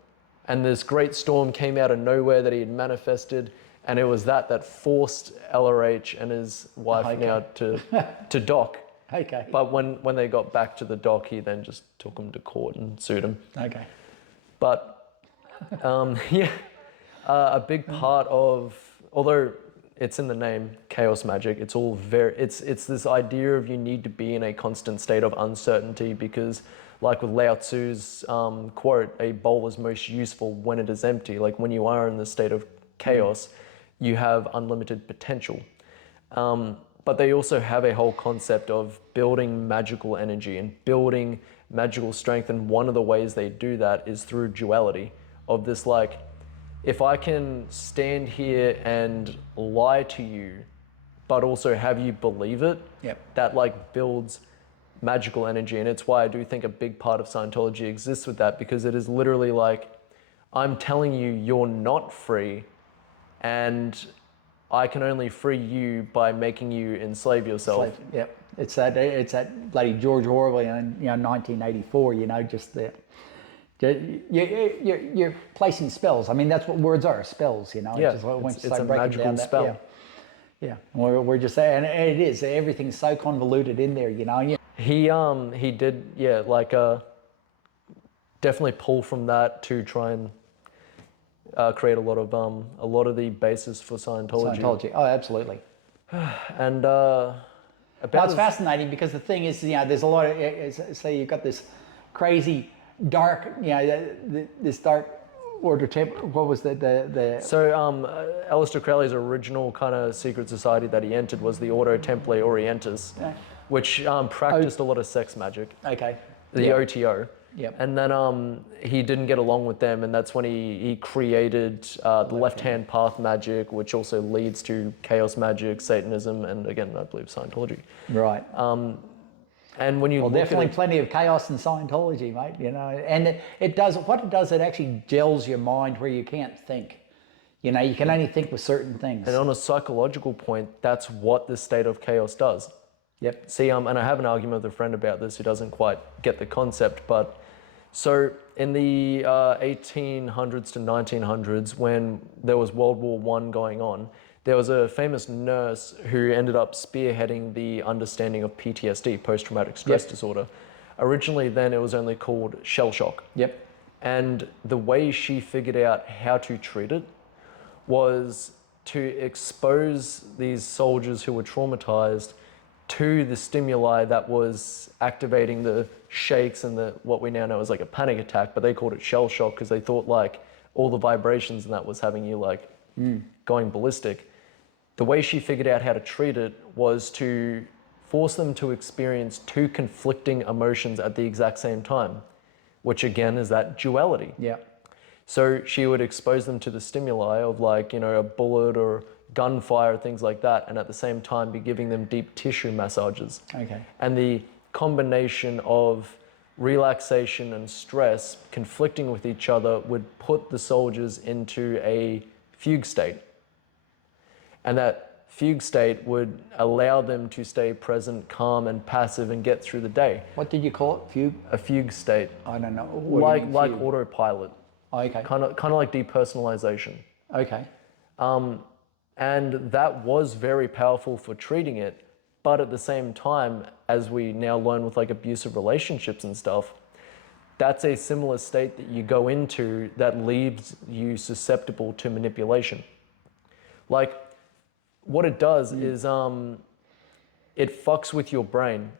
and this great storm came out of nowhere that he had manifested, and it was that forced LRH and his wife now to dock. Okay. But when they got back to the dock, he then just took them to court and sued him. Okay. But a big part of, although it's in the name, chaos magic, it's all it's this idea of you need to be in a constant state of uncertainty because, like with Lao Tzu's quote, a bowl is most useful when it is empty. Like when you are in the state of chaos, you have unlimited potential. But they also have a whole concept of building magical energy and building magical strength. And one of the ways they do that is through duality of this, like, if I can stand here and lie to you, but also have you believe it, that like builds magical energy. And it's why I do think a big part of Scientology exists with that, because it is literally like, I'm telling you you're not free, and I can only free you by making you enslave yourself. It's that bloody George Orwell in 1984. Just the you're placing spells. I mean, that's what words are, spells. It's a magical spell. We're just saying, and it is. Everything's so convoluted in there. He did definitely pull from that to try and create a lot of the basis for Scientology. Oh, absolutely. And it's fascinating because the thing is, there's a lot of, say you've got this crazy dark, this dark order what was the So Aleister Crowley's original kind of secret society that he entered was the Ordo Templi Orientis, which practiced a lot of sex magic. Okay. The OTO. Yep. And then he didn't get along with them, and that's when he created the left-hand path magic, which also leads to chaos magic, Satanism, and again, I believe Scientology. Right. And when you look definitely at plenty of chaos in Scientology, mate. And it does what it does. It actually gels your mind where you can't think. You can only think with certain things. And on a psychological point, that's what this state of chaos does. Yep. See, and I have an argument with a friend about this who doesn't quite get the concept, but so in the 1800s to 1900s, when there was World War I going on, there was a famous nurse who ended up spearheading the understanding of PTSD, post-traumatic stress disorder. Originally then it was only called shell shock. Yep. And the way she figured out how to treat it was to expose these soldiers who were traumatized to the stimuli that was activating the shakes and what we now know as like a panic attack, but they called it shell shock because they thought like all the vibrations and that was having you like going ballistic. The way she figured out how to treat it was to force them to experience two conflicting emotions at the exact same time, which again is that duality. Yeah. So she would expose them to the stimuli of like, a bullet or gunfire, things like that, and at the same time be giving them deep tissue massages. Okay. And the combination of relaxation and stress conflicting with each other would put the soldiers into a fugue state. And that fugue state would allow them to stay present, calm, and passive and get through the day. What did you call it? Fugue? A fugue state. I don't know. Like autopilot. Oh, okay. Kind of like depersonalization. Okay. And that was very powerful for treating it. But at the same time, as we now learn with like abusive relationships and stuff, that's a similar state that you go into that leaves you susceptible to manipulation. Like what it does is it fucks with your brain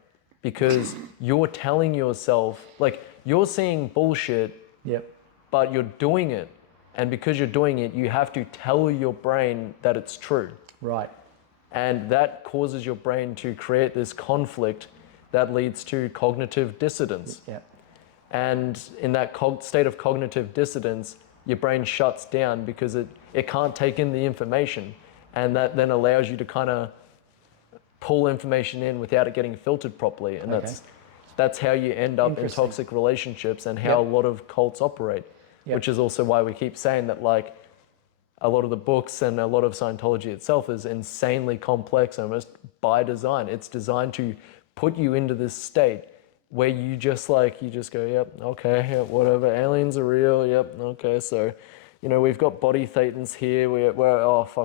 because you're telling yourself, like you're seeing bullshit, Yep. but you're doing it. And because you're doing it, you have to tell your brain that it's true. Right. And that causes your brain to create this conflict that leads to cognitive dissonance. Yeah. And in that state of cognitive dissonance, your brain shuts down because it can't take in the information. And that then allows you to kind of pull information in without it getting filtered properly. And that's how you end up in toxic relationships and how a lot of cults operate. Which is also why we keep saying that like a lot of the books and a lot of Scientology itself is insanely complex almost by design. It's designed to put you into this state where you just go, yep, okay, yeah, whatever, aliens are real, yep, okay, so, we've got body thetans here,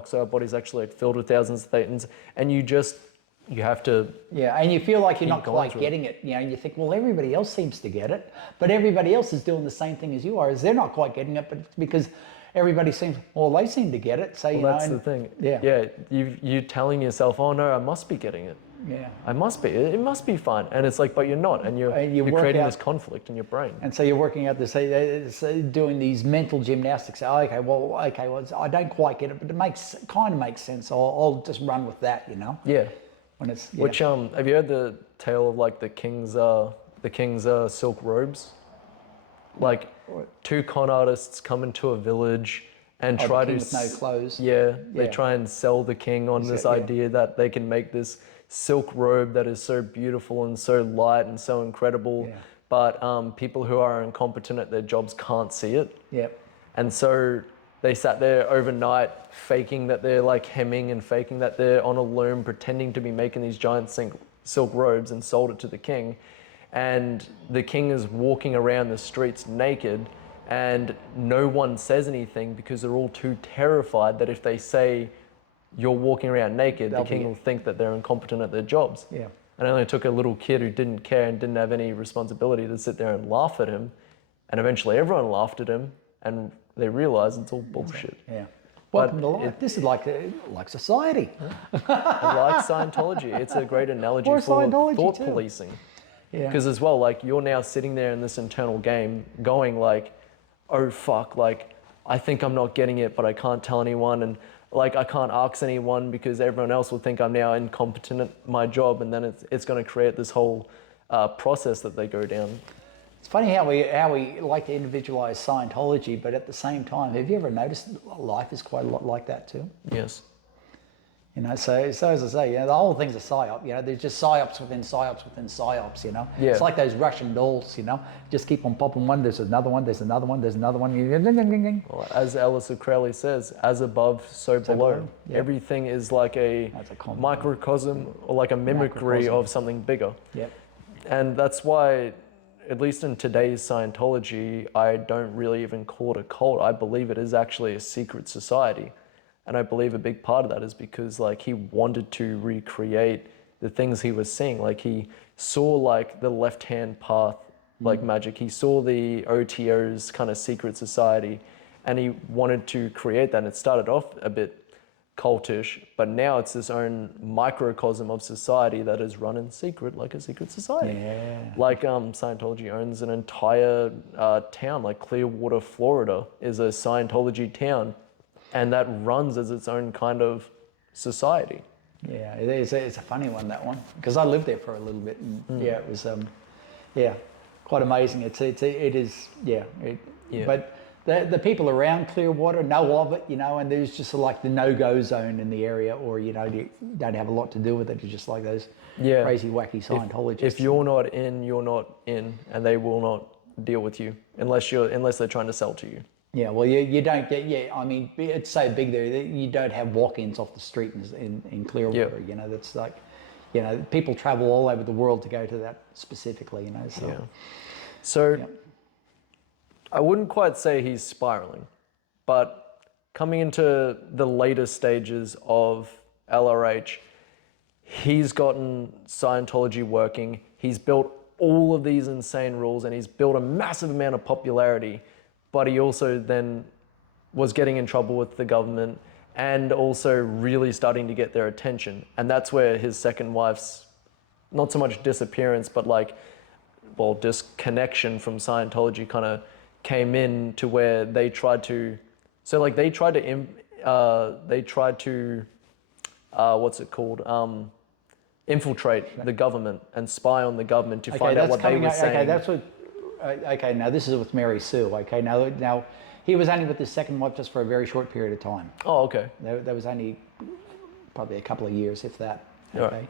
so our body's actually like filled with thousands of thetans, and you have to... Yeah, and you feel like you're not quite getting it. You think, well, everybody else seems to get it, but everybody else is doing the same thing as you are. They're not quite getting it, but it's because everybody seems, they seem to get it. So, that's the thing. Yeah, you telling yourself, oh no, I must be getting it. Yeah. I must be. It must be fine. And it's like, but you're not. And you're creating this conflict in your brain. And so you're working out this, doing these mental gymnastics. I don't quite get it, but it kind of makes sense. I'll just run with that, Yeah. When it's, Which have you heard the tale of like the king's silk robes? Like two con artists come into a village and try to with no clothes. They try and sell the king on this idea that they can make this silk robe that is so beautiful and so light and so incredible, but people who are incompetent at their jobs can't see it. Yep. And so they sat there overnight faking that they're like hemming and faking that they're on a loom, pretending to be making these giant silk robes, and sold it to the king. And the king is walking around the streets naked, and no one says anything because they're all too terrified that if they say you're walking around naked, the king will think that they're incompetent at their jobs. Yeah. And it only took a little kid who didn't care and didn't have any responsibility to sit there and laugh at him. And eventually everyone laughed at him, and they realized it's all bullshit. Yeah. Welcome to life. This is like society. Like Scientology. It's a great analogy for thought policing. Yeah. Because as well, like you're now sitting there in this internal game going like, oh fuck, like I think I'm not getting it, but I can't tell anyone, and like I can't ask anyone because everyone else will think I'm now incompetent at my job, and then it's going to create this whole process that they go down. It's funny how we like to individualize Scientology, but at the same time, have you ever noticed life is quite a lot like that too? Yes. So as I say, the whole thing's a psyop. There's just psyops within psyops within psyops. Yeah. It's like those Russian dolls. Just keep on popping one. There's another one. There's another one. There's another one. Well, as Alice of Crowley says, as above, so below. Yeah. Everything is like a microcosm or like a mimicry of something bigger. Yeah. And that's why, at least in today's Scientology, I don't really even call it a cult. I believe it is actually a secret society. And I believe a big part of that is because like he wanted to recreate the things he was seeing. Like he saw like the left-hand path, like magic. He saw the OTO's kind of secret society, and he wanted to create that. And it started off a bit cultish, but now it's this own microcosm of society that is run in secret, like a secret society. Yeah. Like Scientology owns an entire town, like Clearwater, Florida is a Scientology town. And that runs as its own kind of society. Yeah, it's a funny one, that one, because I lived there for a little bit, and yeah, it was yeah, quite amazing. It is, yeah. Yeah. But the people around Clearwater know of it, and there's just like the no-go zone in the area, or you don't have a lot to do with it. It's just like those crazy, wacky Scientologists. If you're not in, you're not in, and they will not deal with you unless they're trying to sell to you. Yeah, well, you don't get, I mean, it's so big there that you don't have walk-ins off the street in Clearwater, that's like, people travel all over the world to go to that specifically, so. Yeah. So, I wouldn't quite say he's spiraling, but coming into the later stages of LRH, he's gotten Scientology working, he's built all of these insane rules, and he's built a massive amount of popularity. But he also then was getting in trouble with the government and also really starting to get their attention. And that's where his second wife's, not so much disappearance, but disconnection from Scientology kind of came in, to where they tried to, infiltrate the government and spy on the government to find out what they were saying. Okay, that's what. Okay, now this is with Mary Sue. Okay, now he was only with his second wife just for a very short period of time. Oh, okay. There was only probably a couple of years, if that. Okay, right.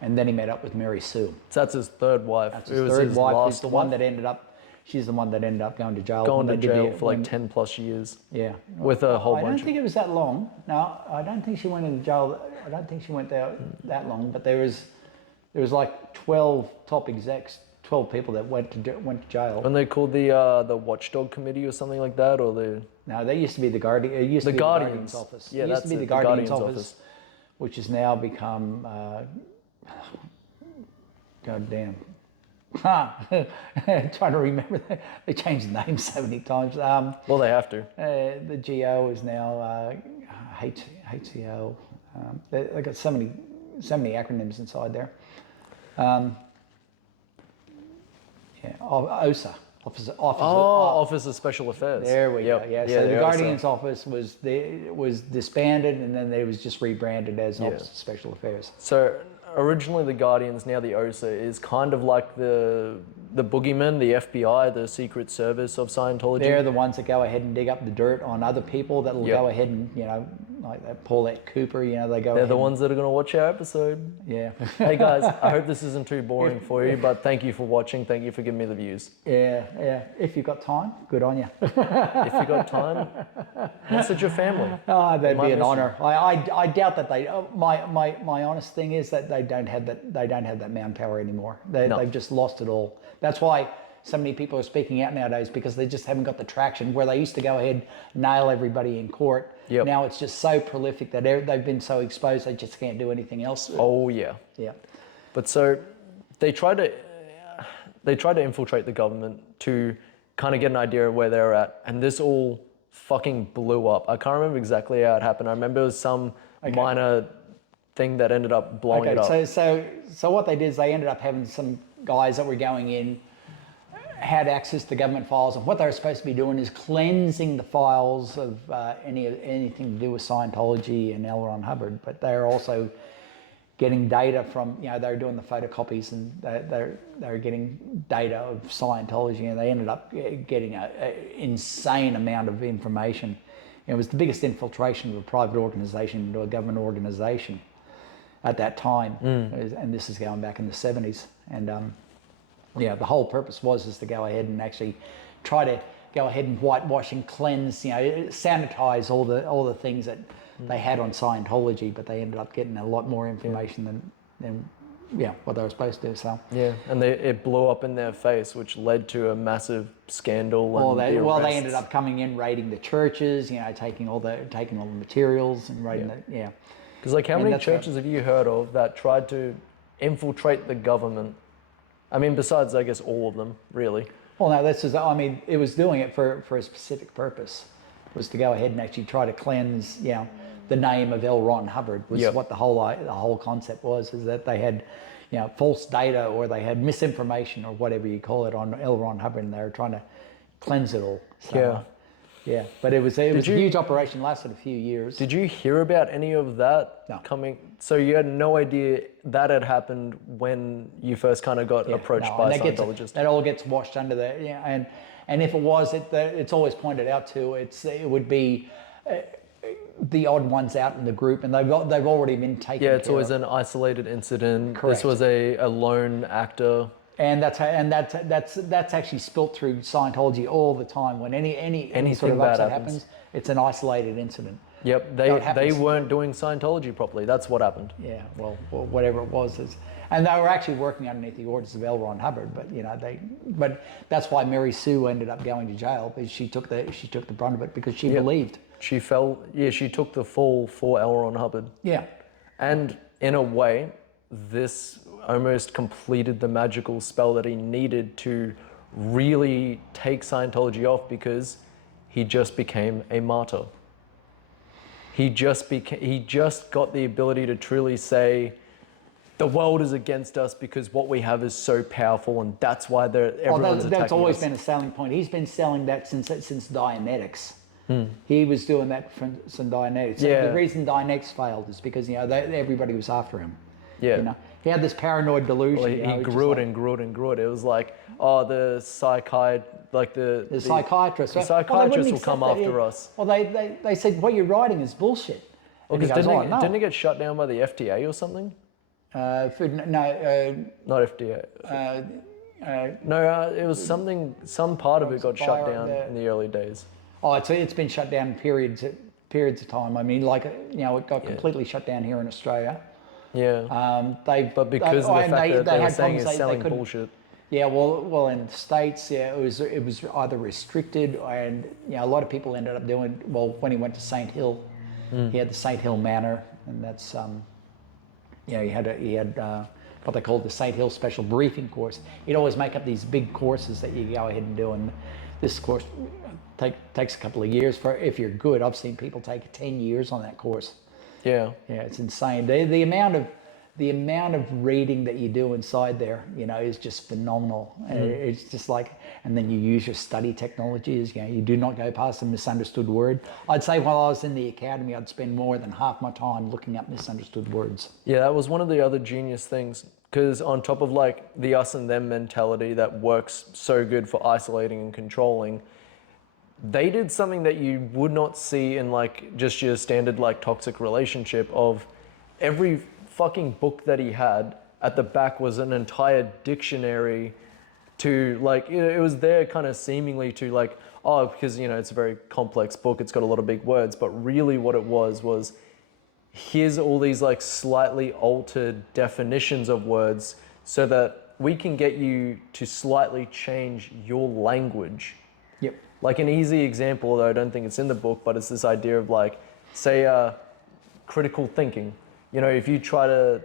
And then he met up with Mary Sue. So that's his third wife. That's his third wife. She's the one that ended up. She's the one that ended up going to jail. Going to jail for like 10 plus years. Yeah. With a whole bunch. I don't think it was that long. No, I don't think she went into jail. I don't think she went there that long. But there was like 12 top execs. 12 people that went to jail. And they called the Watchdog Committee or something like that, or the... No, they used to be the Guardian. It used to be the Guardian's office. Yeah, it used to be the Guardian's office, which has now become. God damn. Trying to remember that. They changed the name so many times. Well, they have to. The GO is now HCO. They got so many acronyms inside there. OSA, Office of Special Affairs. There we go. Yeah. So the Guardian's OSA. office was disbanded, and then it was just rebranded as Office of Special Affairs. So originally the Guardians, now the OSA, is kind of like the boogeyman, the FBI, the Secret Service of Scientology. They're the ones that go ahead and dig up the dirt on other people that will go ahead and, like that Paulette Cooper, they go. They're the ones that are going to watch our episode. Yeah. Hey guys, I hope this isn't too boring for you, but thank you for watching. Thank you for giving me the views. Yeah. If you've got time, good on you. If you got time, message your family. Oh, that'd be an honor. I doubt that they. My honest thing is that they don't have that manpower anymore. They've just lost it all. That's why so many people are speaking out nowadays, because they just haven't got the traction. Where they used to go ahead, nail everybody in court. Yep. Now it's just so prolific that they've been so exposed they just can't do anything else. Oh yeah. Yeah. But so they tried to infiltrate the government to kind of get an idea of where they're at, and this all fucking blew up. I can't remember exactly how it happened. I remember it was some minor thing that ended up blowing it up. So what they did is they ended up having some guys that were going in, had access to government files, and what they were supposed to be doing is cleansing the files of anything to do with Scientology and L. Ron Hubbard. But they're also getting data from, they were doing the photocopies, and they're getting data of Scientology, and they ended up getting an insane amount of information. It was the biggest infiltration of a private organization into a government organization at that time, and this is going back in the 70s. And the whole purpose was to go ahead and actually try to go ahead and whitewash and cleanse, sanitize all the things that they had on Scientology, but they ended up getting a lot more information than what they were supposed to. So and it blew up in their face, which led to a massive scandal. They ended up coming in, raiding the churches, taking all the materials and raiding Because how many churches have you heard of that tried to infiltrate the government? I mean, besides, I guess, all of them, really. Well, no, it was doing it for a specific purpose. It was to go ahead and actually try to cleanse, the name of L. Ron Hubbard was what the whole concept was, is that they had, false data, or they had misinformation, or whatever you call it, on L. Ron Hubbard, and they were trying to cleanse it all. So, Yeah, but it was a huge operation, lasted a few years. Did you hear about any of that No. coming? So you had no idea that had happened when you first kind of got approached by a Scientologist? That all gets washed under there. Yeah, and if it was, it's always pointed out to. It would be the odd ones out in the group, and they've already been taken. Yeah, it's always an isolated incident. Correct. This was a lone actor. And that's actually spilt through Scientology all the time. When any sort of upset happens, it's an isolated incident. Yep, they weren't doing Scientology properly. That's what happened. Yeah, well whatever it was, and they were actually working underneath the orders of L. Ron Hubbard. But that's why Mary Sue ended up going to jail, because she took the brunt of it, because she believed. She took the fall for L. Ron Hubbard. Yeah, and in a way, this almost completed the magical spell that he needed to really take Scientology off, because he just became a martyr. He just got the ability to truly say, the world is against us because what we have is so powerful, and that's why everyone's attacking us. That's always been a selling point. He's been selling that since Dianetics. He was doing that from Dianetics. Yeah. The reason Dianetics failed is because everybody was after him. Yeah. He had this paranoid delusion. Well, he grew it and grew it and grew it. It was like, oh, the psychiatrist will come after us. Well, they said, what you're writing is bullshit. Well, because didn't it get shut down by the FDA or something? Not FDA. It was something. Some part of it got shut down in the early days. Oh, it's been shut down periods of time. I mean, it got completely shut down here in Australia. Yeah. But because of the fact that they were saying it's selling bullshit. Yeah, well, in the States, it was either restricted, and a lot of people ended up doing. Well, when he went to St. Hill, he had the St. Hill Manor, and that's he had what they called the St. Hill Special Briefing Course. He'd always make up these big courses that you go ahead and do, and this course takes a couple of years if you're good. I've seen people take 10 years on that course. Yeah. Yeah, it's insane. The amount of reading that you do inside there, is just phenomenal. It's just like, and then you use your study technologies. You do not go past a misunderstood word. I'd say while I was in the academy, I'd spend more than half my time looking up misunderstood words. Yeah, that was one of the other genius things, because on top of like the us and them mentality that works so good for isolating and controlling, they did something that you would not see in like just your standard like toxic relationship of every fucking book that he had at the back was an entire dictionary to like, it was there kind of seemingly to like, oh, because it's a very complex book, it's got a lot of big words, but really what it was here's all these like slightly altered definitions of words so that we can get you to slightly change your language. Yep. Like an easy example, though I don't think it's in the book, but it's this idea of like, say, critical thinking. If you try to,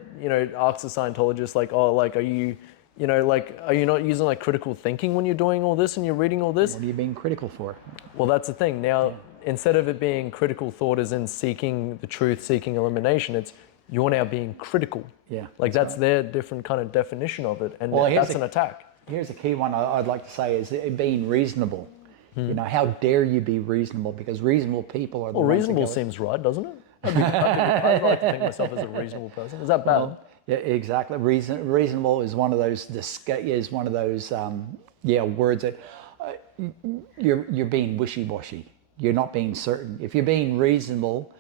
ask a Scientologist, like, oh, like, are you not using like critical thinking when you're doing all this and you're reading all this? What are you being critical for? Well, that's the thing. Now, instead of it being critical thought as in seeking the truth, seeking elimination, it's you're now being critical. Yeah. Like that's their different kind of definition of it. And that's an attack. Here's a key one I'd like to say is being reasonable. How dare you be reasonable? Because reasonable people are the ones reasonable seems right, doesn't it? I'd like to think myself as a reasonable person. Is that bad? Well, yeah, exactly. Reasonable is one of those. Words that you're being wishy-washy. You're not being certain. If you're being reasonable,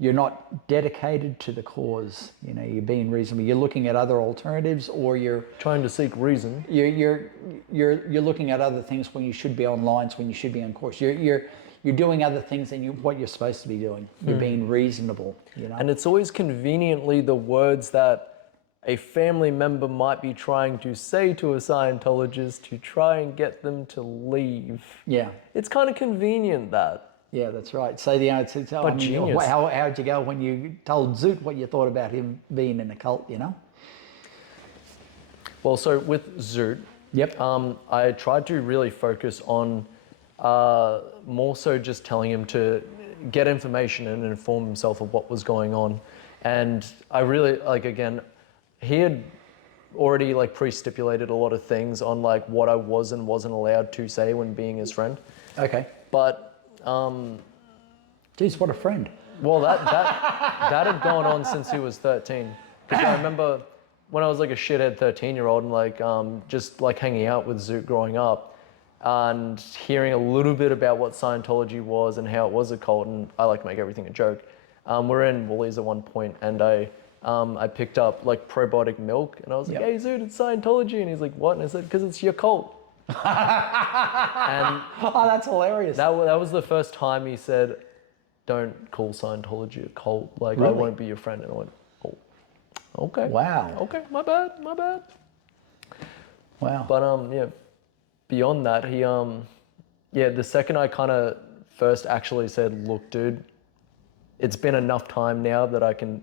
you're not dedicated to the cause. You're being reasonable. You're looking at other alternatives, or you're trying to seek reason. You're looking at other things when you should be on lines, when you should be on course. You're doing other things than what you're supposed to be doing. You're being reasonable. And it's always conveniently the words that a family member might be trying to say to a Scientologist to try and get them to leave. Yeah. It's kind of convenient that. Yeah, that's right. So genius. How'd you go when you told Zoot what you thought about him being in a cult? Well, so with Zoot, yep. I tried to really focus on more so just telling him to get information and inform himself of what was going on. And I really, he had already pre-stipulated a lot of things on what I was and wasn't allowed to say when being his friend. Okay. But Geez, what a friend. Well, that had gone on since he was 13. Because I remember when I was like a shithead 13-year-old and like just like hanging out with Zoot growing up and hearing a little bit about what Scientology was and how it was a cult, and I like to make everything a joke. We're in Woolies at one point and I picked up like probiotic milk and I was like, hey Zoot, it's Scientology. And he's like, what? And I said, because it's your cult. And Oh, that's hilarious. that was the first time he said, don't call Scientology a cult. Like, I Really? won't be your friend. And I went, oh, okay. Wow. Okay, my bad. Wow. But yeah, beyond that, he the second I kind of first actually said, look, dude, it's been enough time now that I can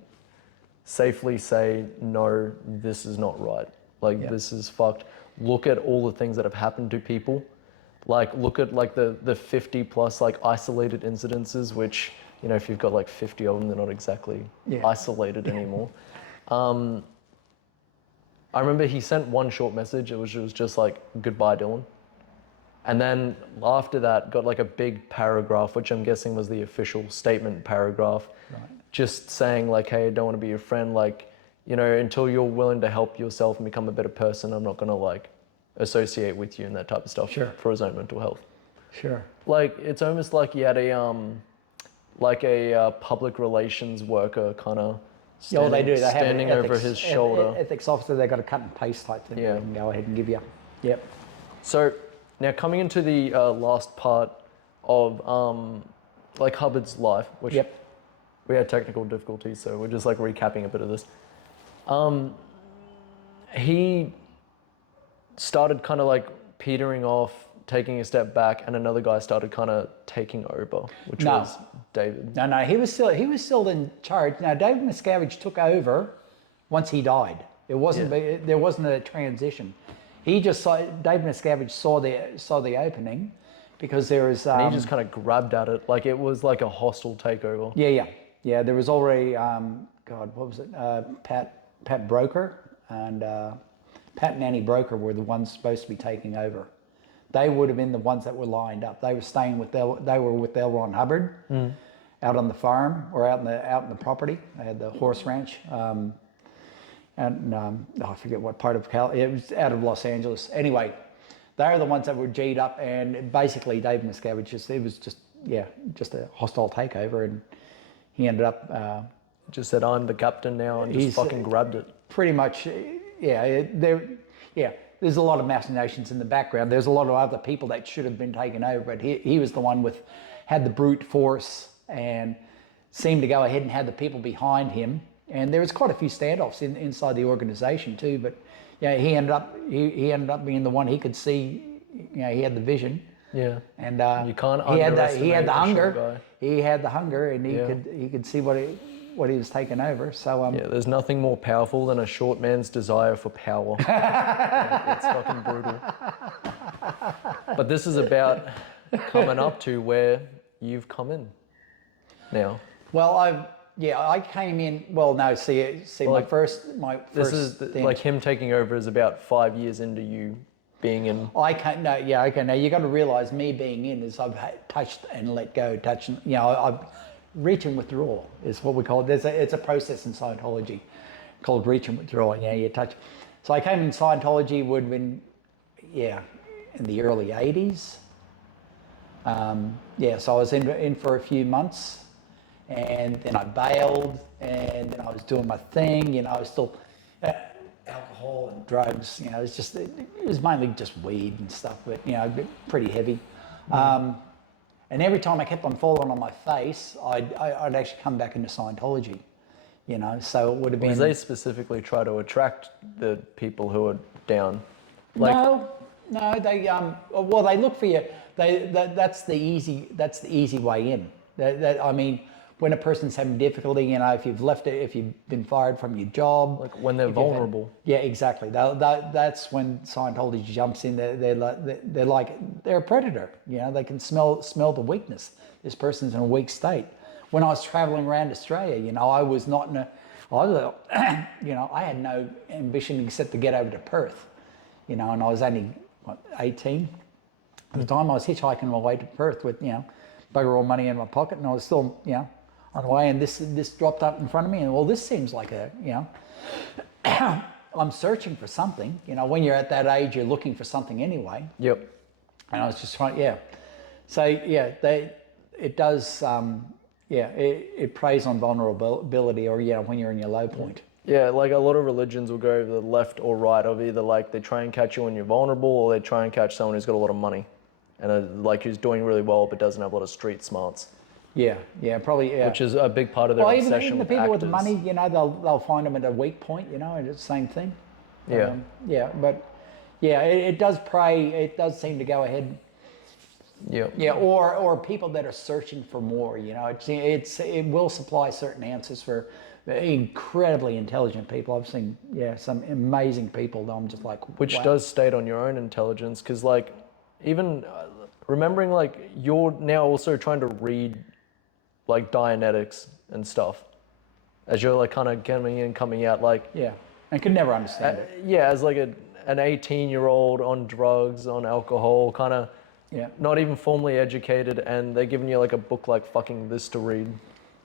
safely say, no, this is not right. Like, this is fucked. Look at all the things that have happened to people. Like, look at like the 50 plus like isolated incidences, which, you know, if you've got like 50 of them, they're not exactly isolated anymore. I remember he sent one short message. It was just like, goodbye, Dylan. And then after that, got like a big paragraph, which I'm guessing was the official statement paragraph, just saying like, hey, I don't want to be your friend. Like, you know, until you're willing to help yourself and become a better person, I'm not going to like associate with you and that type of stuff for his own mental health. Sure. Like, it's almost like he had a public relations worker kind of standing over his shoulder. Ethics officer, they got a cut and paste type thing. Yeah. They can go ahead and give you. Yep. So now coming into the last part of like Hubbard's life, which we had technical difficulties, so we're just like recapping a bit of this. He started kind of like petering off, taking a step back, and another guy started kind of taking over, which was David. No, he was still in charge. Now David Miscavige took over once he died. It wasn't there wasn't a transition. He just saw David Miscavige saw the opening because there was. And he just kind of grabbed at it like it was like a hostile takeover. Yeah. There was already what was it? Pat Broker and Pat and Annie Broker were the ones supposed to be taking over. They would have been the ones that were lined up. They were staying with L Ron Hubbard out on the farm or out in the property. They had the horse ranch. I forget what part of it was out of Los Angeles. Anyway, they are the ones that were G'd up, and basically Dave Miscavige it was just a hostile takeover, and he ended up just said, I'm the captain now, and just fucking grabbed it. Pretty much, there's a lot of machinations in the background. There's a lot of other people that should have been taken over, but he was the one had the brute force and seemed to go ahead and had the people behind him. And there was quite a few standoffs inside the organization too. But he ended up being the one. He could see, he had the vision. Yeah. And you can't underestimate he had the hunger. Guy. He had the hunger, and he could see what he was taking over. So there's nothing more powerful than a short man's desire for power. It's fucking brutal. But this is about coming up to where you've come in now. Well, I came in. Well, no, see, my first. This is like him taking over is about 5 years into you being in. Now you got to realize me being in is I've touched and let go, I've reach and withdraw is what we call it. It's a process in Scientology called reach and withdraw. You touch. So I came in Scientology would have been, in the early 80s. So I was in for a few months, and then I bailed, and then I was doing my thing. I was still alcohol and drugs. It was mainly just weed and stuff, but pretty heavy. And every time I kept on falling on my face, I'd actually come back into Scientology. So it would have been. Because they specifically try to attract the people who are down. No, they they look for you. That's the easy way in. When a person's having difficulty, if you've been fired from your job, like when they're vulnerable. Exactly. That's when Scientology jumps in. They're a predator. They can smell the weakness. This person's in a weak state. When I was traveling around Australia, I was not in I had no ambition except to get over to Perth, and I was only 18 at the time. I was hitchhiking my way to Perth with bugger all money in my pocket, and I was still, on the way, and this dropped up in front of me, and well, this seems like I'm searching for something. When you're at that age, you're looking for something anyway. Yep. And I was just trying, So it does, it preys on vulnerability, or when you're in your low point. Yeah, like a lot of religions will go to the left or right of either like they try and catch you when you're vulnerable, or they try and catch someone who's got a lot of money, and like who's doing really well but doesn't have a lot of street smarts. Yeah, probably. Yeah. Which is a big part of their obsession even the with people actors. with money, they'll find them at a weak point. It's the same thing. Yeah. But it does prey. It does seem to go ahead. Yeah. Yeah, or people that are searching for more. It will supply certain answers for incredibly intelligent people. I've seen some amazing people that I'm just like, which wow. does state on your own intelligence, because like even remembering like you're now also trying to read like Dianetics and stuff as you're like kind of coming in, coming out, like I could never understand it. As like an 18-year-old on drugs, on alcohol, kind of not even formally educated, and they're giving you like a book like fucking this to read.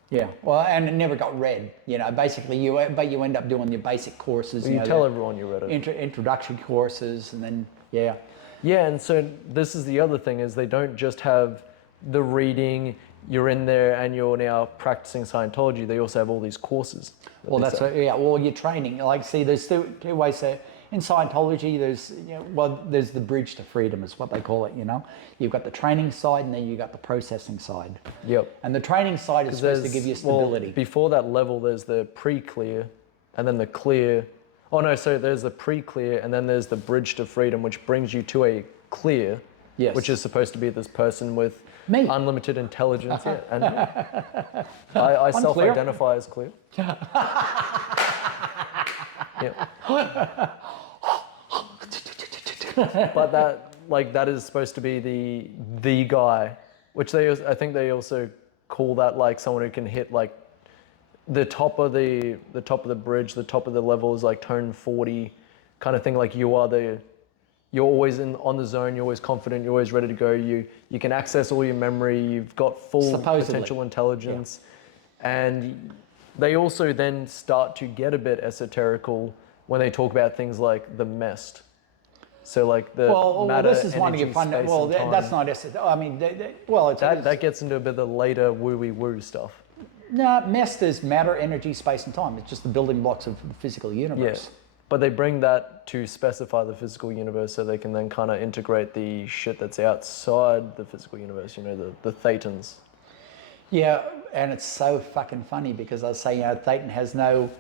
Yeah, well, and it never got read. Basically you end up doing your basic courses. Well, you tell everyone you read it. Introductory courses, and then Yeah, and so this is the other thing, is they don't just have the reading, you're in there and you're now practicing Scientology, they also have all these courses. Well, that's well, you're training. Like, see, there's two ways to, in Scientology, there's the bridge to freedom is what they call it, You've got the training side, and then you've got the processing side. Yep. And the training side is supposed to give you stability. Well, before that level, there's the pre-clear, and then the clear. Oh no, so there's the pre-clear, and then there's the bridge to freedom, which brings you to a clear, which is supposed to be this person with unlimited intelligence. And I self-identify as clear. But that is supposed to be the guy, which I think they also call that like someone who can hit like the top of the bridge, the top of the level is like tone 40 kind of thing. Like you're always on the zone, you're always confident, you're always ready to go. You can access all your memory, you've got full potential intelligence. And they also then start to get a bit esoterical when they talk about things like the MEST. So like the matter, this is one of your fundamental. Well, that's not esoteric. I mean, that gets into a bit of the later woo stuff. No, MEST is matter, energy, space, and time. It's just the building blocks of the physical universe. Yeah. But they bring that to specify the physical universe, so they can then kind of integrate the shit that's outside the physical universe, the thetans. Yeah, and it's so fucking funny because I say, thetan has no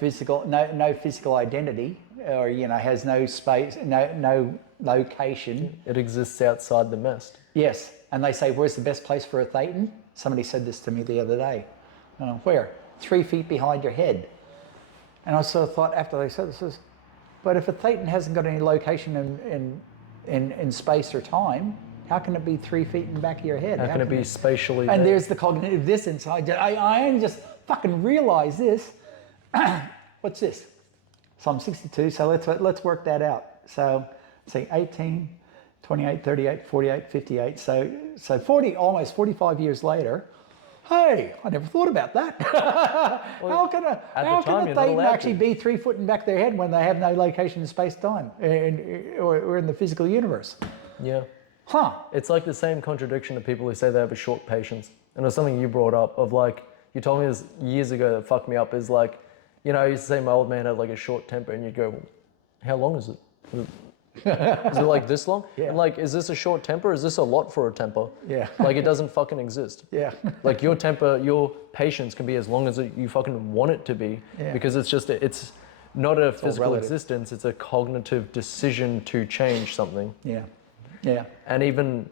physical identity, or has no space, no location. It exists outside the MEST. Yes, and they say, where's the best place for a thetan? Somebody said this to me the other day. Where? 3 feet behind your head. And I sort of thought after they said this, but if a thetan hasn't got any location in space or time, how can it be 3 feet in the back of your head? How can it be spatially? And there's the cognitive dissonance. I only just fucking realized this. What's this? So I'm 62, so let's work that out. So say 18, 28, 38, 48, 58. So 40, almost 45 years later, hey, I never thought about that. How can a thetan actually be 3 foot in the back of their head when they have no location in space-time or in the physical universe? Yeah. Huh. It's like the same contradiction to people who say they have a short patience. And it was something you brought up of like, you told me this years ago that fucked me up, is like, I used to say my old man had like a short temper, and you'd go, well, how long is it? Is it like this long? Yeah. And like, is this a short temper? Is this a lot for a temper? Yeah. Like, it doesn't fucking exist. Yeah. Like, your temper, your patience can be as long as you fucking want it to be, because it's not a physical existence, it's a cognitive decision to change something. Yeah. Yeah. And even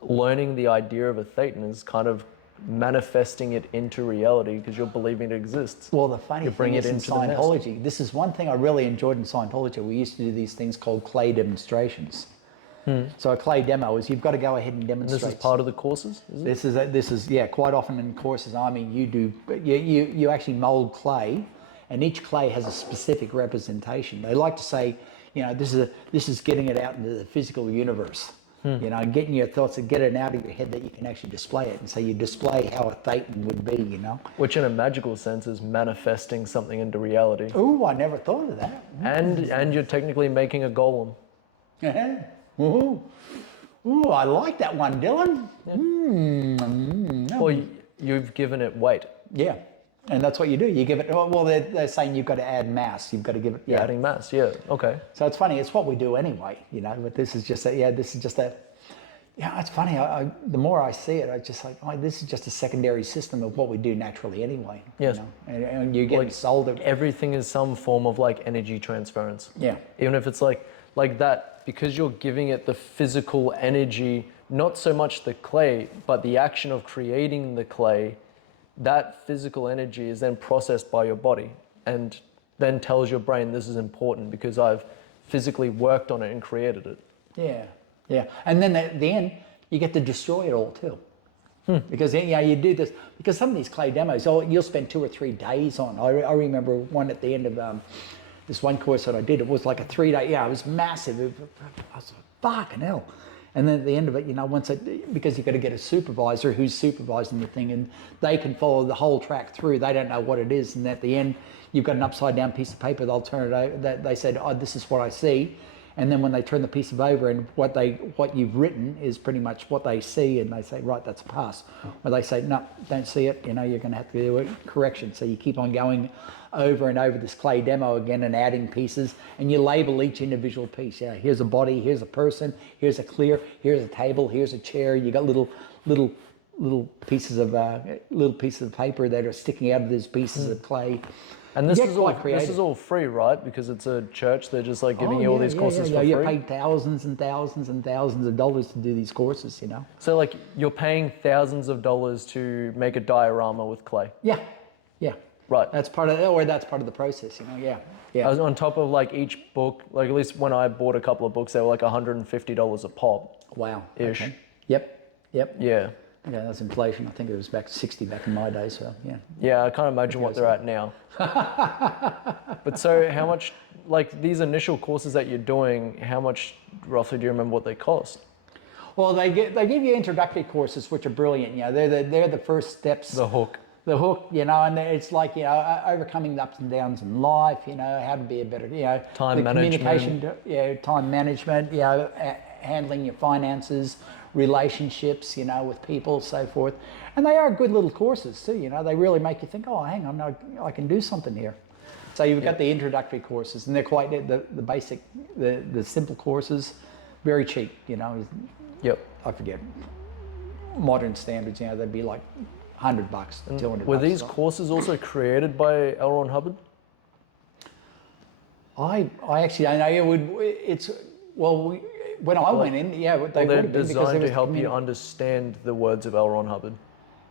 learning the idea of a thetan is kind of manifesting it into reality, because you're believing it exists. Well, the funny thing is in Scientology, this is one thing I really enjoyed in Scientology. We used to do these things called clay demonstrations. So a clay demo is you've got to go ahead and demonstrate. And this is part of the courses? This is quite often in courses. I mean, you actually mold clay, and each clay has a specific representation. They like to say, this is getting it out into the physical universe. You know, getting your thoughts and get it out of your head that you can actually display it. And so you display how a Thetan would be, you know. Which in a magical sense is manifesting something into reality. Ooh, I never thought of that. And you're technically making a golem. Yeah. Ooh. Ooh, I like that one, Dylan. Yeah. Well, you've given it weight. Yeah. And that's what you do. You give it, well, they're saying you've got to add mass. You've got to give it, You're adding mass, yeah, okay. So it's funny, it's what we do anyway, you know, but this is just it's funny, the more I see it, I just like, oh, this is just a secondary system of what we do naturally anyway. Yes. You know? And you get sold it. Everything is some form of like energy transference. Yeah. Even if it's like that, because you're giving it the physical energy, not so much the clay, but the action of creating the clay, that physical energy is then processed by your body and then tells your brain this is important because I've physically worked on it and created it. Yeah, yeah. And then at the end, you get to destroy it all too. Because you do this, because some of these clay demos, you'll spend 2 or 3 days on. I remember one at the end of this one course that I did, it was like a 3-day, it was massive. I was like, fucking hell. And then at the end of it, you know, because you've got to get a supervisor who's supervising the thing and they can follow the whole track through. They don't know what it is. And at the end, you've got an upside down piece of paper. They'll turn it over. They said, oh, this is what I see. And then when they turn the piece of over and what you've written is pretty much what they see. And they say, right, that's a pass. Or they say, no, don't see it. You know, you're going to have to do a correction. So you keep on going over and over this clay demo again and adding pieces, and you label each individual piece. Yeah, here's a body, here's a person, here's a clear, here's a table, here's a chair. You got little pieces of paper that are sticking out of these pieces of clay. And this is all free, right? Because it's a church. They're just like giving you all these courses for free. You pay thousands and thousands and thousands of dollars to do these courses. You know. So like you're paying thousands of dollars to make a diorama with clay. Yeah, yeah. Right. That's part of the process. You know. Yeah. Yeah. On top of like each book, like at least when I bought a couple of books, they were like $150 a pop. Wow. Ish. Okay. Yep. Yeah. Yeah, that's inflation. I think it was back 60 back in my day, so yeah. Yeah, I can't imagine what they're at now. But so how much, like these initial courses that you're doing, how much roughly do you remember what they cost? Well, they give you introductory courses, which are brilliant. You know, they're the first steps. The hook. The hook, you know, and it's like, you know, overcoming the ups and downs in life, you know, how to be a better, you know, time management. Communication, time management, you know, handling your finances, relationships, you know, with people, so forth. And they are good little courses too, you know, they really make you think, oh, hang on, I can do something here. So you've got the introductory courses, and they're quite, the basic, the simple courses, very cheap, you know. Yep. I forget, modern standards, you know, they'd be like $100, $200. Were these courses also created by L. Ron Hubbard? I actually don't know. When I went in, yeah, they're designed to help you understand the words of L. Ron Hubbard.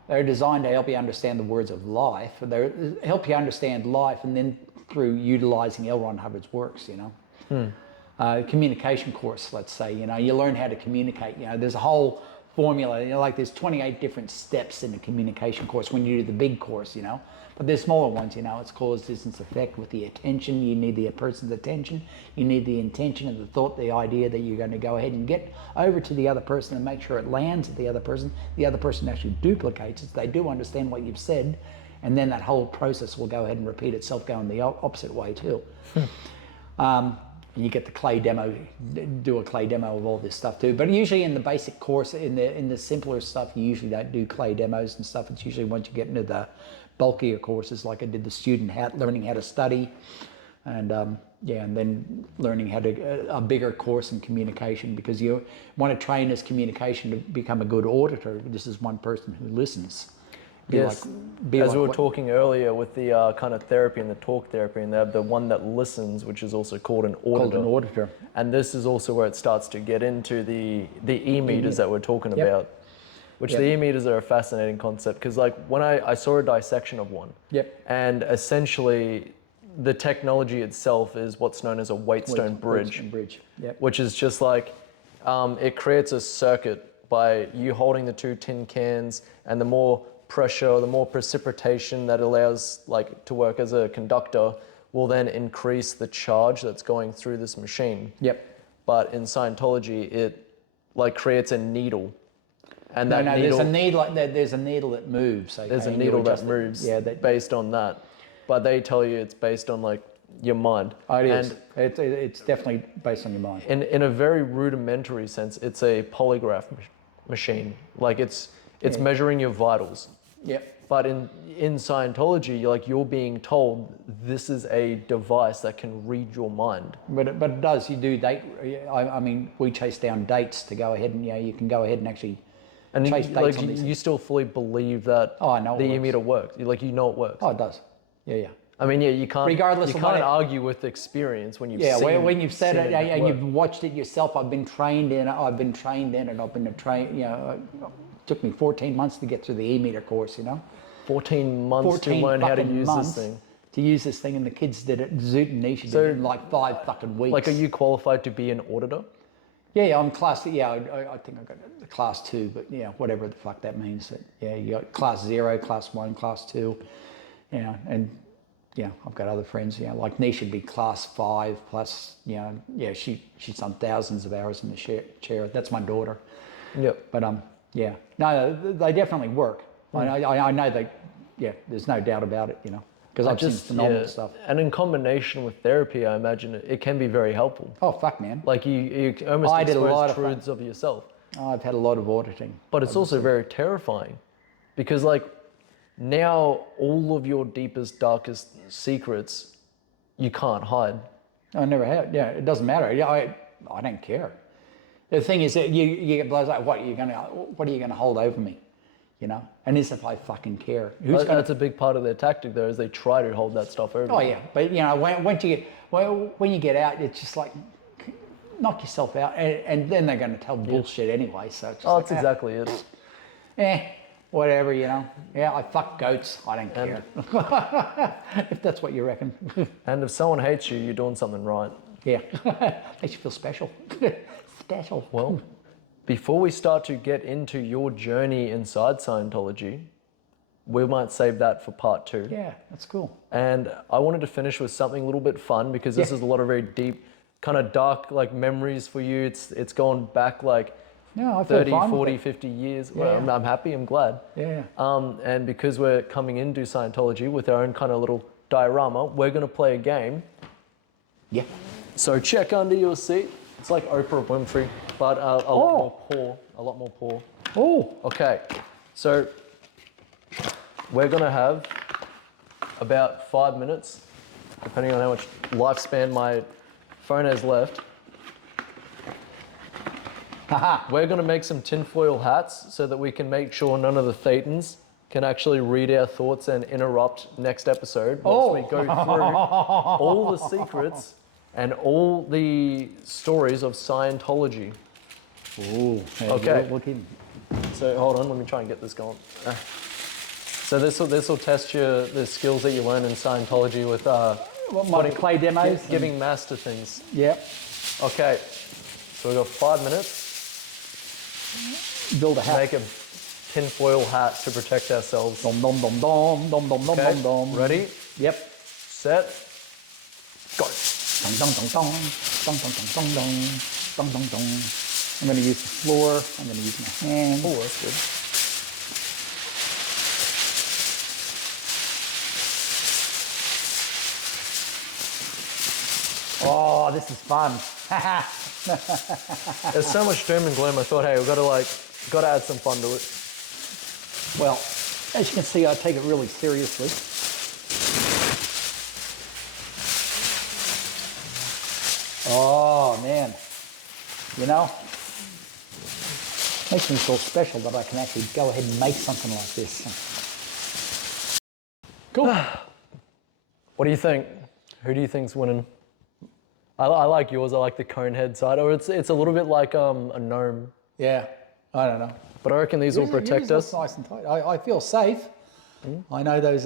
They're designed to help you understand the words of life. They help you understand life, and then through utilizing L. Ron Hubbard's works, you know. Communication course, let's say, you know, you learn how to communicate. You know, there's a whole formula, you know, like there's 28 different steps in a communication course when you do the big course, you know. But there's smaller ones, you know, it's cause, distance, effect with the attention. You need the person's attention. You need the intention and the thought, the idea that you're going to go ahead and get over to the other person and make sure it lands at the other person. The other person actually duplicates it. They do understand what you've said. And then that whole process will go ahead and repeat itself going the opposite way too. You get the clay demo, do a clay demo of all this stuff too. But usually in the basic course, in the simpler stuff, you usually don't do clay demos and stuff. It's usually once you get into the bulkier courses, like I did the student learning how to study, and and then learning how to a bigger course in communication, because you want to train as communication to become a good auditor. This is one person who listens. As we were talking earlier with the kind of therapy and the talk therapy, and they have the one that listens, which is also called an auditor. And this is also where it starts to get into the e-meters that we're talking about, which the e-meters are a fascinating concept, because like when I saw a dissection of one, and essentially the technology itself is what's known as a Wheatstone bridge, which is just like, it creates a circuit by you holding the two tin cans, and the more pressure, the more precipitation that allows like to work as a conductor will then increase the charge that's going through this machine. But in Scientology, like creates a needle. And that No, needle, there's a needle that moves. Okay? there's a and you needle that adjust it. moves Yeah, based on that. But they tell you it's based on like your mind. oh, it is. And It's definitely based on your mind. in a very rudimentary sense, it's a polygraph machine. Like it's measuring your vitals. Yep. But in Scientology, you're being told this is a device that can read your mind. But it does. You do date. I mean, we chase down dates to go ahead and you can go ahead and actually chase dates on these. You still fully believe that Oh, I know the it emitter works. You know it works. Oh, it does. Yeah. I mean, yeah, you can't. Regardless you of can't what argue with experience when you've Yeah, seen. when you've said seen it and work. you've watched it yourself. I've been trained in it. I've been trained. It took me 14 months to get through the e-meter course. 14 months to learn how to fucking use months this thing. To use this thing, and the kids did it. Zoot and Nisha did it in like 5 fucking weeks. Like, are you qualified to be an auditor? Yeah, I'm class. Yeah, I think I got the class 2, but whatever the fuck that means. Yeah, you got class 0, class 1, class 2. And I've got other friends. Like Nisha would be class 5 plus. She's done thousands of hours in the chair. That's my daughter. Yep. But no, they definitely work. I know they. Yeah, there's no doubt about it. Because I've seen phenomenal stuff. And in combination with therapy, I imagine it can be very helpful. Oh fuck, man! Like you almost I did a lot expose of truths of yourself. I've had a lot of auditing. But it's also very terrifying, because like now all of your deepest, darkest secrets, you can't hide. I never have. Yeah, it doesn't matter. I don't care. The thing is that you get blows like, what are you gonna hold over me? And as if I fucking care. That's a big part of their tactic, though, is they try to hold that stuff over. Oh yeah, but when you get out, it's just like knock yourself out, and then they're going to tell bullshit anyway. So it's just that's exactly it. Whatever, Yeah, I fuck goats. I don't care. If that's what you reckon. And if someone hates you, you're doing something right. Yeah, makes you feel special. Special. Well, before we start to get into your journey inside Scientology, we might save that for part 2. Yeah, that's cool. And I wanted to finish with something a little bit fun, because this is a lot of very deep, kind of dark memories for you. It's gone back I feel 30, 40, 50 years. Yeah. Well, I'm happy, I'm glad. Yeah. And because we're coming into Scientology with our own kind of little diorama, we're going to play a game. Yeah. So check under your seat. It's like Oprah Winfrey, but a lot more poor. Oh. Okay, so we're gonna have about 5 minutes, depending on how much lifespan my phone has left. We're gonna make some tinfoil hats so that we can make sure none of the Thetans can actually read our thoughts and interrupt next episode whilst we go through all the secrets and all the stories of Scientology. Ooh. Okay. Look in. So hold on, let me try and get this going. So this will test the skills that you learn in Scientology with My clay demos. giving mass to things. Yep. Okay, so we've got 5 minutes Build a to hat. make a tinfoil hat to protect ourselves. Dom dom dom dom dom dom dom Okay, dom dom. ready, Yep. set, go. Dong dong dong dong dong dong dong dong dong dong dong dong. I'm going to use the floor. I'm going to use my hand. Oh, that's good. Oh, this is fun. There's so much doom and gloom. I thought, hey, we've got to add some fun to it. Well, as you can see, I take it really seriously. Oh, man. Makes me feel special that I can actually go ahead and make something like this. Cool. What do you think? Who do you think's winning? I like yours. I like the cone head side, or it's a little bit like a gnome. Yeah, I don't know. But I reckon these will protect Yours us. looks nice and tight. I feel safe. I know those,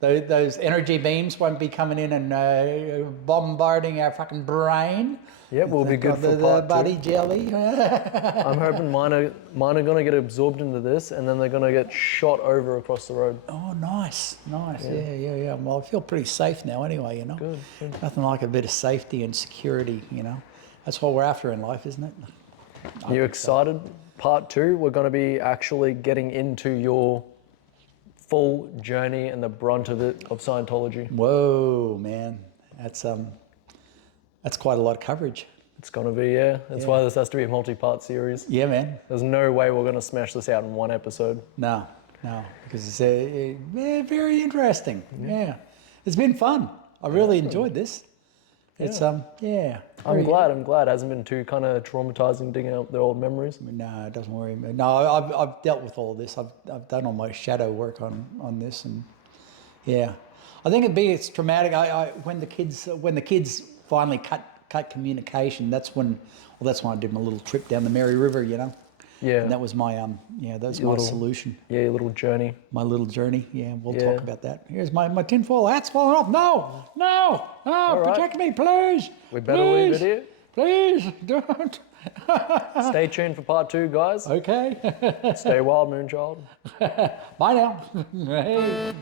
those energy beams won't be coming in and bombarding our fucking brain. Yeah, we'll be good for the part 2. buddy jelly. I'm hoping mine are going to get absorbed into this, and then they're going to get shot over across the road. Oh, nice. Yeah. Well, I feel pretty safe now anyway, Good. Nothing like a bit of safety and security, That's what we're after in life, isn't it? You excited? Part 2, we're going to be actually getting into your full journey and the brunt of it of Scientology. Whoa, man, that's quite a lot of coverage. It's going to be, yeah. That's why this has to be a multi-part series. Yeah, man. There's no way we're going to smash this out in one episode. No, because it's very interesting. Yeah, it's been fun. I really enjoyed this. It's yeah. I'm glad it hasn't been too kind of traumatizing digging up the old memories. No, it doesn't worry me. No, I've dealt with all this. I've done all my shadow work on this, and yeah, I think it's traumatic. When the kids finally cut communication, that's when I did my little trip down the Mary River, you know. Yeah. And that was my that's my solution. Yeah, your little journey. My little journey. Yeah, we'll talk about that. Here's my tinfoil hat's falling off. No, protect me, please. We better leave it here. Please don't. Stay tuned for part 2, guys. Okay. Stay wild, Moonchild. Bye now. Hey.